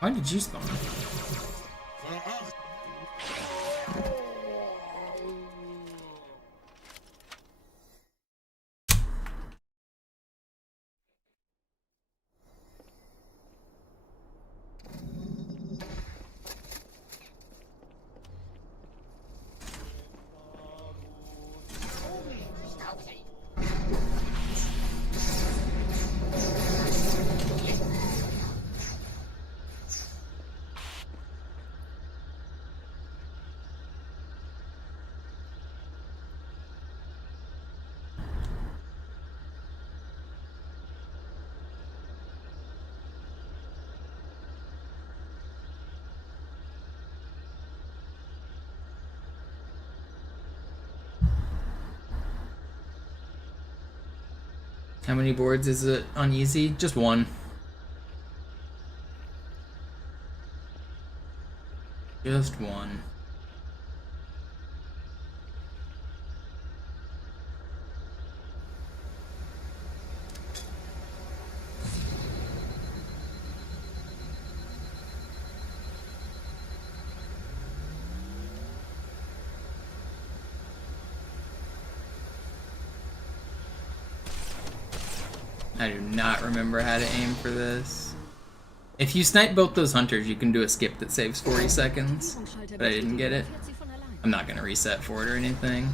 Why did you spawn? How many boards is it on easy? Just one. Just one. I do not remember how to aim for this. If you snipe both those hunters, you can do a skip that saves 40 seconds, but I didn't get it. I'm not gonna reset for it or anything.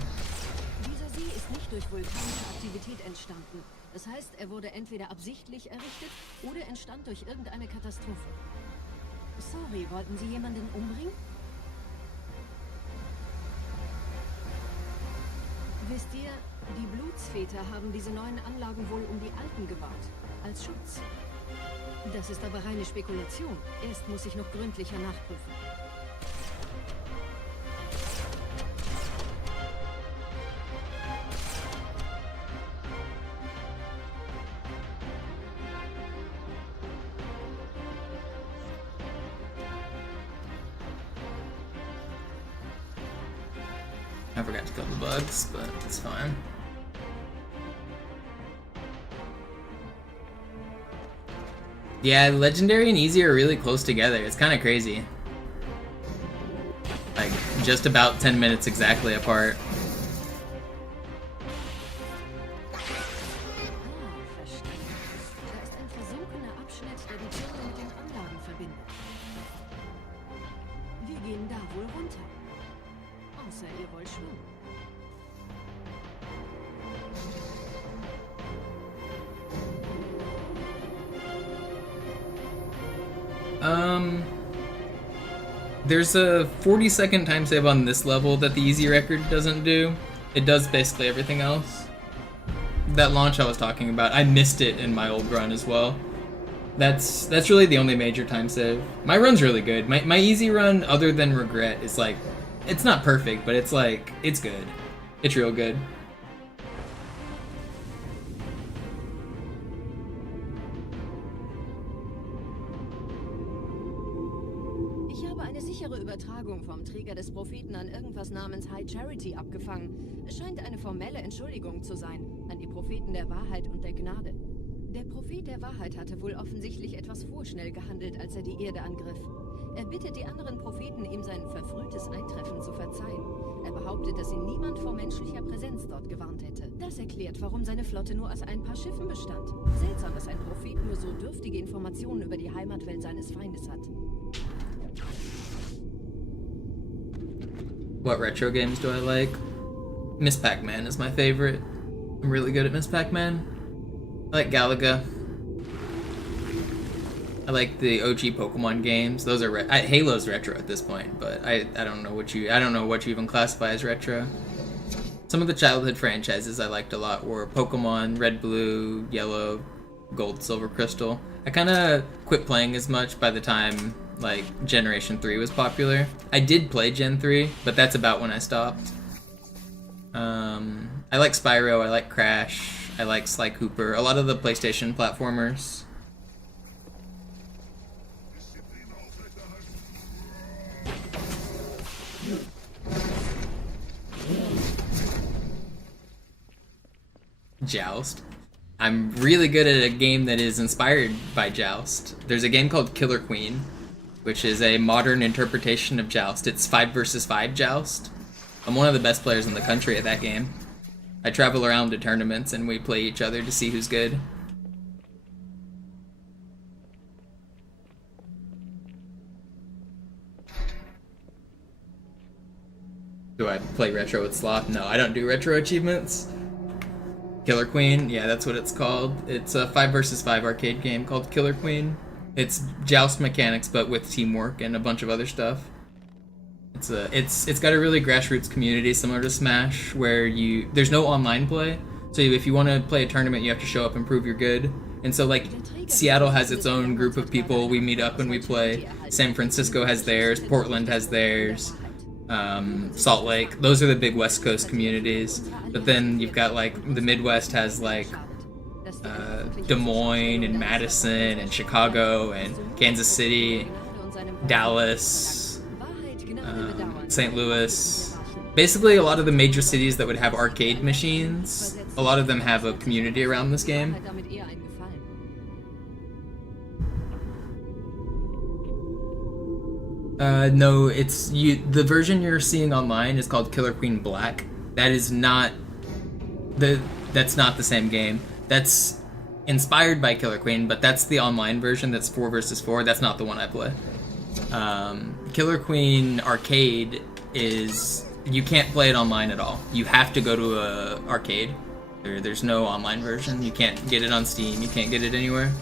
Dieser See ist nicht durch vulkanische Aktivität entstanden. Das heißt, er wurde entweder absichtlich errichtet oder entstand durch irgendeine Katastrophe. Sorry, wollten Sie jemanden umbringen? Wisst ihr, die Blutsväter haben diese neuen Anlagen wohl um die alten gebaut. Als Schutz. Das ist aber reine Spekulation. Erst muss ich noch gründlicher nachprüfen. I forgot to kill the bugs, but it's fine. Yeah, Legendary and Easy are really close together. It's kind of crazy. Like, just about 10 minutes exactly apart. Da ist ein versunkener Abschnitt, der die Türme mit den Anlagen verbindet. Wir gehen da wohl runter. Außer ihr wollt schwimmen. There's a 40-second time save on this level that the easy record doesn't do. It does basically everything else. That launch I was talking about, I missed it in my old run as well. That's really the only major time save. My run's really good. My easy run, other than Regret, is like, it's not perfect, but it's like, it's good. It's real good. Ich habe eine sichere Übertragung vom Träger des Propheten an irgendwas namens High Charity abgefangen. Es scheint eine formelle Entschuldigung zu sein, an die Propheten der Wahrheit und der Gnade. Der Prophet der Wahrheit hatte wohl offensichtlich etwas vorschnell gehandelt, als er die Erde angriff. Er bittet die anderen Propheten, ihm sein verfrühtes Eintreffen zu verzeihen. Er behauptet, dass ihn niemand vor menschlicher Präsenz dort gewarnt hätte. Das erklärt, warum seine Flotte nur aus ein paar Schiffen bestand. Seltsam, dass ein Prophet nur so dürftige Informationen über die Heimatwelt seines Feindes hat. What retro games do I like? Miss Pac-Man is my favorite. I'm really good at Miss Pac-Man. I like Galaga. I like the OG Pokemon games. Those are Halo's retro at this point, but I don't know what you even classify as retro. Some of the childhood franchises I liked a lot were Pokemon, Red, Blue, Yellow, Gold, Silver, Crystal. I kind of quit playing as much by the time like Generation 3 was popular. I did play Gen 3, but that's about when I stopped. I like Spyro, I like Crash, I like Sly Cooper, a lot of the PlayStation platformers. Joust. I'm really good at a game that is inspired by Joust. There's a game called Killer Queen, which is a modern interpretation of Joust. It's 5 versus 5 Joust. I'm one of the best players in the country at that game. I travel around to tournaments and we play each other to see who's good. Do I play retro with Sloth? No, I don't do retro achievements. Killer Queen, yeah, that's what it's called. It's a 5 versus 5 arcade game called Killer Queen. It's Joust mechanics, but with teamwork and a bunch of other stuff. It's got a really grassroots community similar to Smash, where there's no online play. So if you want to play a tournament, you have to show up and prove you're good. And so like Seattle has its own group of people. We meet up and we play. San Francisco has theirs. Portland has theirs. Salt Lake. Those are the big West Coast communities. But then you've got like the Midwest has like Des Moines and Madison and Chicago and Kansas City, Dallas, St. Louis. Basically, a lot of the major cities that would have arcade machines, a lot of them have a community around this game. No, it's the version you're seeing online is called Killer Queen Black. That is not that's not the same game. That's inspired by Killer Queen, but that's the online version that's 4 versus 4. That's not the one I play. Killer Queen Arcade is, you can't play it online at all. You have to go to a arcade. There's no online version. You can't get it on Steam. You can't get it anywhere.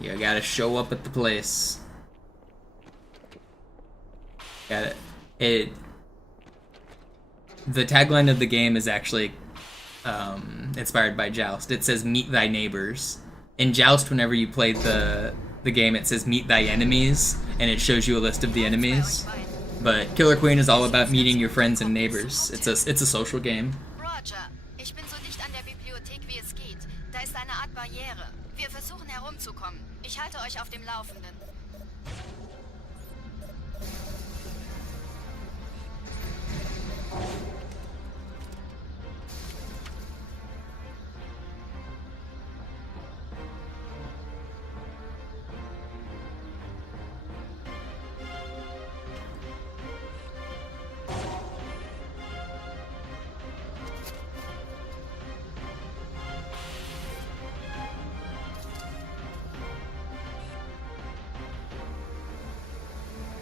You gotta show up at the place. Got it. The tagline of the game is actually inspired by Joust. It says "Meet thy neighbors." In Joust, whenever you play the game, it says "Meet thy enemies," and it shows you a list of the enemies. But Killer Queen is all about meeting your friends and neighbors. It's a social game. Roger, ich bin so dicht an der Bibliothek wie es geht. Da ist eine Art Barriere. Wir versuchen herumzukommen. Ich halte euch auf dem Laufenden.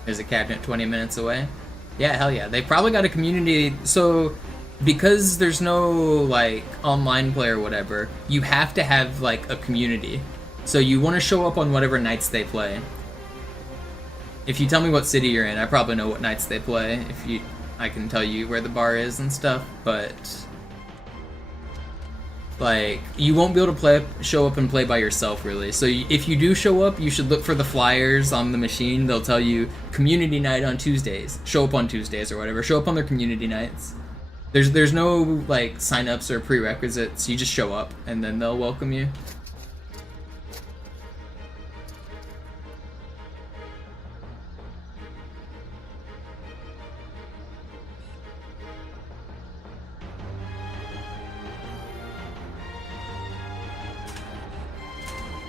There's a cabinet 20 minutes away. Yeah, hell yeah. They probably got a community. So, because there's no, like, online play or whatever, you have to have, like, a community. So you want to show up on whatever nights they play. If you tell me what city you're in, I probably know what nights they play. I can tell you where the bar is and stuff, but... like, you won't be able to show up and play by yourself, really. So if you do show up, you should look for the flyers on the machine. They'll tell you, community night on Tuesdays. Show up on Tuesdays or whatever. Show up on their community nights. There's no, like, sign-ups or prerequisites. You just show up, and then they'll welcome you.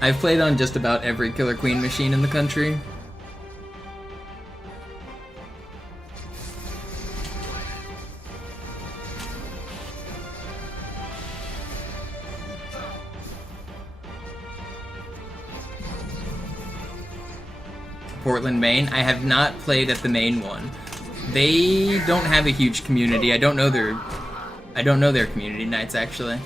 I've played on just about every Killer Queen machine in the country. Portland, Maine. I have not played at the main one. They don't have a huge community. I don't know their community nights, actually.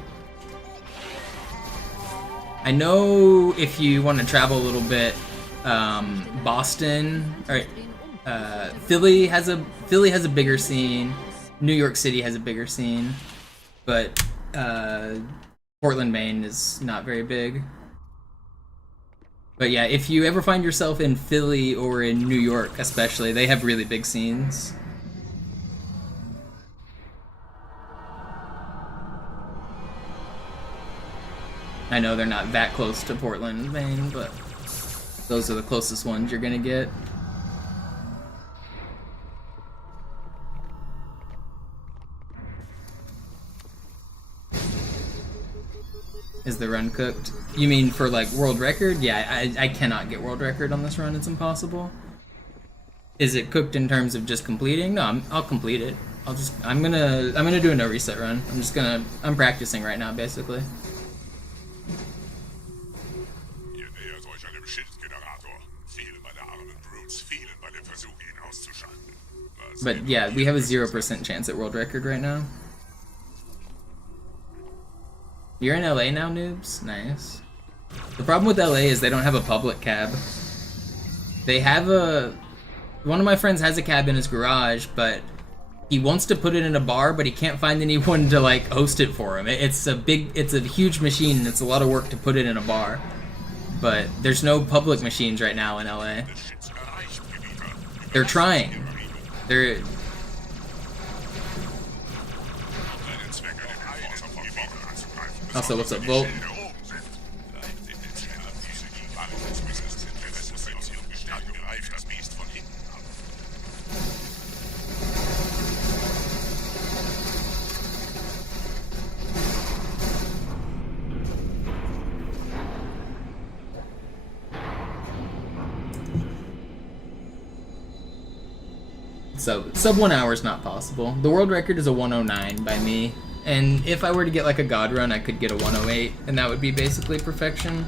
I know if you want to travel a little bit, Boston or Philly has a bigger scene. New York City has a bigger scene, but Portland, Maine is not very big. But yeah, if you ever find yourself in Philly or in New York, especially, they have really big scenes. I know they're not that close to Portland, Maine, but those are the closest ones you're gonna get. Is the run cooked? You mean for, like, world record? Yeah, I cannot get world record on this run. It's impossible. Is it cooked in terms of just completing? No, I'll complete it. I'm gonna do a no reset run. I'm practicing right now, basically. But yeah, we have a 0% chance at world record right now. You're in LA now, noobs? Nice. The problem with LA is they don't have a public cab. They have one of my friends has a cab in his garage, but he wants to put it in a bar, but he can't find anyone to, like, host it for him. It's a huge machine, and it's a lot of work to put it in a bar. But there's no public machines right now in LA. They're trying. Also, what's up, Volt? So, sub 1 hour is not possible. The world record is a 109 by me. And if I were to get like a god run, I could get a 108, and that would be basically perfection.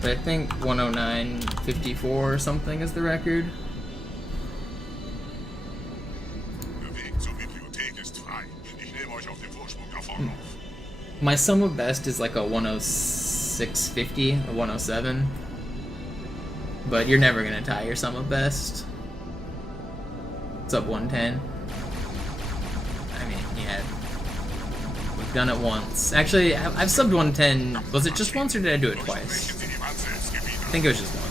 But I think 109.54 or something is the record. My sum of best is like a 106.50 or 107. But you're never gonna tie your sum of best. It's up 110. I mean, yeah. We've done it once. Actually, I've subbed 110. Was it just once or did I do it twice? I think it was just once.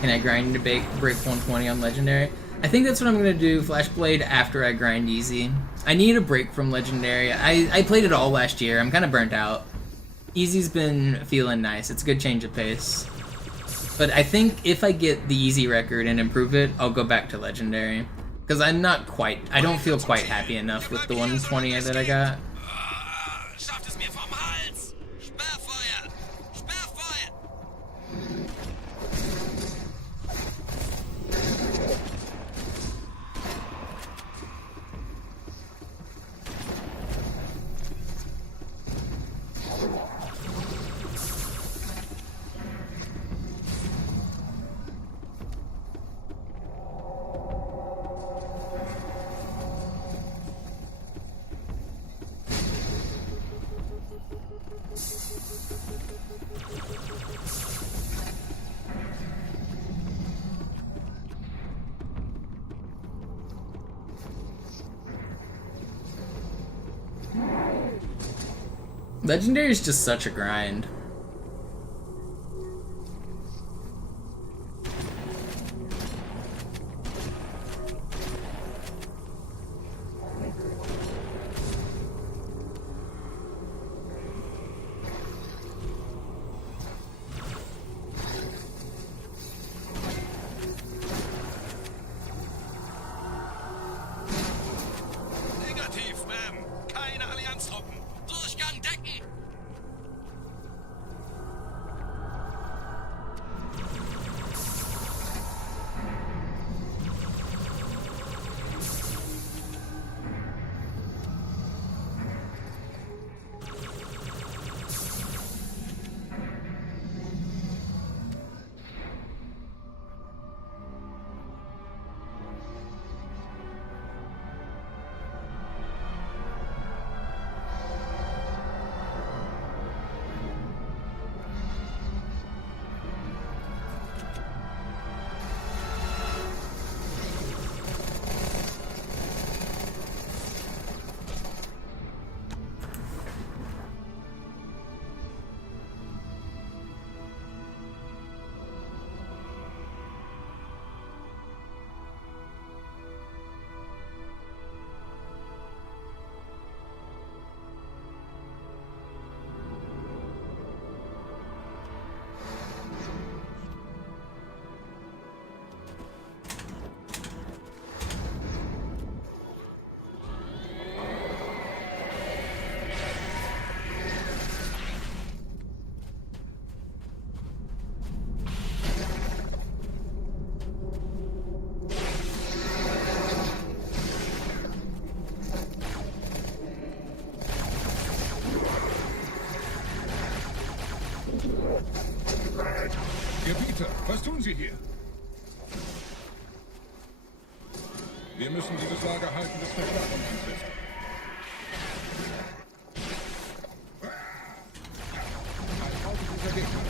Can I grind to break 120 on Legendary? I think that's what I'm going to do, Flashblade, after I grind Easy. I need a break from Legendary. I played it all last year. I'm kind of burnt out. Easy's been feeling nice. It's a good change of pace. But I think if I get the Easy record and improve it, I'll go back to Legendary. Because I don't feel quite happy enough with the 120 that I got. Legendary is just such a grind. Gebieter, was tun Sie hier? Wir müssen dieses Lager halten, bis Verstärkung eintrifft. Ein Auto dieser Gegner.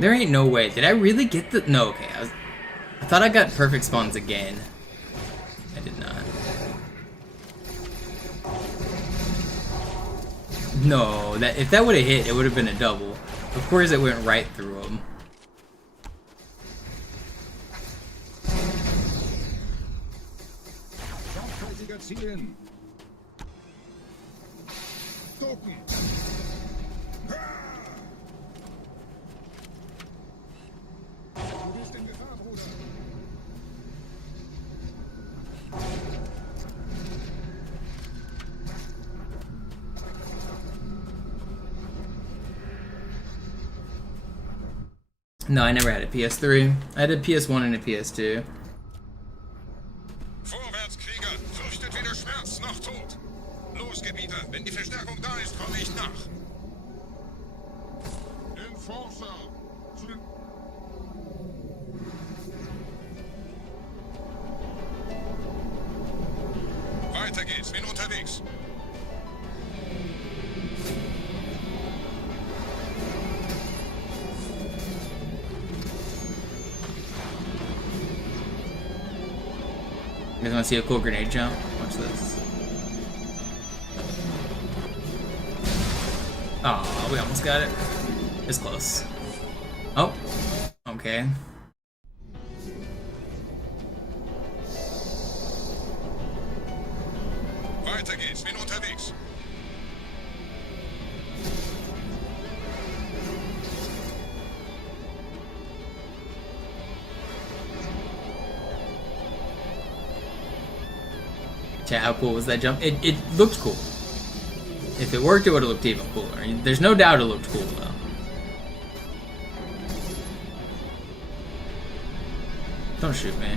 There ain't no way. Did I really get the... No, okay. I thought I got perfect spawns again. I did not. No, if that would have hit, it would have been a double. Of course it went right through him. No, I never had a PS3. I had a PS1 and a PS2. Vorwärts, Krieger! Fürchtet weder Schmerz noch Tod! Los, Gebieter! Wenn die Verstärkung da ist, komme ich nach! Enforcer! Zu den... Weiter geht's, bin unterwegs! You guys want to see a cool grenade jump? Watch this. Oh, we almost got it. It's close. Oh, okay. Weiter geht's, bin unterwegs. Chat, how cool was that jump? It looked cool. If it worked, it would have looked even cooler. There's no doubt it looked cool, though. Don't shoot me.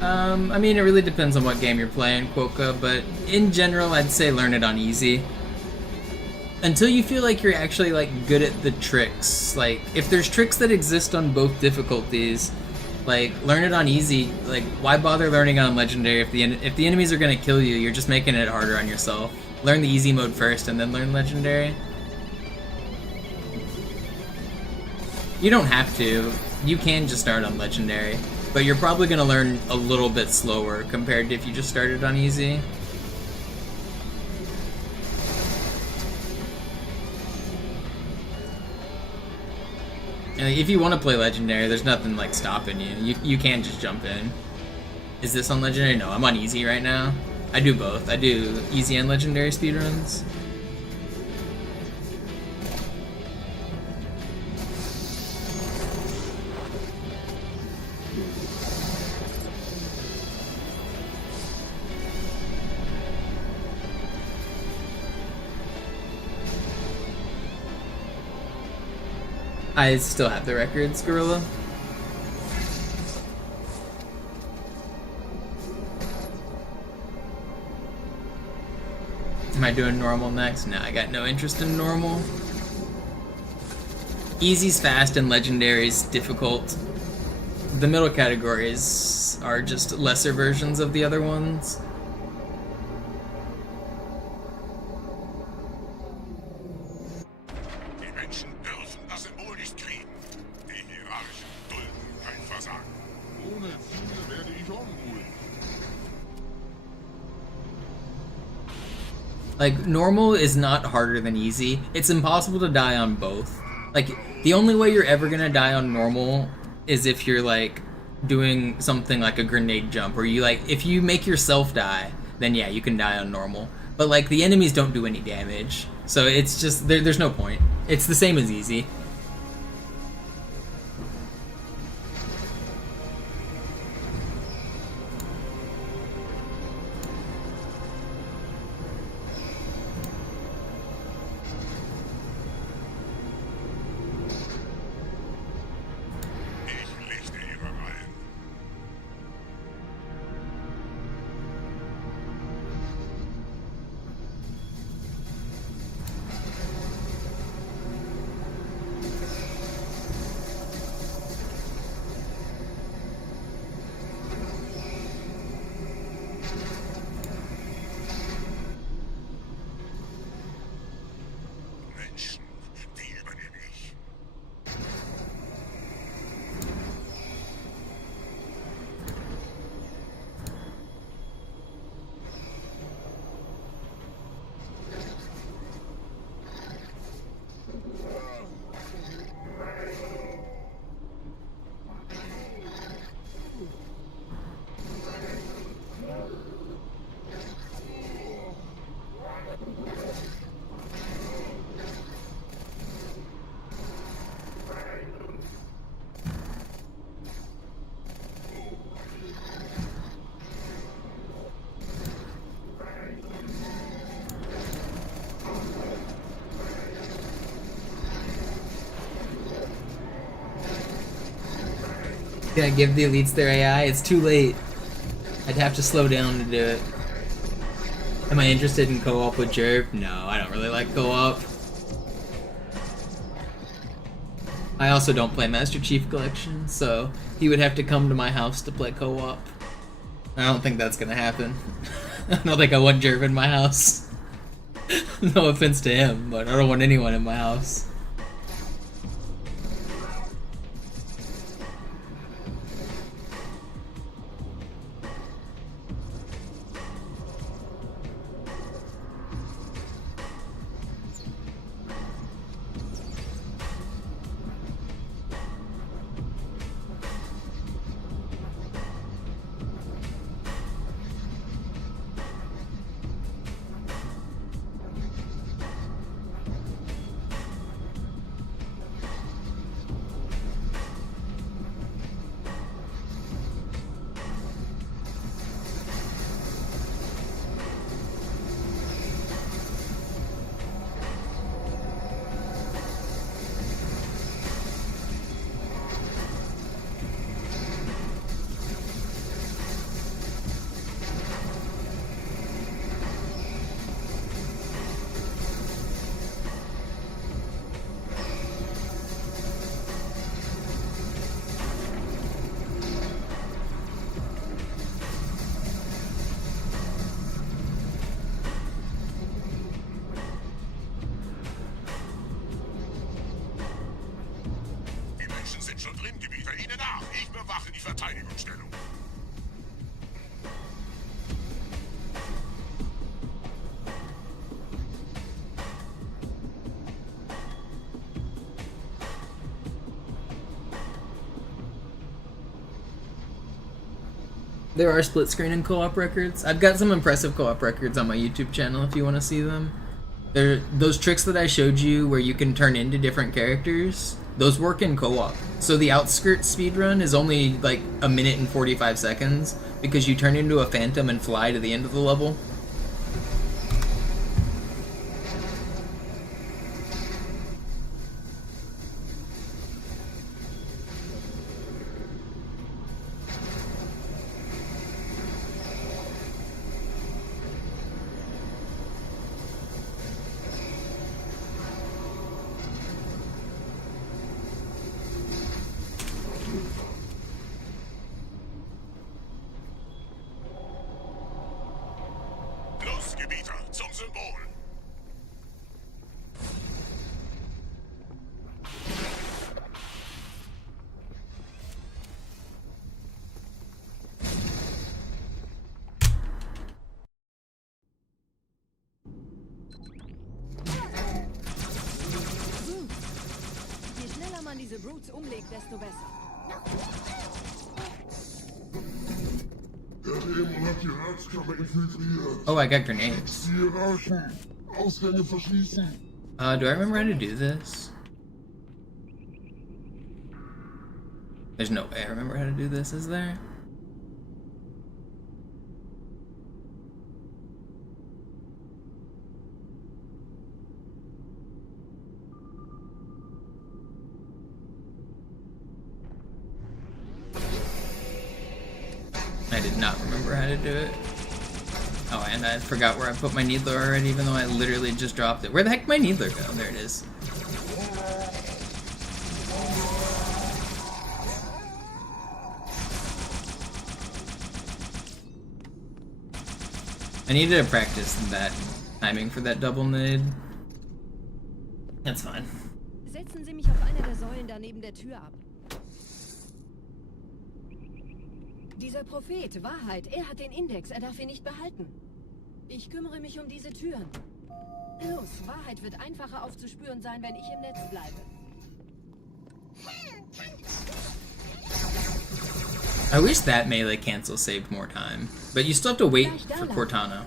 I mean, it really depends on what game you're playing, Quokka, but in general, I'd say learn it on easy. Until you feel like you're actually, like, good at the tricks. Like, if there's tricks that exist on both difficulties, like, learn it on easy. Like, why bother learning on legendary if the enemies are gonna kill you? You're just making it harder on yourself. Learn the easy mode first and then learn legendary. You don't have to. You can just start on legendary, but you're probably gonna learn a little bit slower compared to if you just started on easy. And if you want to play legendary, there's nothing like stopping you. You can just jump in. Is this on legendary? No, I'm on easy right now. I do both. I do easy and legendary speedruns. I still have the records, Gorilla. Am I doing normal next? No, I got no interest in normal. Easy's fast and legendary's difficult. The middle categories are just lesser versions of the other ones. Like, normal is not harder than easy. It's impossible to die on both. Like, the only way you're ever gonna die on normal is if you're, like, doing something like a grenade jump, or you, like, if you make yourself die, then yeah, you can die on normal. But, like, the enemies don't do any damage. So it's just, there's no point. It's the same as easy. Menschen, die übernehme ich. Can I give the elites their AI? It's too late. I'd have to slow down to do it. Am I interested in co-op with Jerv? No, I don't really like co-op. I also don't play Master Chief Collection, so he would have to come to my house to play co-op. I don't think that's gonna happen. I don't think I want Jerv in my house. No offense to him, but I don't want anyone in my house. Schon drin, Gebieter, Ihnen nach. Ich bewache die Verteidigungsstellung. There are split screen and co-op records. I've got some impressive co-op records on my YouTube channel if you want to see them. Those tricks that I showed you where you can turn into different characters, those work in co-op. So the Outskirts speedrun is only like 1 minute and 45 seconds because you turn into a phantom and fly to the end of the level. Diese Brutes umlegt, desto besser. Der Dämon hat die Ratskammer infiltriert. Oh, I got grenades. Ausgänge verschließen. Do I remember how to do this? There's no way I remember how to do this, is there? I did not remember how to do it. Oh, and I forgot where I put my needler already, even though I literally just dropped it. Where the heck did my needler go? There it is. I needed to practice that timing for that double nade. That's fine. Setzen Sie mich auf einer der Säulen da neben der Tür ab. Dieser Prophet, Wahrheit, er hat den Index, er darf ihn nicht behalten. Ich kümmere mich um diese Türen. Los, Wahrheit wird einfacher aufzuspüren sein, wenn ich im Netz bleibe. I wish that melee cancel saved more time, but you still have to wait for Cortana.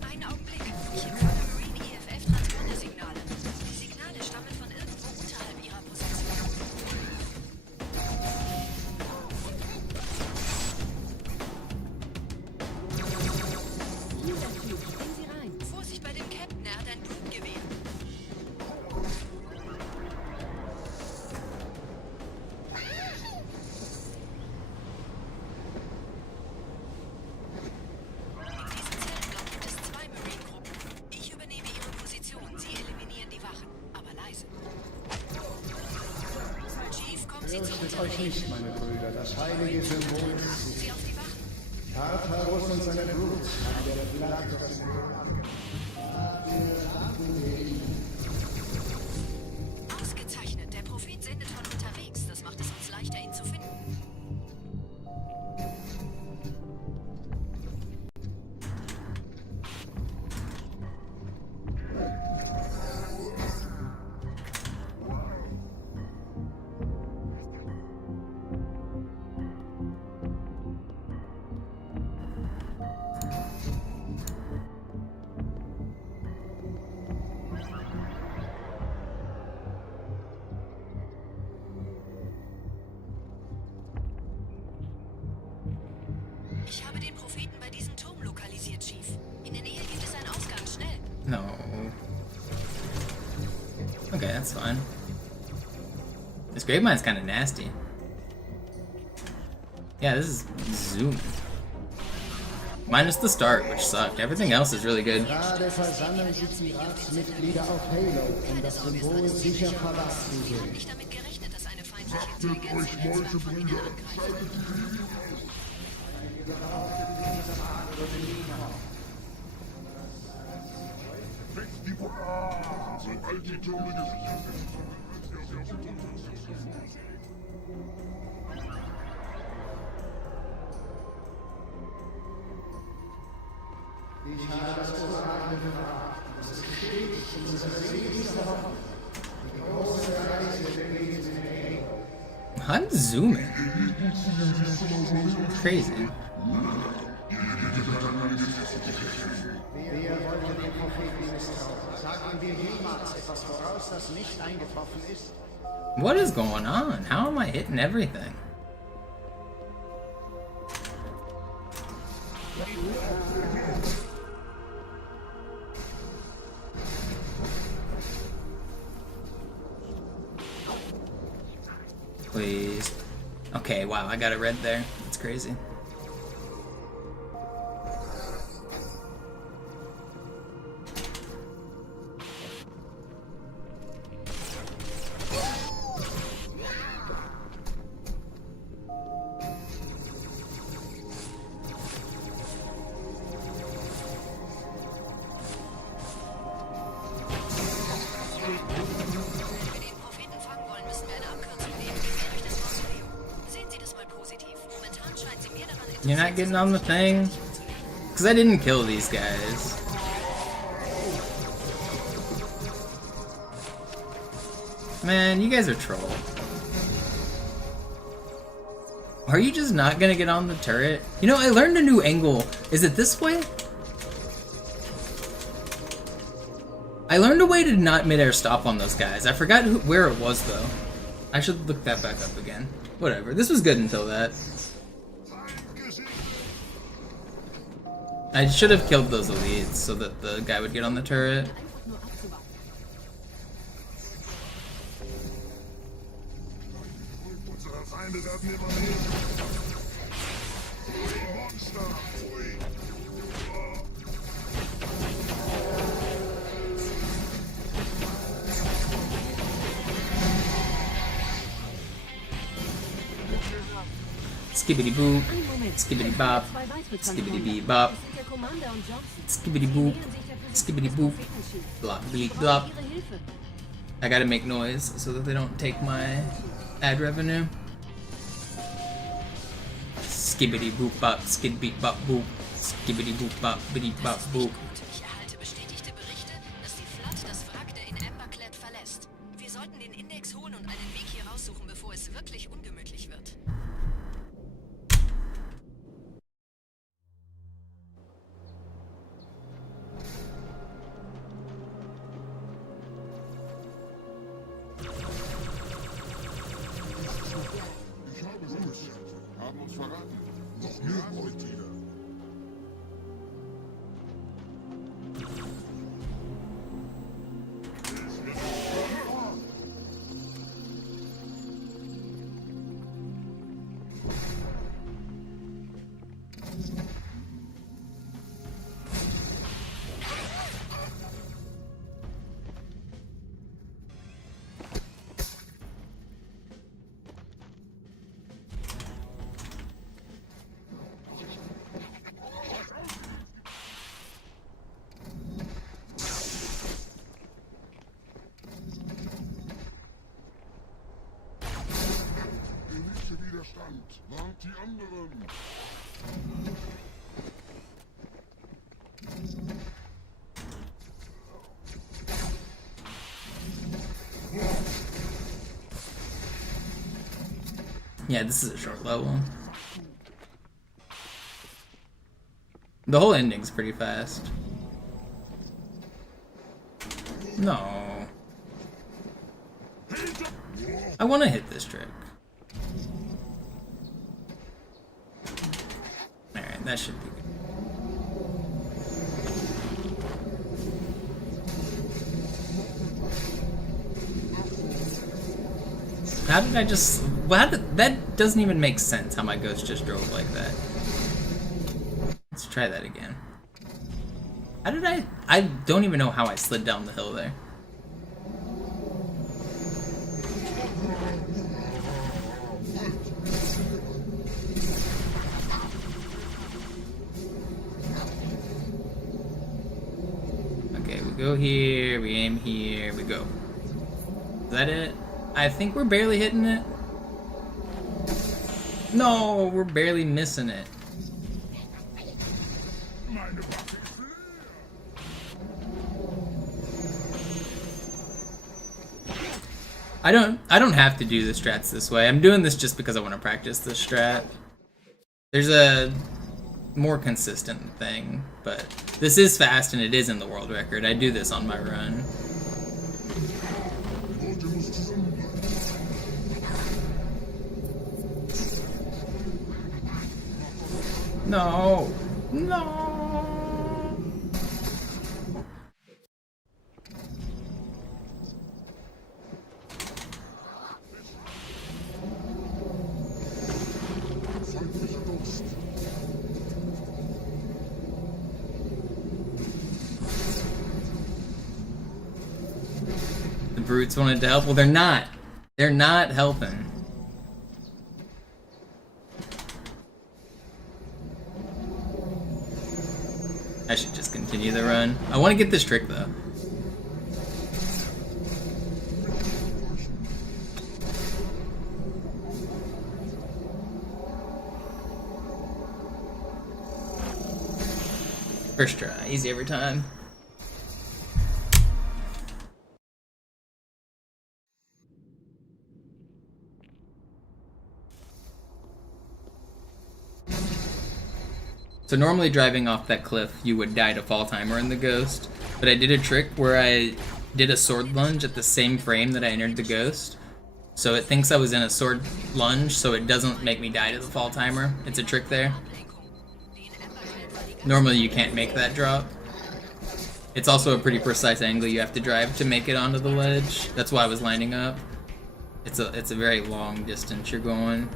Einen Augenblick. Ich empfange Marine EFF-Transportersignale. Die Signale stammen von irgendwo unterhalb ihrer Position. Hier, der Typ, springen Sie rein. Vorsicht bei dem Captain, er hat ein Blutgewehr. In diesem Zellenblock gibt es 2 Marine-Gruppen. Ich übernehme ihre Position. Sie eliminieren die Wachen. Aber leise. Chief, kommen Sie zu Fürchtet euch nicht, meine Brüder, das heilige Symbol Achten ist Sie auf die Wachen. Tartarus und seine Blut haben der Flagge das Ausgezeichnet. Der Prophet sendet von unterwegs. Das macht es uns leichter, ihn zu finden. Ich habe den Propheten bei diesem Turm lokalisiert, Chief. In der Nähe gibt es einen Ausgang. Schnell. No. Okay, that's fine. This grave mine's kind of nasty. Yeah, this is zoom. Minus the start, which sucked. Everything else is really good. Gerade versammeln sich die Ratsmitglieder auf Halo, um das Symbol sicher verwahren zu Wir haben sehen. nicht damit gerechnet, dass eine feindliche Intelligenz in Netzwerk von innen angreift. Sobald die Türme gesichert sind. Ich habe das Orakel gefragt. Es ist bestätigt in unserer seligsten Hoffnung. Die große Reise beginnt in Halo. I'm zooming. Crazy. Wer wollte dem Propheten misstrauen? Sagen wir jemals etwas voraus, das nicht eingetroffen ist? What is going on? How am I hitting everything? Please. Okay, wow, I got it red there. That's crazy. You're not getting on the thing? Because I didn't kill these guys. Man, you guys are troll. Are you just not gonna get on the turret? You know, I learned a new angle. Is it this way? I learned a way to not mid-air stop on those guys. I forgot where it was, though. I should look that back up again. Whatever. This was good until that. I should have killed those elites so that the guy would get on the turret. Skibbity boop, skibbity bop, skibbity beep bop, skibbity boop, skibbity boop, blop bleep blop. I gotta make noise so that they don't take my ad revenue. Skibbity boop bop, skid beep bop boop, skibbity boop bop, biddy bop boop. Ich erhalte bestätigte Berichte, dass die Flotte das Wrack der in Amberclad verlässt. Wir sollten den Index holen und einen Weg hier raussuchen, bevor es wirklich ungemütlich wird. Haben uns verraten. Noch mehr Beuttiere. Widerstand. Warnt die anderen. Yeah, this is a short level. The whole ending's pretty fast. No. I want to hit this trick. Alright, that should be good. How did I just... How did, that doesn't even make sense how my ghost just drove like that. Let's try that again. How did I don't even know how I slid down the hill there. Okay, we go here, we aim here, we go. Is that it? I think we're barely hitting it. No, we're barely missing it. I don't have to do the strats this way. I'm doing this just because I want to practice this strat. There's a more consistent thing, but this is fast and it is in the world record. I do this on my run. No! No! The brutes wanted to help. Well, they're not. They're not helping. I should just continue the run. I want to get this trick though. First try, easy every time. So normally driving off that cliff, you would die to fall timer in the Ghost, but I did a trick where I did a sword lunge at the same frame that I entered the Ghost. So it thinks I was in a sword lunge, so it doesn't make me die to the fall timer. It's a trick there. Normally you can't make that drop. It's also a pretty precise angle you have to drive to make it onto the ledge. That's why I was lining up. It's a very long distance you're going.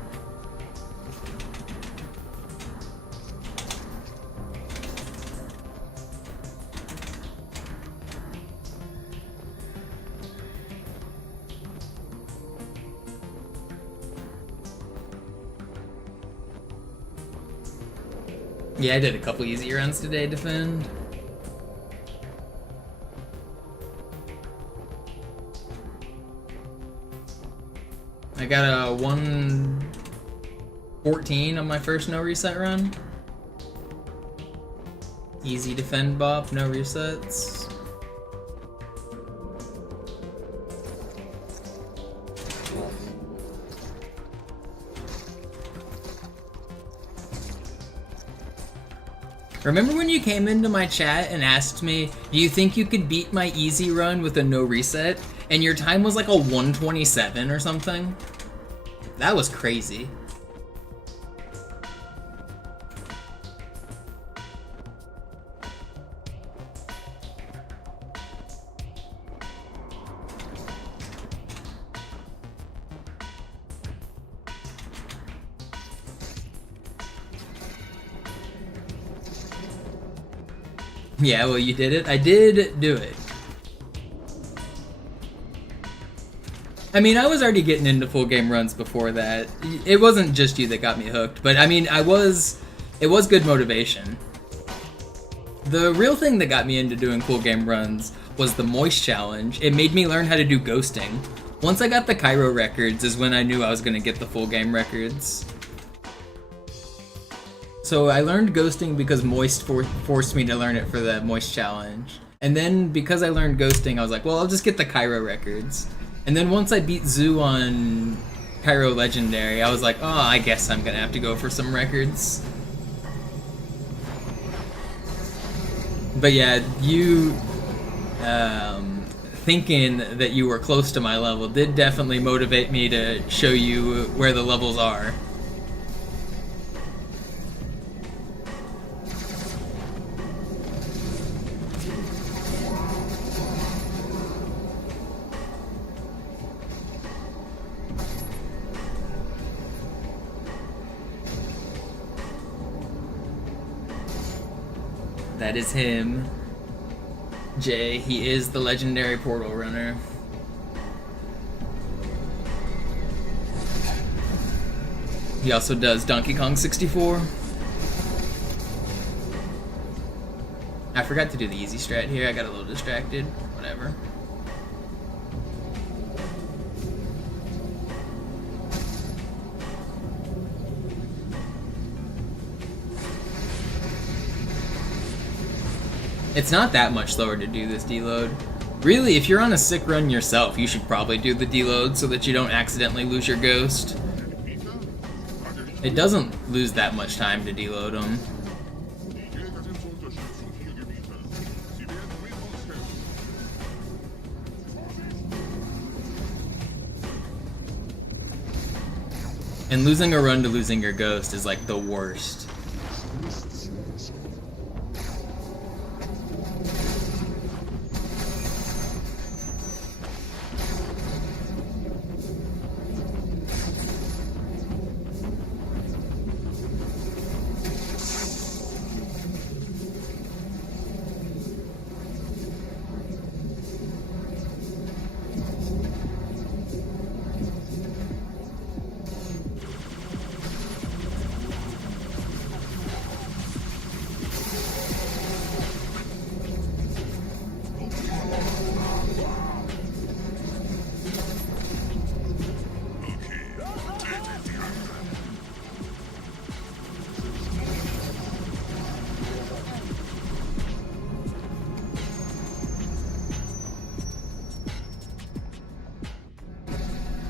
Yeah, I did a couple easy runs today, defend. I got a 114 on my first no reset run. Easy defend bop, no resets. Remember when you came into my chat and asked me, do you think you could beat my easy run with a no reset? And your time was like a 127 or something? That was crazy. Yeah, well, you did it. I did do it. I mean, I was already getting into full game runs before that. It wasn't just you that got me hooked, but I mean, it was good motivation. The real thing that got me into doing full game runs was the Moist Challenge. It made me learn how to do ghosting. Once I got the Cairo records is when I knew I was going to get the full game records. So I learned ghosting because Moist forced me to learn it for the Moist Challenge. And then because I learned ghosting, I was like, well, I'll just get the Cairo records. And then once I beat Zoo on Cairo Legendary, I was like, oh, I guess I'm gonna have to go for some records. But yeah, you thinking that you were close to my level did definitely motivate me to show you where the levels are. That is him. Jay, he is the legendary portal runner. He also does Donkey Kong 64. I forgot to do the easy strat here, I got a little distracted. Whatever. It's not that much slower to do this deload. Really, if you're on a sick run yourself, you should probably do the deload so that you don't accidentally lose your ghost. It doesn't lose that much time to deload them. And losing a run to losing your ghost is like the worst.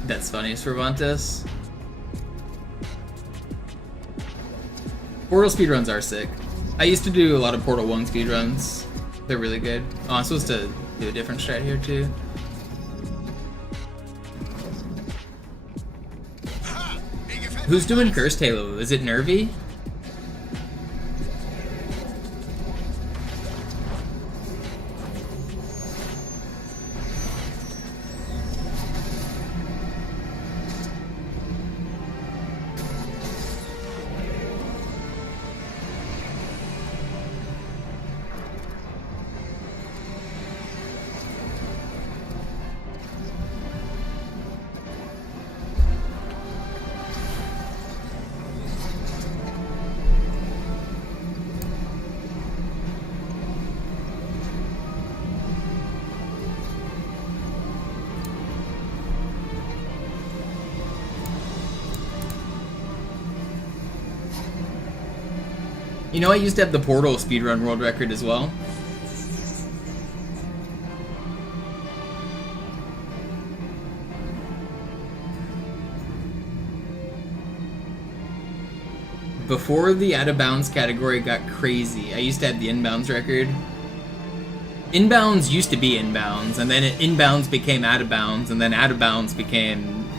That's funny, Cervantes. Portal speedruns are sick. I used to do a lot of Portal 1 speedruns. They're really good. Oh, I'm supposed to do a different strat here too. Who's doing Cursed Halo? Is it Nervy? You know, I used to have the Portal speedrun world record as well. Before the out of bounds category got crazy, I used to have the inbounds record. Inbounds used to be inbounds, and then inbounds became out of bounds, and then out of bounds became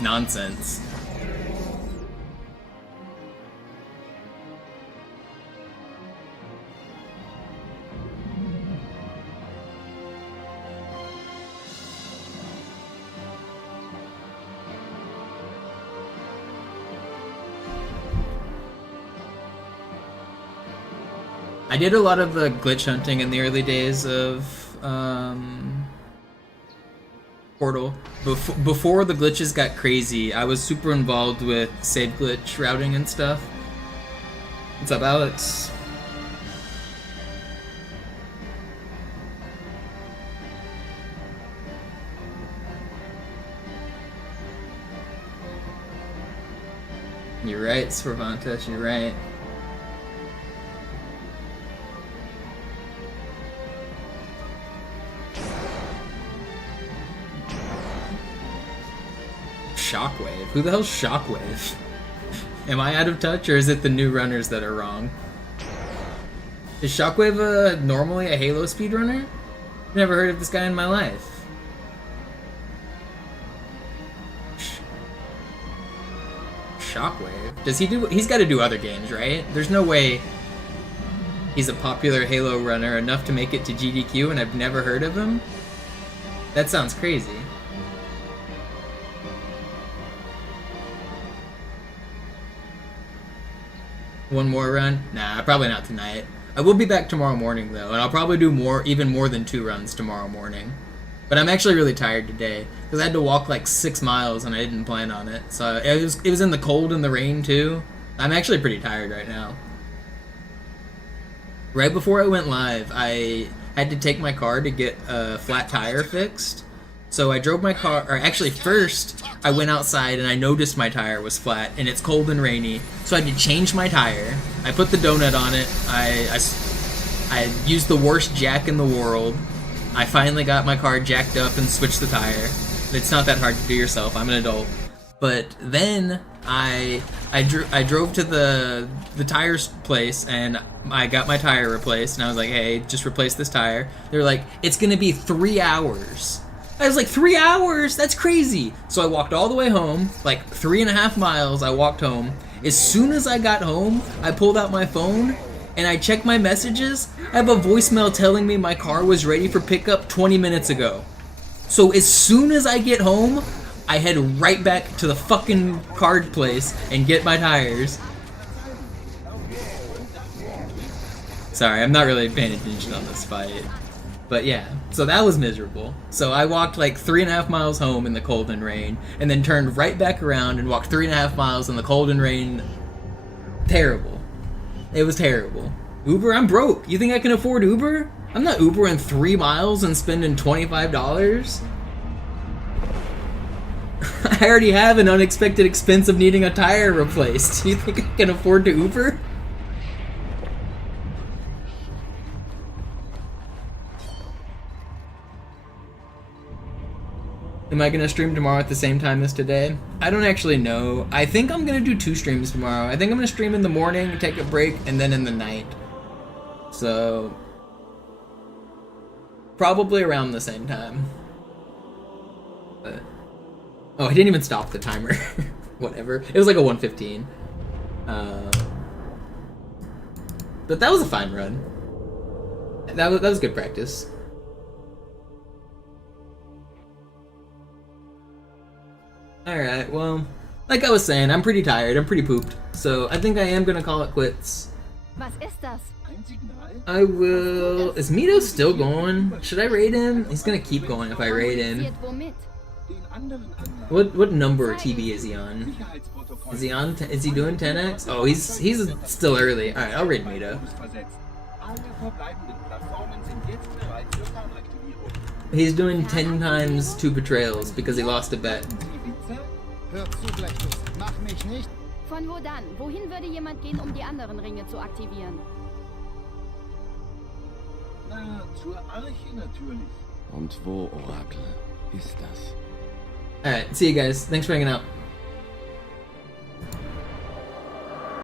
nonsense. I did a lot of the glitch hunting in the early days of Portal. Before the glitches got crazy, I was super involved with save glitch routing and stuff. What's up, Alex? You're right, Cervantes, you're right. Shockwave? Who the hell's Shockwave? Am I out of touch, or is it the new runners that are wrong? Is Shockwave normally a Halo speedrunner? Never heard of this guy in my life. Shockwave? Does he do... He's got to do other games, right? There's no way he's a popular Halo runner enough to make it to GDQ and I've never heard of him? That sounds crazy. One more run? Nah, probably not tonight. I will be back tomorrow morning though, and I'll probably do even more than 2 runs tomorrow morning. But I'm actually really tired today because I had to walk like 6 miles and I didn't plan on it. So it was in the cold and the rain too. I'm actually pretty tired right now. Right before I went live, I had to take my car to get a flat tire fixed. So I drove my car, or actually first I went outside and I noticed my tire was flat and it's cold and rainy. So I had to change my tire. I put the donut on it. I used the worst jack in the world. I finally got my car jacked up and switched the tire. It's not that hard to do yourself, I'm an adult. But then I drove to the tire place and I got my tire replaced and I was like, hey, just replace this tire. They were like, it's gonna be 3 hours. I was like, 3 hours? That's crazy. So I walked all the way home, like 3.5 miles I walked home. As soon as I got home, I pulled out my phone and I checked my messages. I have a voicemail telling me my car was ready for pickup 20 minutes ago. So as soon as I get home, I head right back to the fucking card place and get my tires. Sorry, I'm not really paying attention on this fight. But yeah, so that was miserable. So I walked like 3.5 miles home in the cold and rain, and then turned right back around and walked 3.5 miles in the cold and rain. Terrible. It was terrible. Uber? I'm broke. You think I can afford Uber? I'm not Ubering 3 miles and spending $25. I already have an unexpected expense of needing a tire replaced. Do you think I can afford to Uber? Am I gonna stream tomorrow at the same time as today? I don't actually know. I think I'm gonna do 2 streams tomorrow. I think I'm gonna stream in the morning, take a break, and then in the night. So probably around the same time. But oh, I didn't even stop the timer. Whatever. It was like a 1:15. But that was a fine run. That was good practice. Alright, well, like I was saying, I'm pretty tired, I'm pretty pooped, so I think I am gonna call it quits. I will... Is Mito still going? Should I raid him? He's gonna keep going if I raid him. What number TB is he on? Is he on? Is he doing 10x? Oh, he's still early. Alright, I'll raid Mito. He's doing 10 times 2 betrayals because he lost a bet. Von wo dann? Wohin würde jemand gehen, um die anderen Ringe zu aktivieren? Na, zur Arche natürlich. Und wo, Orakel, ist das? Alright, see you guys. Thanks for hanging out.